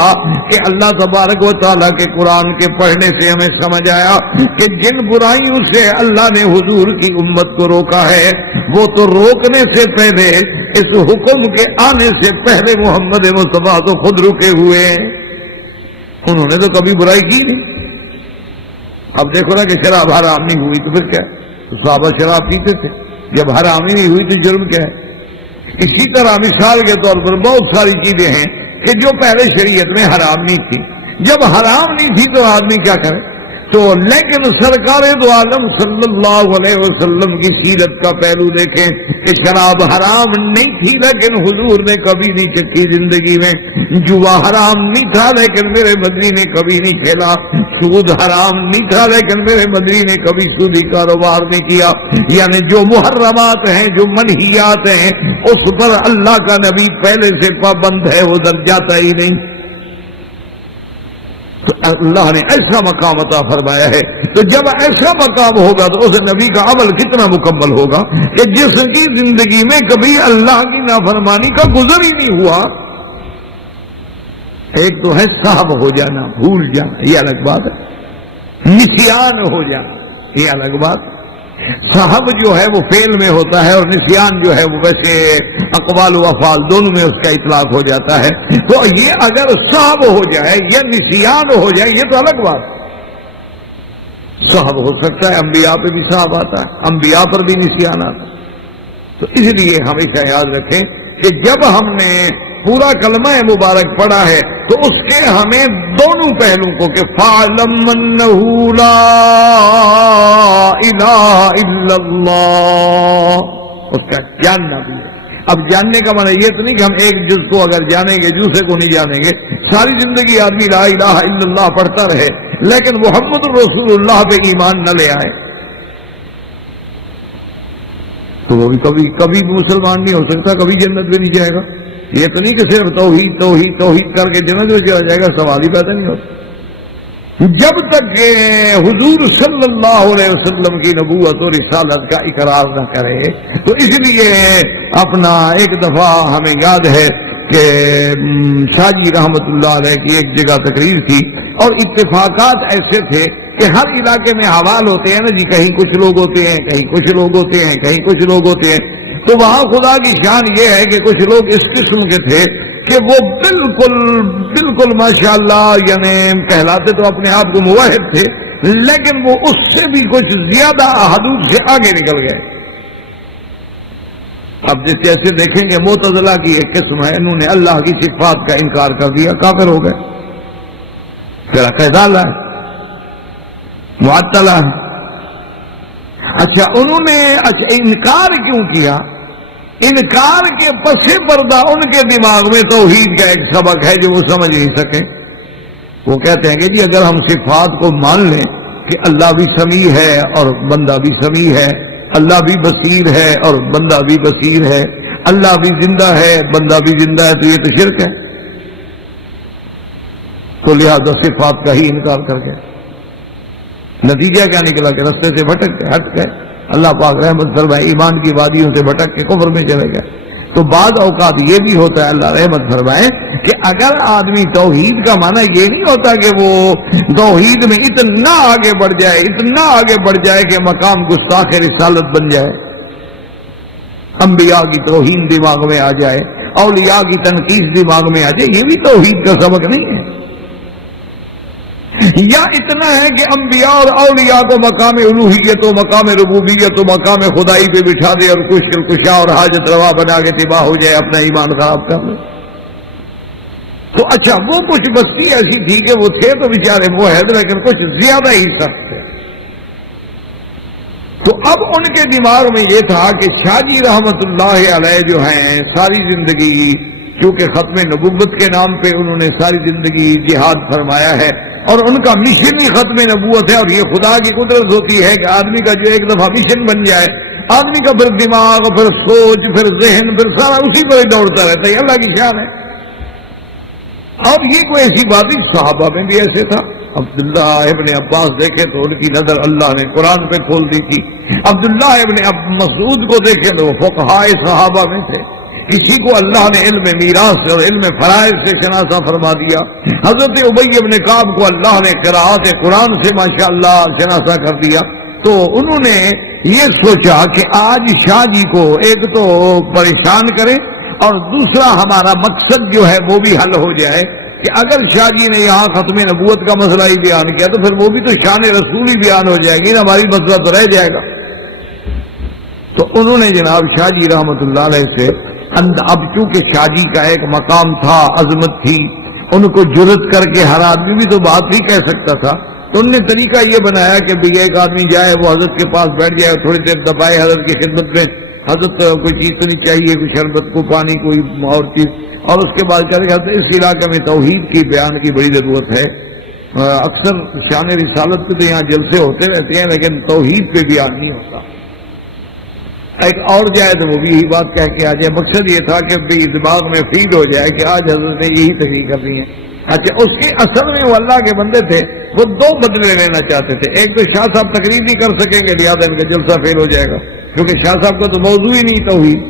کہ اللہ تبارک و تعالیٰ کے قرآن کے پڑھنے سے ہمیں سمجھ آیا کہ جن برائیوں سے اللہ نے حضور کی امت کو روکا ہے وہ تو روکنے سے پہلے، اس حکم کے آنے سے پہلے محمد مصطفیٰ تو خود رکے ہوئے ہیں، انہوں نے تو کبھی برائی کی نہیں۔ اب دیکھو نا کہ شراب حرام نہیں ہوئی تو پھر کیا؟ صحابہ شراب پیتے تھے، جب حرام ہی نہیں ہوئی تو جرم کیا ہے؟ اسی طرح مثال کے طور پر بہت ساری چیزیں ہیں کہ جو پہلے شریعت میں حرام نہیں تھی، جب حرام نہیں تھی تو آدمی کیا کرے؟ تو لیکن سرکار دو عالم صلی اللہ علیہ وسلم کی سیرت کا پہلو دیکھیں کہ شراب حرام نہیں تھی لیکن حضور نے کبھی نہیں چکھی زندگی میں، جوا حرام نہیں تھا لیکن میرے مدنی نے کبھی نہیں کھیلا، سود حرام نہیں تھا لیکن میرے مدنی نے کبھی سودی کاروبار نہیں کیا، یعنی جو محرمات ہیں، جو منہیات ہیں، اس پر اللہ کا نبی پہلے سے پابند ہے، وہ در جاتا ہی نہیں۔ تو اللہ نے ایسا مقام عطا فرمایا ہے، تو جب ایسا مقام ہوگا تو اس نبی کا عمل کتنا مکمل ہوگا کہ جس کی زندگی میں کبھی اللہ کی نافرمانی کا گزر ہی نہیں ہوا۔ ایک تو ہے صاحب ہو جانا، بھول جانا، یہ الگ بات ہے، نسیان ہو جانا یہ الگ بات۔ صاحب جو ہے وہ فعل میں ہوتا ہے اور نسیان جو ہے وہ ویسے اقوال و افعال دونوں میں اس کا اطلاق ہو جاتا ہے۔ تو یہ اگر صاحب ہو جائے یا نسیان ہو جائے یہ تو الگ بات ہے۔ صاحب ہو سکتا ہے، انبیاء پہ بھی صاحب آتا ہے، انبیاء پر بھی نسیان آتا ہے۔ تو اس لیے ہمیشہ یاد رکھیں کہ جب ہم نے پورا کلمہ مبارک پڑھا ہے تو اس کے ہمیں دونوں پہلوں کو کہ فَاعْلَمْ أَنَّهُ لَا إِلَهَ إِلَّا اللَّهُ، اس کا جاننا بھی ہے۔ اب جاننے کا معنی یہ تو نہیں کہ ہم ایک جز کو اگر جانیں گے دوسرے کو نہیں جانیں گے، ساری زندگی آدمی لا الہ الا اللہ پڑھتا رہے لیکن محمد رسول اللہ پہ ایمان نہ لے آئے تو وہ بھی کبھی مسلمان نہیں ہو سکتا، کبھی جنت میں نہیں جائے گا۔ یہ تو نہیں کہ صرف توحید توحید توحید کر کے جنت میں چلا جائے گا، سوال ہی پیدا نہیں ہوتا۔ جب تک کہ حضور صلی اللہ علیہ وسلم کی نبوت اور رسالت کا اقرار نہ کرے، تو اس لیے اپنا ایک دفعہ ہمیں یاد ہے کہ شاہ جی رحمت اللہ علیہ کی ایک جگہ تقریر تھی اور اتفاقات ایسے تھے کہ ہر علاقے میں حوال ہوتے ہیں نا جی، کہیں کچھ لوگ ہوتے ہیں، کہیں کچھ لوگ ہوتے ہیں، کہیں کچھ لوگ ہوتے ہیں۔ تو وہاں خدا کی شان یہ ہے کہ کچھ لوگ اس قسم کے تھے کہ وہ بالکل ماشاءاللہ یعنی کہلاتے تو اپنے آپ کو موحد تھے لیکن وہ اس سے بھی کچھ زیادہ حدود سے آگے نکل گئے۔ اب جیسے ایسے دیکھیں گے معتزلہ کی ایک قسم ہے، انہوں نے اللہ کی صفات کا انکار کر دیا، کافر ہو گئے۔ پھر عقیدہ معطلہ، اچھا انہوں نے انکار کیوں کیا؟ انکار کے پس پردہ ان کے دماغ میں توحید کا ایک سبق ہے جو وہ سمجھ نہیں سکے۔ وہ کہتے ہیں کہ جی اگر ہم صفات کو مان لیں کہ اللہ بھی سمیع ہے اور بندہ بھی سمیع ہے، اللہ بھی بصیر ہے اور بندہ بھی بصیر ہے، اللہ بھی زندہ ہے بندہ بھی زندہ ہے، تو یہ تو شرک ہے۔ تو لہذا صفات کا ہی انکار کر گئے۔ نتیجہ کیا نکلا کہ رستے سے بھٹک گئے، ہٹ گئے۔ اللہ پاک رحمت فرمائے ایمان کی وادیوں سے بھٹک کے کفر میں چلے گئے۔ تو بعض اوقات یہ بھی ہوتا ہے، اللہ رحمت فرمائے، کہ اگر آدمی توحید کا معنی یہ نہیں ہوتا کہ وہ توحید میں اتنا آگے بڑھ جائے کہ مقام گستاخ رسالت بن جائے، انبیاء کی توہین دماغ میں آ جائے، اولیاء کی تنقیص دماغ میں آ جائے، یہ بھی توحید کا سبق نہیں ہے۔ یا اتنا ہے کہ انبیاء اور اولیاء کو مقام الوہیت و مقام ربوبیت و مقام خدائی پہ بٹھا دے اور مشکل کشا اور حاجت روا بنا کے تباہ ہو جائے، اپنا ایمان خراب کر لے۔ تو اچھا وہ کچھ بستی ایسی تھی کہ وہ تھے تو بیچارے موحد لیکن کچھ زیادہ ہی سخت تھے۔ تو اب ان کے دماغ میں یہ تھا کہ شاہ جی رحمت اللہ علیہ جو ہیں ساری زندگی چونکہ ختم نبوت کے نام پہ انہوں نے ساری زندگی جہاد فرمایا ہے اور ان کا مشن ہی ختم نبوت ہے، اور یہ خدا کی قدرت ہوتی ہے کہ آدمی کا جو ایک دفعہ مشن بن جائے، آدمی کا پھر دماغ، پھر سوچ، پھر ذہن، پھر سارا اسی پر دوڑتا رہتا ہے۔ اللہ کی شان ہے۔ اور یہ کوئی ایسی بات نہیں، صحابہ میں بھی ایسے تھا۔ عبداللہ ابن عباس دیکھے تو ان کی نظر اللہ نے قرآن پہ کھول دی تھی، عبداللہ ابن مسعود کو دیکھے تو وہ فقہاء صحابہ میں تھے، کسی کو اللہ نے علم میراث اور علم فرائض سے شناسہ فرما دیا، حضرت ابی ابن کعب کو اللہ نے قراءت قرآن سے ماشاءاللہ شناسہ کر دیا۔ تو انہوں نے یہ سوچا کہ آج شاہ جی کو ایک تو پریشان کریں اور دوسرا ہمارا مقصد جو ہے وہ بھی حل ہو جائے کہ اگر شاہ جی نے یہاں ختم نبوت کا مسئلہ ہی بیان کیا تو پھر وہ بھی تو شان رسول ہی بیان ہو جائے گی نا، ہماری مسئلہ تو رہ جائے گا۔ تو انہوں نے جناب شاہ جی رحمت اللہ علیہ سے اب چونکہ شاہ جی کا ایک مقام تھا، عظمت تھی، ان کو جرت کر کے ہر آدمی بھی تو بات نہیں کہہ سکتا تھا، تو ان نے طریقہ یہ بنایا کہ بھئی ایک آدمی جائے، وہ حضرت کے پاس بیٹھ جائے، تھوڑی دیر دبائے حضرت کی خدمت میں، حضرت کوئی چیز تو نہیں چاہیے، کوئی شربت، کو پانی، کوئی اور چیز، اور اس کے بعد چلے جاتے۔ اس علاقے میں توحید کی بیان کی بڑی ضرورت ہے۔ اکثر شان رسالت پہ تو یہاں جلسے ہوتے رہتے ہیں، لیکن توحید پہ بیان نہیں ہوتا۔ ایک اور جائے تو وہ بھی یہی بات کہہ کے آ جائے۔ مقصد یہ تھا کہ دماغ میں فیڈ ہو جائے کہ آج حضرت نے یہی تقریر کرنی ہے۔ اچھا، اس کے اصل میں وہ اللہ کے بندے تھے، وہ دو بدلے لینا چاہتے تھے۔ ایک تو شاہ صاحب تقریر نہیں کر سکیں گے، لہٰذا ان کا جلسہ فیل ہو جائے گا، کیونکہ شاہ صاحب کا تو موضوع ہی نہیں توحید۔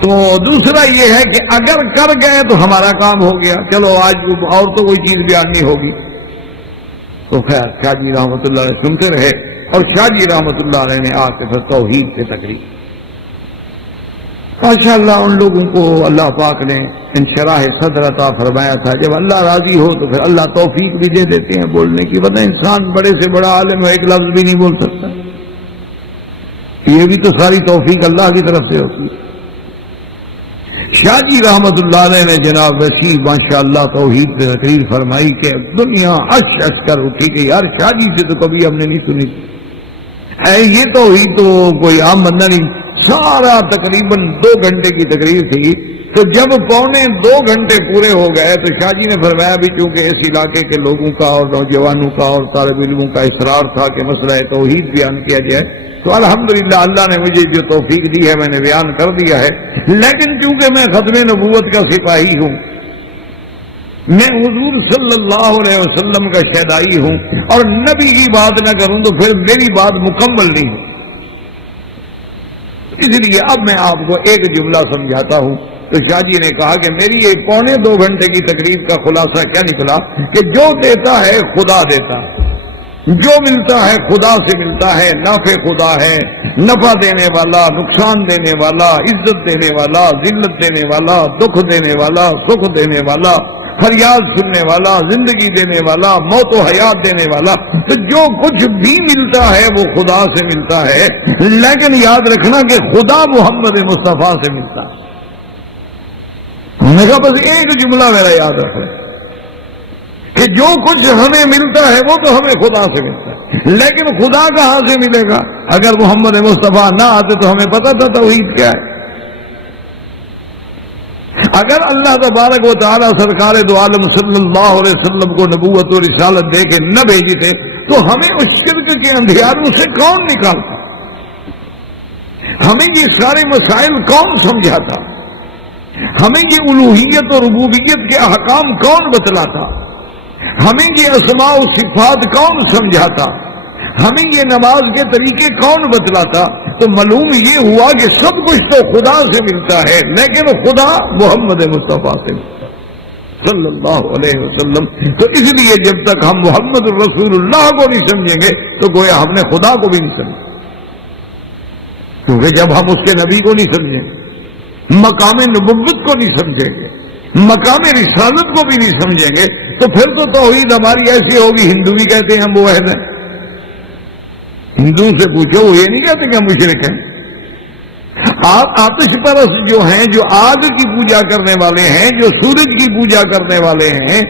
تو دوسرا یہ ہے کہ اگر کر گئے تو ہمارا کام ہو گیا، چلو آج اور تو کوئی چیز بیان نہیں ہوگی۔ تو خیر شاہ جی رحمۃ اللہ علیہ سنتے رہے، اور شاہ جی رحمۃ اللہ علیہ نے آ کے پھر توحید سے تقریر۔ ماشاء اللہ ان لوگوں کو اللہ پاک نے انشراح صدر عطا فرمایا تھا۔ جب اللہ راضی ہو تو پھر اللہ توفیق بھی دے دیتے ہیں بولنے کی، ورنہ انسان بڑے سے بڑا عالم ہے، ایک لفظ بھی نہیں بول سکتا۔ یہ بھی تو ساری توفیق اللہ کی طرف سے ہوتی ہے۔ شاہ جی رحمت اللہ علیہ نے جناب وسیع ماشاء اللہ توحید سے تقریر فرمائی کہ دنیا اش اش کر اٹھی کہ یار شاہ جی سے تو کبھی ہم نے نہیں سنی ہے یہ توحید، تو کوئی عام بندہ نہیں۔ سارا تقریباً 2 گھنٹے کی تقریر تھی، تو جب 1.25 گھنٹے پورے ہو گئے تو شاہ جی نے فرمایا بھی چونکہ اس علاقے کے لوگوں کا اور نوجوانوں کا اور طالب علموں کا اصرار تھا کہ مسئلہ توحید بیان کیا جائے، تو الحمدللہ اللہ نے مجھے جو توفیق دی ہے میں نے بیان کر دیا ہے۔ لیکن چونکہ میں ختم نبوت کا سپاہی ہوں، میں حضور صلی اللہ علیہ وسلم کا شہدائی ہوں، اور نبی کی بات نہ کروں تو پھر میری بات مکمل نہیں ہو، اس لیے اب میں آپ کو ایک جملہ سمجھاتا ہوں۔ تو شاہ جی نے کہا کہ میری یہ 1.25 گھنٹے کی تقریر کا خلاصہ کیا نکلا کہ جو دیتا ہے خدا دیتا ہے، جو ملتا ہے خدا سے ملتا ہے، نافع خدا ہے، نفع دینے والا، نقصان دینے والا، عزت دینے والا، ذلت دینے والا، دکھ دینے والا، سکھ دینے والا، فریاد سننے والا، زندگی دینے والا، موت و حیات دینے والا۔ تو جو کچھ بھی ملتا ہے وہ خدا سے ملتا ہے، لیکن یاد رکھنا کہ خدا محمد مصطفیٰ سے ملتا ہے۔ میں نے کہا بس ایک جملہ میرا یاد رکھنا کہ جو کچھ ہمیں ملتا ہے وہ تو ہمیں خدا سے ملتا ہے، لیکن خدا کہاں سے ملے گا؟ اگر محمد مصطفیٰ نہ آتے تو ہمیں پتہ تھا توحید کیا ہے۔ اگر اللہ تبارک و تعالیٰ سرکار دو عالم صلی اللہ علیہ وسلم کو نبوت و رسالت دے کے نہ بھیجتے تو ہمیں اس شرک کے اندھیاروں سے کون نکالتا؟ ہمیں یہ سارے مسائل کون سمجھاتا؟ ہمیں یہ الوہیت اور ربوبیت کے احکام کون بتلاتا؟ ہمیں یہ اسماء و صفات کون سمجھاتا؟ ہمیں یہ نماز کے طریقے کون بتلاتا؟ تو معلوم یہ ہوا کہ سب کچھ تو خدا سے ملتا ہے، لیکن خدا محمد مصطفیٰ سے ملتا ہے صلی اللہ علیہ وسلم۔ تو اس لیے جب تک ہم محمد رسول اللہ کو نہیں سمجھیں گے تو گویا ہم نے خدا کو بھی نہیں سمجھا، کیونکہ جب ہم اس کے نبی کو نہیں سمجھیں گے، مقام نبوت کو نہیں سمجھیں گے، مقام رسالت کو بھی نہیں سمجھیں گے، تو پھر تو توحید ہماری ایسی ہوگی، ہندو بھی کہتے ہیں ہم موحد ہیں۔ ہندو سے پوچھو وہ یہ نہیں کہتے کہ ہم مشرک ہیں۔ آپ آتش پرست جو ہیں، جو آگ کی پوجا کرنے والے ہیں، جو سورج کی پوجا کرنے والے ہیں،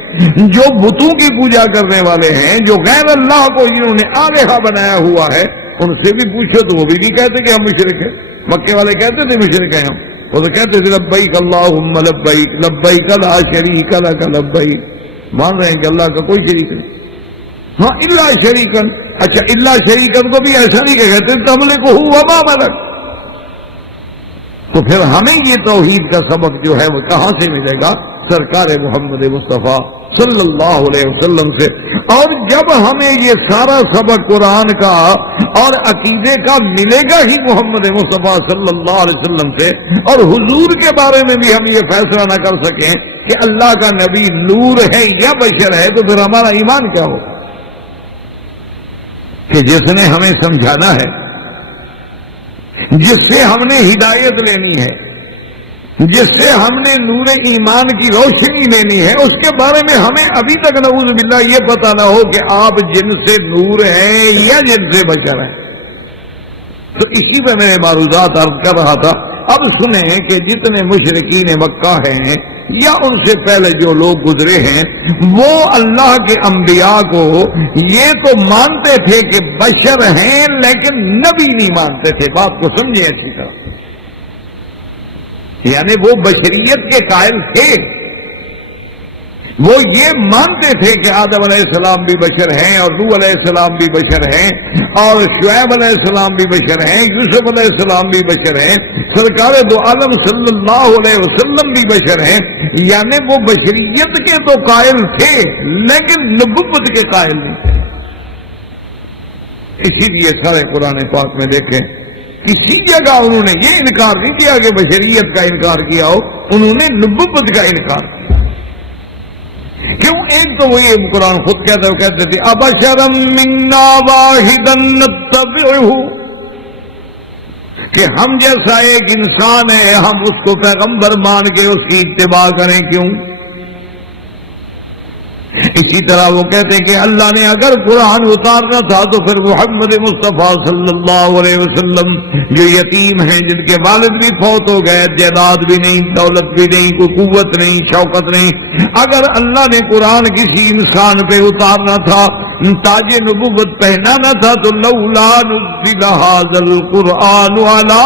جو بتوں کی پوجا کرنے والے ہیں، جو غیر اللہ کو جنہوں نے آلہہ بنایا ہوا ہے، ان سے بھی پوچھو تو وہ بھی نہیں کہتے کہ ہم مشرک ہیں۔ مکے والے کہتے تھے مشرک ہیں ہم، وہ تو کہتے تھے لبیک اللہم لبیک لبیک لا شریک لک لبیک، مان رہے ہیں کہ اللہ کا کوئی شریک نہیں، ہاں الا شریکن۔ اچھا الا شریکن کو بھی ایسا نہیں کہ کہتے تملک وما ملک۔ تو پھر ہمیں یہ توحید کا سبق جو ہے وہ کہاں سے ملے گا؟ سرکار محمد مصطفیٰ صلی اللہ علیہ وسلم سے۔ اور جب ہمیں یہ سارا سبق قرآن کا اور عقیدے کا ملے گا ہی محمد مصطفیٰ صلی اللہ علیہ وسلم سے، اور حضور کے بارے میں بھی ہم یہ فیصلہ نہ کر سکیں کہ اللہ کا نبی نور ہے یا بشر ہے، تو پھر ہمارا ایمان کیا ہوگا؟ کہ جس نے ہمیں سمجھانا ہے، جس سے ہم نے ہدایت لینی ہے، جس سے ہم نے نور ایمان کی روشنی لینی ہے، اس کے بارے میں ہمیں ابھی تک نعوذ باللہ یہ پتہ نہ ہو کہ آپ جن سے نور ہیں یا جن سے بشر ہیں۔ تو اسی پہ میں معروضات عرض کر رہا تھا اب سنیں کہ جتنے مشرکین مکہ ہیں یا ان سے پہلے جو لوگ گزرے ہیں وہ اللہ کے انبیاء کو یہ تو مانتے تھے کہ بشر ہیں لیکن نبی نہیں مانتے تھے. بات کو سمجھیں اچھی طرح. یعنی وہ بشریت کے قائل تھے, وہ یہ مانتے تھے کہ آدم علیہ السلام بھی بشر ہیں اور نوح علیہ السلام بھی بشر ہیں اور شعیب علیہ السلام بھی بشر ہیں, یوسف علیہ السلام بھی بشر ہیں, سرکار دو عالم صلی اللہ علیہ وسلم بھی بشر ہیں. یعنی وہ بشریت کے تو قائل تھے لیکن نبوت کے قائل نہیں تھے. اسی لیے سارے قرآن پاک میں دیکھیں کسی جگہ انہوں نے یہ انکار نہیں کیا کہ بشریت کا انکار کیا ہو, انہوں نے نبوت کا انکار کیا. کیوں؟ ایک تو وہ یہ قرآن خود کہتا ہے, وہ کہتے تھے ابشرا منا واحدا نتبعہ, کہ ہم جیسا ایک انسان ہے ہم اس کو پیغمبر مان کے اس کی اتباع کریں. کیوں؟ اسی طرح وہ کہتے ہیں کہ اللہ نے اگر قرآن اتارنا تھا تو پھر محمد مصطفیٰ صلی اللہ علیہ وسلم جو یتیم ہیں, جن کے والد بھی فوت ہو گئے, جائیداد بھی نہیں, دولت بھی نہیں, کوئی قوت نہیں, شوکت نہیں, اگر اللہ نے قرآن کسی انسان پہ اتارنا تھا, تاج نبوت پہنانا تھا, تو لولا نزل ھذا القرآن علی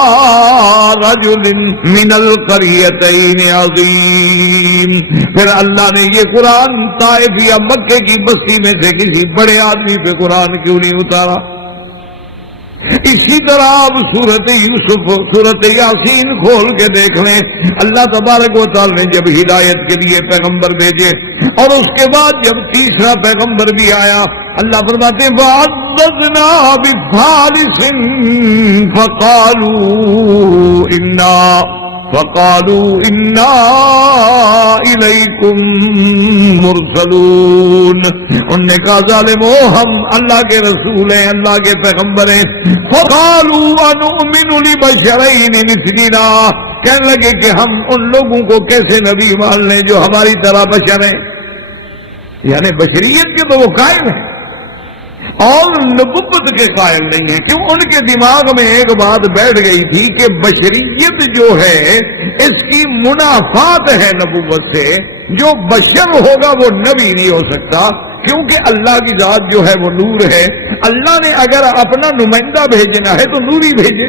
رجل من القریتین عظیم, پھر اللہ نے یہ قرآن طائف یا مکے کی بستی میں سے کسی بڑے آدمی پہ قرآن کیوں نہیں اتارا. اسی طرح اب سورت یوسف, سورت یاسین کھول کے دیکھ لیں, اللہ تبارک و تعالی نے جب ہدایت کے لیے پیغمبر بھیجے اور اس کے بعد جب تیسرا پیغمبر بھی آیا, اللہ فرماتے ہیں وَعَزَّزْنَا بِالثَّالِثٍ فَقَالُوا إِنَّا إِلَيْكُمْ مُرْسَلُونَ. انہوں نے کہا ظالمو ہم اللہ کے رسول ہیں, اللہ کے پیغمبر ہیں. فَقَالُوا أَنُؤْمِنُ لِبَشَرَيْنِ مِثْلِنَا, کہنے لگے کہ ہم ان لوگوں کو کیسے نبی مان لیں جو ہماری طرح بشر ہیں. یعنی بشریت کے تو وہ قائل ہیں اور نبوت کے قائل نہیں ہیں. کیوں؟ ان کے دماغ میں ایک بات بیٹھ گئی تھی کہ بشریت جو ہے اس کی منافات ہے نبوت سے, جو بشر ہوگا وہ نبی نہیں ہو سکتا, کیونکہ اللہ کی ذات جو ہے وہ نور ہے. اللہ نے اگر اپنا نمائندہ بھیجنا ہے تو نور ہی بھیجے.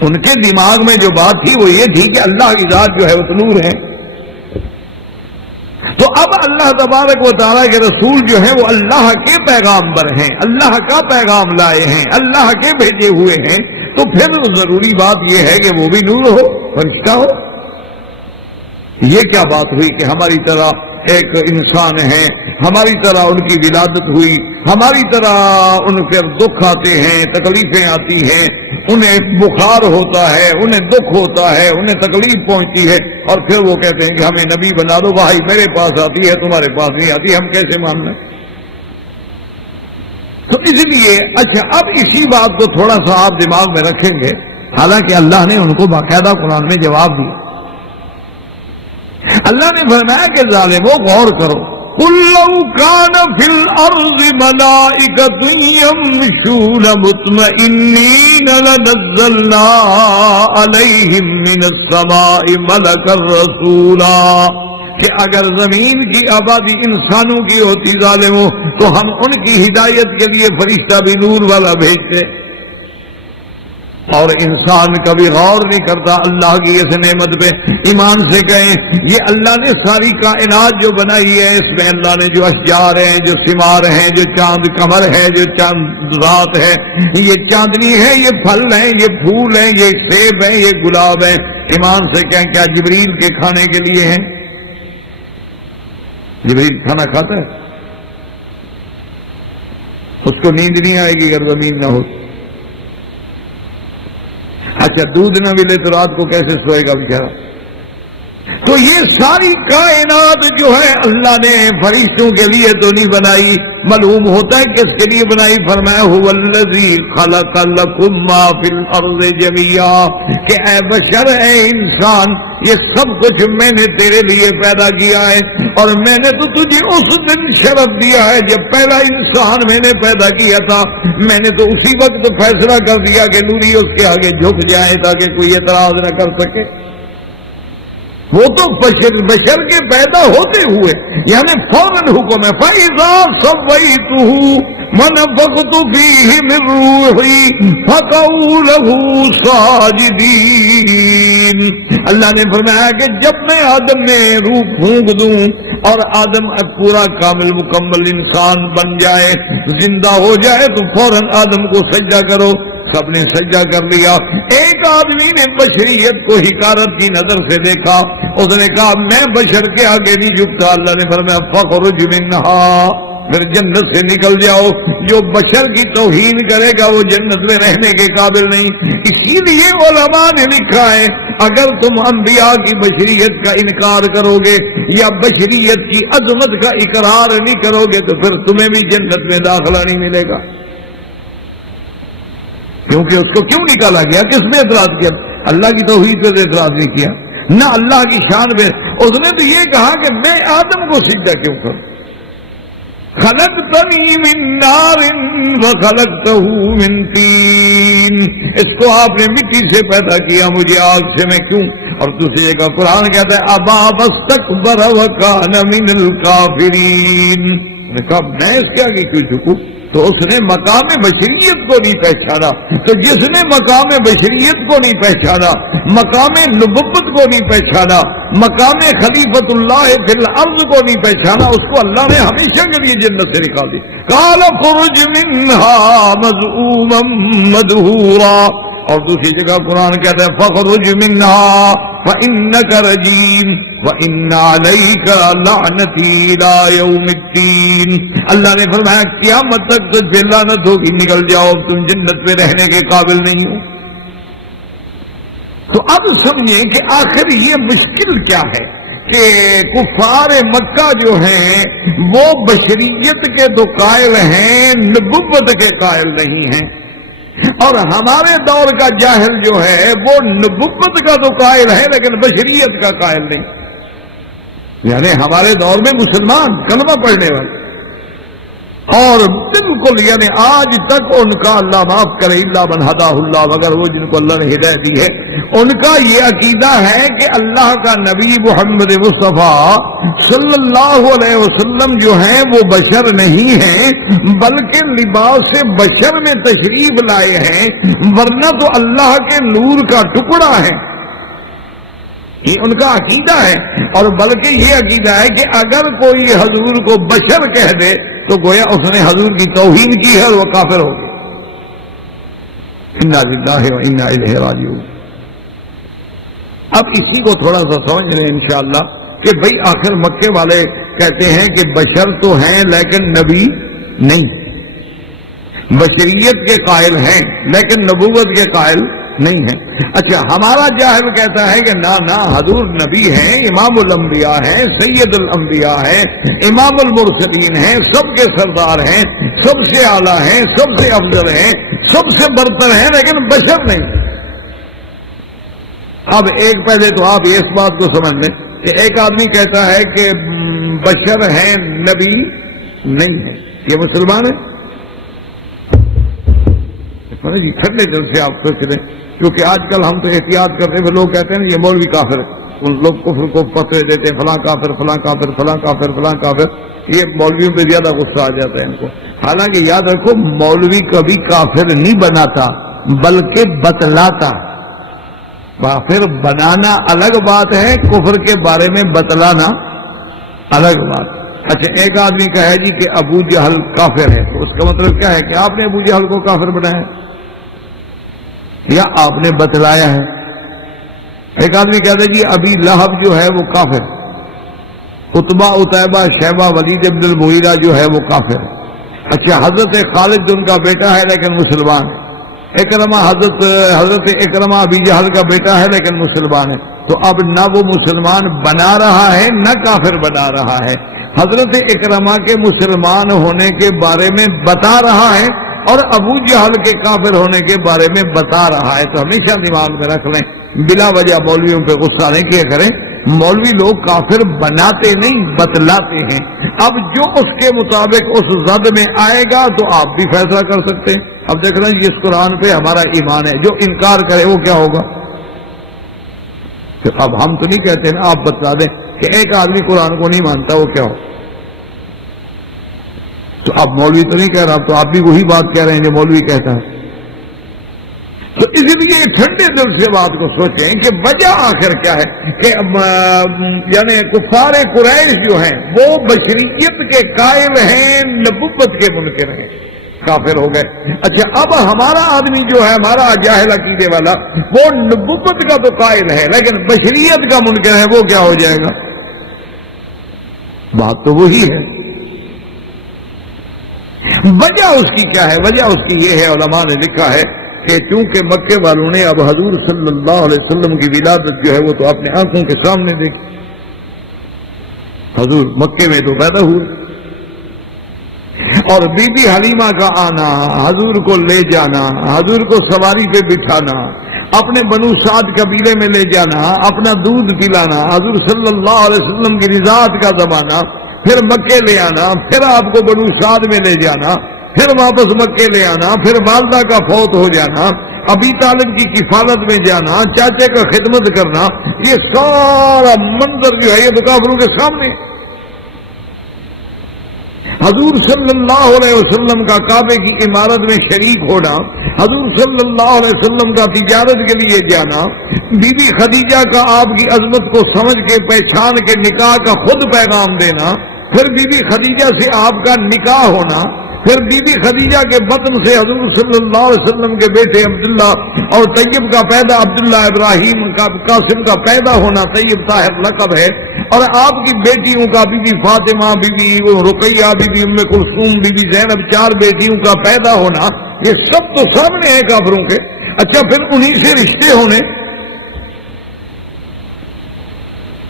ان کے دماغ میں جو بات تھی وہ یہ تھی کہ اللہ کی ذات جو ہے وہ نور ہے. تو اب اللہ تبارک و تعالیٰ کے رسول جو ہیں وہ اللہ کے پیغامبر ہیں, اللہ کا پیغام لائے ہیں, اللہ کے بھیجے ہوئے ہیں, تو پھر ضروری بات یہ ہے کہ وہ بھی نور ہو, فرشتہ ہو. یہ کیا بات ہوئی کہ ہماری طرح ایک انسان ہے, ہماری طرح ان کی ولادت ہوئی, ہماری طرح ان پر دکھ آتے ہیں, تکلیفیں آتی ہیں, انہیں بخار ہوتا ہے, انہیں دکھ ہوتا ہے, انہیں تکلیف پہنچتی ہے, اور پھر وہ کہتے ہیں کہ ہمیں نبی بنا دو. بھائی میرے پاس آتی ہے, تمہارے پاس نہیں آتی, ہم کیسے مان لیں؟ تو اس لیے اچھا اب اسی بات کو تھوڑا سا آپ دماغ میں رکھیں گے, حالانکہ اللہ نے ان کو باقاعدہ قرآن میں جواب دیا. اللہ نے فرمایا کہ ظالموں غور کرو, قُلْ لَوْ كَانَ فِي الْأَرْضِ مَلَائِكَةٌ يَمْشُونَ مُطْمَئِنِّينَ لَنَزَّلْنَا عَلَيْهِمْ مِنَ السَّمَاءِ مَلَكًا رَسُولًا, کہ اگر زمین کی آبادی انسانوں کی ہوتی ظالموں تو ہم ان کی ہدایت کے لیے فرشتہ بھی نور والا بھیجتے. اور انسان کبھی غور نہیں کرتا اللہ کی اس نعمت پہ. ایمان سے کہیں یہ اللہ نے ساری کائنات جو بنائی ہے, اس میں اللہ نے جو اشجار ہیں, جو ثمار ہیں, جو چاند قمر ہے, جو چاند رات ہے, یہ چاندنی ہے, یہ پھل ہیں, یہ پھول ہیں, یہ سیب ہیں, یہ گلاب ہیں. ایمان سے کہیں کیا جبریل کے کھانے کے لیے ہیں؟ جبریل کھانا کھاتا ہے؟ اس کو نیند نہیں آئے گی اگر زمین نہ ہو. اچھا دودھ نہ ملے تو رات کو کیسے سوئے گا بیچارہ؟ تو تو یہ ساری کائنات جو ہے اللہ نے فرشتوں کے لیے تو نہیں بنائی، معلوم ہوتا ہے کس کے لیے بنائی؟ فرمایا هو الذی خلق لکم ما فی الارض جميعا، کہ اے بشر، اے انسان، یہ سب کچھ میں نے تیرے لیے پیدا کیا ہے، اور میں نے تو تجھے اس دن شرف دیا ہے جب پہلا انسان میں نے پیدا کیا تھا، میں نے تو اسی وقت فیصلہ کر دیا کہ نوری اس کے آگے جھک جائے تاکہ کوئی اعتراض نہ کر سکے۔ وہ تو بشر کے پیدا ہوتے ہوئے یعنی فوراً حکم ہے فَإِذَا سَوَّيْتُهُ وَنَفَخْتُ فِيهِ مِن رُّوحِي فَقَعُوا لَهُ سَاجِدِينَ۔ اللہ نے فرمایا کہ جب میں آدم میں روح پھونک دوں اور آدم پورا کامل مکمل انسان بن جائے، زندہ ہو جائے، تو فوراً آدم کو سجدہ کرو۔ سب نے سجدہ کر لیا۔ ایک آدمی نے بشریت کو حقارت کی نظر سے دیکھا، اس نے کہا میں بشر کے آگے نہیں جھکتا۔ اللہ نے فرمایا فَخْرُجْ مِنْهَا، پھر جنت سے نکل جاؤ۔ جو بشر کی توہین کرے گا وہ جنت میں رہنے کے قابل نہیں۔ اسی لیے علماء نے لکھا ہے اگر تم انبیاء کی بشریت کا انکار کرو گے یا بشریت کی عظمت کا اقرار نہیں کرو گے تو پھر تمہیں بھی جنت میں داخلہ نہیں ملے گا۔ کیونکہ اس کو کیوں نکالا گیا؟ کس نے اعتراض کیا؟ اللہ کی توحید پہ اعتراض نہیں کیا، نہ اللہ کی شان پہ۔ اس نے تو یہ کہا کہ میں آدم کو سجدہ کیوں کروں؟ خلقتنی من نار وخلقتہ من طین، اس کو آپ نے مٹی سے پیدا کیا، مجھے آگ سے، میں کیوں؟ اور دوسری جگہ قرآن کہتا ہے ابا واستکبر وکان من الکافرین، نے کہا میں اس کے آگے کیوں جھکوں؟ تو اس نے مقام بشریت کو نہیں پہچانا۔ تو جس نے مقام بشریت کو نہیں پہچانا، مقام نبوت کو نہیں پہچانا، مقام خلیفت اللہ فی الارض کو نہیں پہچانا، اس کو اللہ نے ہمیشہ کے لیے جنت سے نکال دی۔ قال اخرج منها مذءوما مدحورا، اور دوسری جگہ قرآن کہتا ہے فخرج منها فإنك رجیم وإن عليك لعنتی إلى يوم الدین۔ اللہ نے فرمایا قیامت تک تجھ پہ لعنت ہوگی، نکل جاؤ، تم جنت میں رہنے کے قابل نہیں ہو۔ تو اب سمجھیں کہ آخر یہ مشکل کیا ہے کہ کفار مکہ جو ہیں وہ بشریت کے تو قائل ہیں، نبوت کے قائل نہیں ہیں، اور ہمارے دور کا جاہل جو ہے وہ نبوت کا تو قائل ہے لیکن بشریت کا قائل نہیں۔ یعنی ہمارے دور میں مسلمان کلمہ پڑھنے والے اور بالکل یعنی آج تک ان کا اللہ معاف کرے اللہ من ہداہ اللہ، مگر وہ جن کو اللہ نے ہدایت دی ہے، ان کا یہ عقیدہ ہے کہ اللہ کا نبی محمد مصطفیٰ صلی اللہ علیہ وسلم جو ہیں وہ بشر نہیں ہیں بلکہ لباس بشر میں تشریف لائے ہیں، ورنہ تو اللہ کے نور کا ٹکڑا ہے۔ یہ ان کا عقیدہ ہے، اور بلکہ یہ عقیدہ ہے کہ اگر کوئی حضور کو بشر کہہ دے تو گویا اس نے حضور کی توہین کی ہے اور وہ کافر ہو گیا۔ انا للہ و انا الیہ راجعون۔ اب اسی کو تھوڑا سا سمجھ لیں انشاءاللہ کہ بھئی آخر مکے والے کہتے ہیں کہ بشر تو ہیں لیکن نبی نہیں، بشریت کے قائل ہیں لیکن نبوت کے قائل نہیں ہیں۔ اچھا ہمارا جاہل کہتا ہے کہ نہ حضور نبی ہیں، امام الانبیاء ہیں، سید الانبیاء ہیں، امام المرسلین ہیں، سب کے سردار ہیں، سب سے اعلیٰ ہیں، سب سے افضل ہیں، سب سے برتر ہیں، لیکن بشر نہیں۔ اب ایک پہلے تو آپ اس بات کو سمجھ لیں کہ ایک آدمی کہتا ہے کہ بشر ہیں نبی نہیں ہے، یہ مسلمان ہے؟ جی ٹھنڈے دل سے آپ سوچ لیں، کیونکہ آج کل ہم تو احتیاط کرتے ہیں، لوگ کہتے ہیں یہ مولوی کافر ہے، ان لوگ کفر کو فتوے دیتے ہیں فلاں کافر فلاں کافر فلاں کافر فلاں کافر، یہ مولویوں پہ زیادہ غصہ آ جاتا ہے ان کو۔ حالانکہ یاد رکھو مولوی کبھی کافر نہیں بناتا بلکہ بتلاتا۔ کافر بنانا الگ بات ہے، کفر کے بارے میں بتلانا الگ بات۔ اچھا ایک آدمی کہے جی کہ ابو جہل کافر ہے، تو اس کا مطلب کیا ہے کہ آپ نے ابو جہل کو کافر بنایا یا آپ نے بتلایا ہے؟ ایک آدمی کہتا ہے جی ابھی لہب جو ہے وہ کافر، عتبہ عتیبہ شیبہ ولید ابن المغیرہ جو ہے وہ کافر ہے۔ اچھا حضرت خالد ان کا بیٹا ہے لیکن مسلمان ہے، اکرمہ حضرت اکرمہ ابی جہل کا بیٹا ہے لیکن مسلمان ہے، تو اب نہ وہ مسلمان بنا رہا ہے نہ کافر بنا رہا ہے، حضرت اکرمہ کے مسلمان ہونے کے بارے میں بتا رہا ہے اور ابو جہل کے کافر ہونے کے بارے میں بتا رہا ہے۔ تو ہمیشہ دماغ میں رکھ لیں، بلا وجہ مولویوں پہ غصہ نہیں کیا کریں، مولوی لوگ کافر بناتے نہیں بتلاتے ہیں، اب جو اس کے مطابق اس زد میں آئے گا تو آپ بھی فیصلہ کر سکتے ہیں۔ اب دیکھ رہے ہیں اس قرآن پہ ہمارا ایمان ہے، جو انکار کرے وہ کیا ہوگا؟ تو اب ہم تو نہیں کہتے نا، آپ بتلا دیں کہ ایک آدمی قرآن کو نہیں مانتا وہ کیا ہو، تو اب مولوی تو نہیں کہہ رہا، تو آپ بھی وہی بات کہہ رہے ہیں جو مولوی کہتا ہے۔ تو اس لیے ٹھنڈے دل سے بات کو سوچیں کہ وجہ آخر کیا ہے کہ یعنی کفار قریش جو ہیں وہ بشریت کے قائل ہیں، نبوت کے منکر ہیں، کافر ہو گئے۔ اچھا اب ہمارا آدمی جو ہے، ہمارا جاہل عقیدے والا، وہ نبوت کا تو قائل ہے لیکن بشریت کا منکر ہے، وہ کیا ہو جائے گا؟ بات تو وہی ہے۔ وجہ اس کی کیا ہے؟ وجہ اس کی یہ ہے، علماء نے لکھا ہے کہ چونکہ مکے والوں نے اب حضور صلی اللہ علیہ وسلم کی ولادت جو ہے وہ تو اپنے آنکھوں کے سامنے دیکھی، حضور مکے میں تو پیدا ہوئے، اور بی بی حلیمہ کا آنا، حضور کو لے جانا، حضور کو سواری پہ بٹھانا، اپنے بنو سعد قبیلے میں لے جانا، اپنا دودھ پلانا، حضور صلی اللہ علیہ وسلم کی رضاعت کا زمانہ، پھر مکے لے آنا، پھر آپ کو بنو سعد میں لے جانا، پھر واپس مکے لے آنا، پھر والدہ کا فوت ہو جانا، ابی طالب کی کفالت میں جانا، چاچے کا خدمت کرنا، یہ سارا منظر جو ہے یہ تو کافروں کے سامنے۔ حضور صلی اللہ علیہ وسلم کا کعبے کی عمارت میں شریک ہونا، حضور صلی اللہ علیہ وسلم کا تجارت کے لیے جانا، بی بی خدیجہ کا آپ کی عظمت کو سمجھ کے پہچان کے نکاح کا خود پیغام دینا، پھر بی بی خدیجہ سے آپ کا نکاح ہونا، پھر بی بی خدیجہ کے بطن سے حضور صلی اللہ علیہ وسلم کے بیٹے عبداللہ اور طیب کا پیدا، عبداللہ ابراہیم کا قاسم کا پیدا ہونا، طیب طاہر لقب ہے، اور آپ کی بیٹیوں کا Bibi Fatima, Bibi Ruqayya, Bibi Umm Kulthum, be be زینب، 4 بیٹیوں کا پیدا ہونا، یہ سب تو سامنے ہے کافروں کے۔ اچھا پھر انہی سے رشتے ہونے،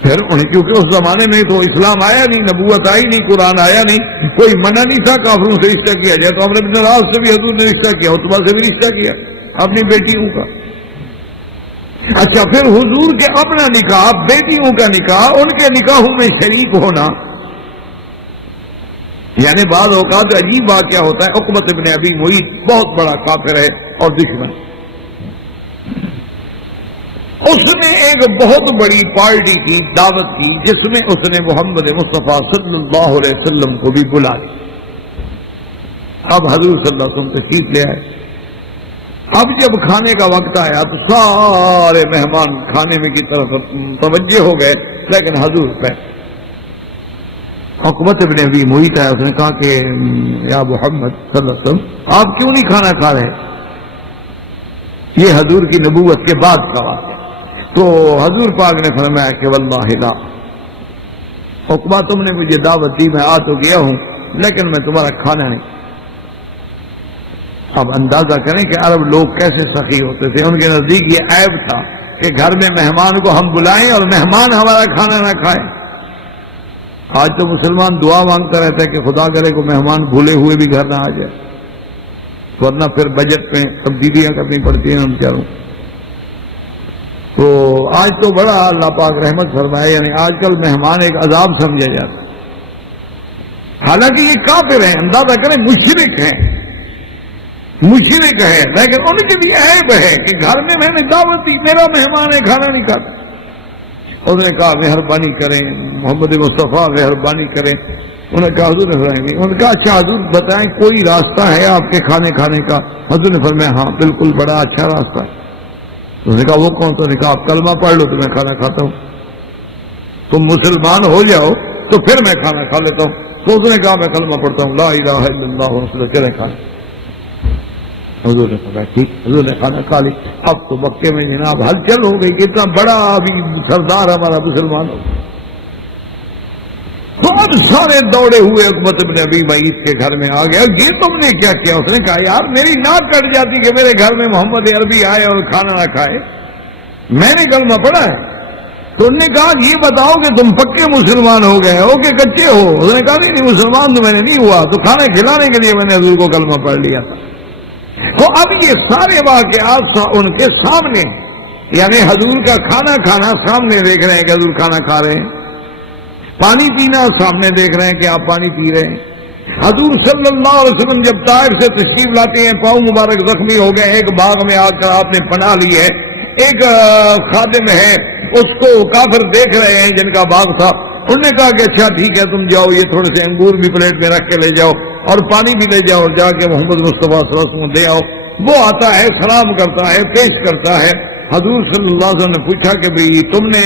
پھر انہیں کیونکہ اس زمانے میں تو اسلام آیا نہیں، نبوت آئی نہیں، قرآن آیا نہیں، کوئی منع نہیں تھا کافروں سے رشتہ کیا جائے، تو عمرو بن العاص سے بھی حضور نے رشتہ کیا، عتبہ سے بھی رشتہ کیا اپنی بیٹیوں کا۔ اچھا پھر حضور کے اپنا نکاح، بیٹیوں کا نکاح، ان کے نکاحوں میں شریک ہونا، یعنی بعض اوقات عجیب بات کیا ہوتا ہے، عقبۃ ابن ابی معیط بہت بڑا کافر ہے اور دشمن، اس نے ایک بہت بڑی پارٹی کی دعوت کی جس میں اس نے محمد مصطفیٰ صلی اللہ علیہ وسلم کو بھی بلا لیا۔ اب حضور صلی اللہ علیہ وسلم تشریف لے آئے، اب جب کھانے کا وقت آیا تو سارے مہمان کھانے میں کی طرف توجہ ہو گئے، لیکن حضور پہ عقبۃ ابن ابی معیط آیا، اس نے کہا کہ یا محمد صلی اللہ علیہ وسلم آپ کیوں نہیں کھانا کھا رہے؟ یہ حضور کی نبوت کے بعد کا بات ہے۔ تو حضور پاک نے فرمایا کہ واللہ لا، عقبہ تم نے مجھے دعوت دی، میں آ تو گیا ہوں لیکن میں تمہارا کھانا نہیں۔ اب اندازہ کریں کہ عرب لوگ کیسے سخی ہوتے تھے، ان کے نزدیک یہ عیب تھا کہ گھر میں مہمان کو ہم بلائیں اور مہمان ہمارا کھانا نہ کھائیں۔ آج تو مسلمان دعا مانگتا رہتا ہے کہ خدا کرے کو مہمان بھولے ہوئے بھی گھر نہ آ جائے، ورنہ پھر بجٹ میں تبدیلیاں کرنی پڑتی ہیں ہم چاروں۔ تو آج تو بڑا اللہ پاک رحمت فرمائے، یعنی آج کل مہمان ایک عذاب سمجھا جاتا ہے، حالانکہ یہ کافر ہیں، اندازہ کریں مشرک ہیں، مشرک ہے، لیکن ان کے لیے عیب ہے کہ گھر میں میں نے دعوت دی، میرا مہمان ہے کھانا نہیں کھاتا۔ انہوں نے کہا مہربانی کریں محمد مصطفیٰ، مہربانی کریں۔ انہوں نے کہا حضور نے فرمایا، انہوں نے کہا اچھا حضور بتائیں کوئی راستہ ہے آپ کے کھانے کھانے کا؟ حضور نے فرمایا ہاں بالکل بڑا اچھا راستہ ہے۔ انہوں نے کہا وہ کون سا؟ نے کہا آپ کلمہ پڑھ لو تو میں کھانا کھاتا ہوں، تم مسلمان ہو جاؤ تو پھر میں کھانا کھا لیتا ہوں۔ تو اس نے کہا میں کلمہ پڑھتا ہوں لا الہ الا اللہ رسول اللہ، چلیں کھانا۔ حضور نے فرمایا ٹھیک، حضور نے کھانا کھا لی۔ اب تو مکے میں جناب ہلچل ہو گئی کہ اتنا بڑا ابھی سردار ہمارا مسلمان ہو۔ تو اب سارے دوڑے ہوئے عقبۃ بن ابی معیط کے گھر میں آ گیا. یہ تم نے کیا کیا؟ اس نے کہا یار میری ناک کٹ جاتی کہ میرے گھر میں محمد عربی آئے اور کھانا نہ کھائے. میں نے کلمہ پڑھا ہے. تو انہوں نے کہا یہ بتاؤ کہ تم پکے مسلمان ہو گئے ہو کہ کچے ہو؟ اس نے کہا نہیں مسلمان تو میں نے نہیں ہوا, تو کھانا کھلانے کے لیے میں نے حضور کو کلمہ پڑھ لیا تھا. تو اب یہ سارے واقعات ان کے سامنے, یعنی حضور کا کھانا کھانا سامنے دیکھ رہے ہیں کہ حضور کھانا کھا رہے ہیں, پانی پینا سامنے دیکھ رہے ہیں کہ آپ پانی پی رہے ہیں. حضور صلی اللہ علیہ وسلم جب طائف سے تشریف لاتے ہیں, پاؤں مبارک زخمی ہو گئے, ایک باغ میں آ کر آپ نے پناہ لی ہے. ایک خادم ہے, اس کو کافر دیکھ رہے ہیں جن کا باغ تھا. انہوں نے کہا کہ اچھا ٹھیک ہے تم جاؤ, یہ تھوڑے سے انگور بھی پلیٹ میں رکھ کے لے جاؤ اور پانی بھی لے جاؤ, جا کے محمد مصطفیٰ صلی اللہ علیہ وسلم دے آؤ. وہ آتا ہے, سلام کرتا ہے, پیش کرتا ہے. حضور صلی اللہ علیہ وسلم نے پوچھا کہ بھئی تم نے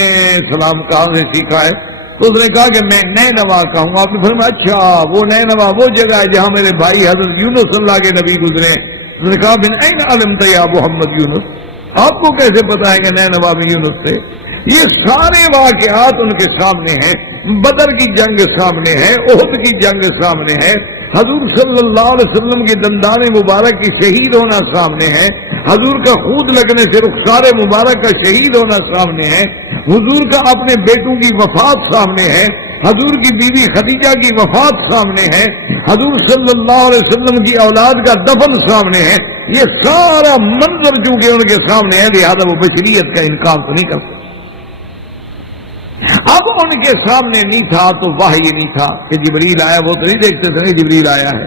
سلام کہاں سے سیکھا ہے؟ تو اس نے کہا کہ میں نینوا کا ہوں. آپ نے فرمایا اچھا وہ نینوا وہ جگہ ہے جہاں میرے بھائی حضرت یونس اللہ کے نبی گزرے. اس نے کہا من این علمت یا محمد یونس, آپ کو کیسے پتا ہے کہ نینوا میں یونس تھے؟ یہ سارے واقعات ان کے سامنے ہیں. بدر کی جنگ سامنے ہے, احد کی جنگ سامنے ہے, حضور صلی اللہ علیہ وسلم کی دندان مبارک کی شہید ہونا سامنے ہے, حضور کا خود لگنے سے رخسار مبارک کا شہید ہونا سامنے ہے, حضور کا اپنے بیٹوں کی وفات سامنے ہے, حضور کی بیوی خدیجہ کی وفات سامنے ہے, حضور صلی اللہ علیہ وسلم کی اولاد کا دفن سامنے ہے. یہ سارا منظر چونکہ ان کے سامنے ہے, لہذا وہ بشریت کا انکار تو نہیں کر سکتے. اب ان کے سامنے نہیں تھا تو وحی نہیں تھا کہ جبریل آیا, وہ تو نہیں دیکھتے تھے کہ جبریل آیا ہے.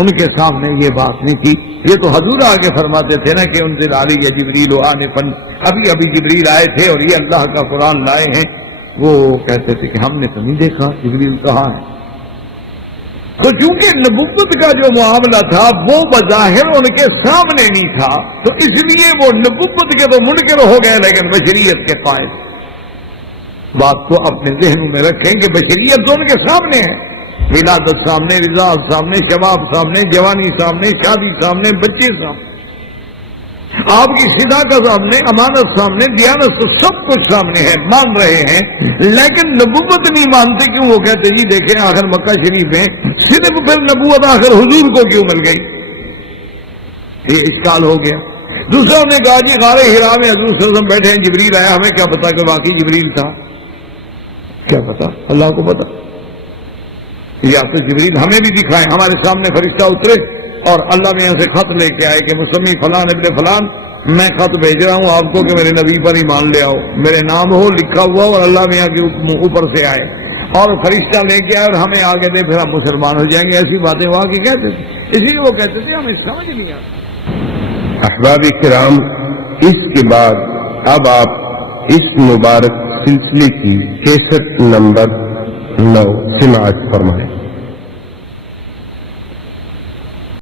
ان کے سامنے یہ بات نہیں تھی. یہ تو حضور آگے فرماتے تھے نا کہ انزل علی جبریل آنے فن, ابھی جبریل آئے تھے اور یہ اللہ کا قرآن لائے ہیں. وہ کہتے تھے کہ ہم نے تو نہیں دیکھا جبریل کہاں ہے. تو چونکہ نبوت کا جو معاملہ تھا وہ بظاہر ان کے سامنے نہیں تھا, تو اس لیے وہ نبوت کے تو منکر ہو گئے لیکن بشریت کے قائل. بات کو اپنے ذہنوں میں رکھیں کہ بشریت تو ان کے سامنے ہے. ولادت سامنے, رضاعت سامنے, شباب سامنے, جوانی سامنے, شادی سامنے, بچے سامنے, آپ کی صداقت سامنے, امانت سامنے, دیانت تو سب کچھ سامنے ہے, مان رہے ہیں. لیکن نبوت نہیں مانتے. کیوں؟ وہ کہتے جی دیکھیں آخر مکہ شریف میں صرف پھر نبوت آخر حضور کو کیوں مل گئی؟ یہ اشکال ہو گیا. دوسرا نے کہا جی غار حرا میں حضور صلی اللہ علیہ وسلم بیٹھے ہیں, جبریل آیا, ہمیں کیا پتا کہ واقعی جبریل تھا؟ کیا پتا, اللہ کو پتا. یا تو جبریل ہمیں بھی دکھائے, ہمارے سامنے فرشتہ اترے اور اللہ نے یہاں سے خط لے کے آئے کہ مسمی فلان ابن فلان, میں خط بھیج رہا ہوں آپ کو کہ میرے نبی پر ایمان لے آؤ, میرے نام ہو لکھا ہوا اور اللہ نے یہاں کے اوپر سے آئے اور فرشتہ لے کے آئے اور ہمیں آگے دے, پھر ہم مسلمان ہو جائیں گے. ایسی باتیں وہاں کی کہتے تھے, اسی لیے وہ کہتے تھے ہمیں سمجھ نہیں آتا. احباب کرام, اس کے بعد اب آپ اس مبارک سلسلے کی 66 نمبر 9 سماعت فرمائیں.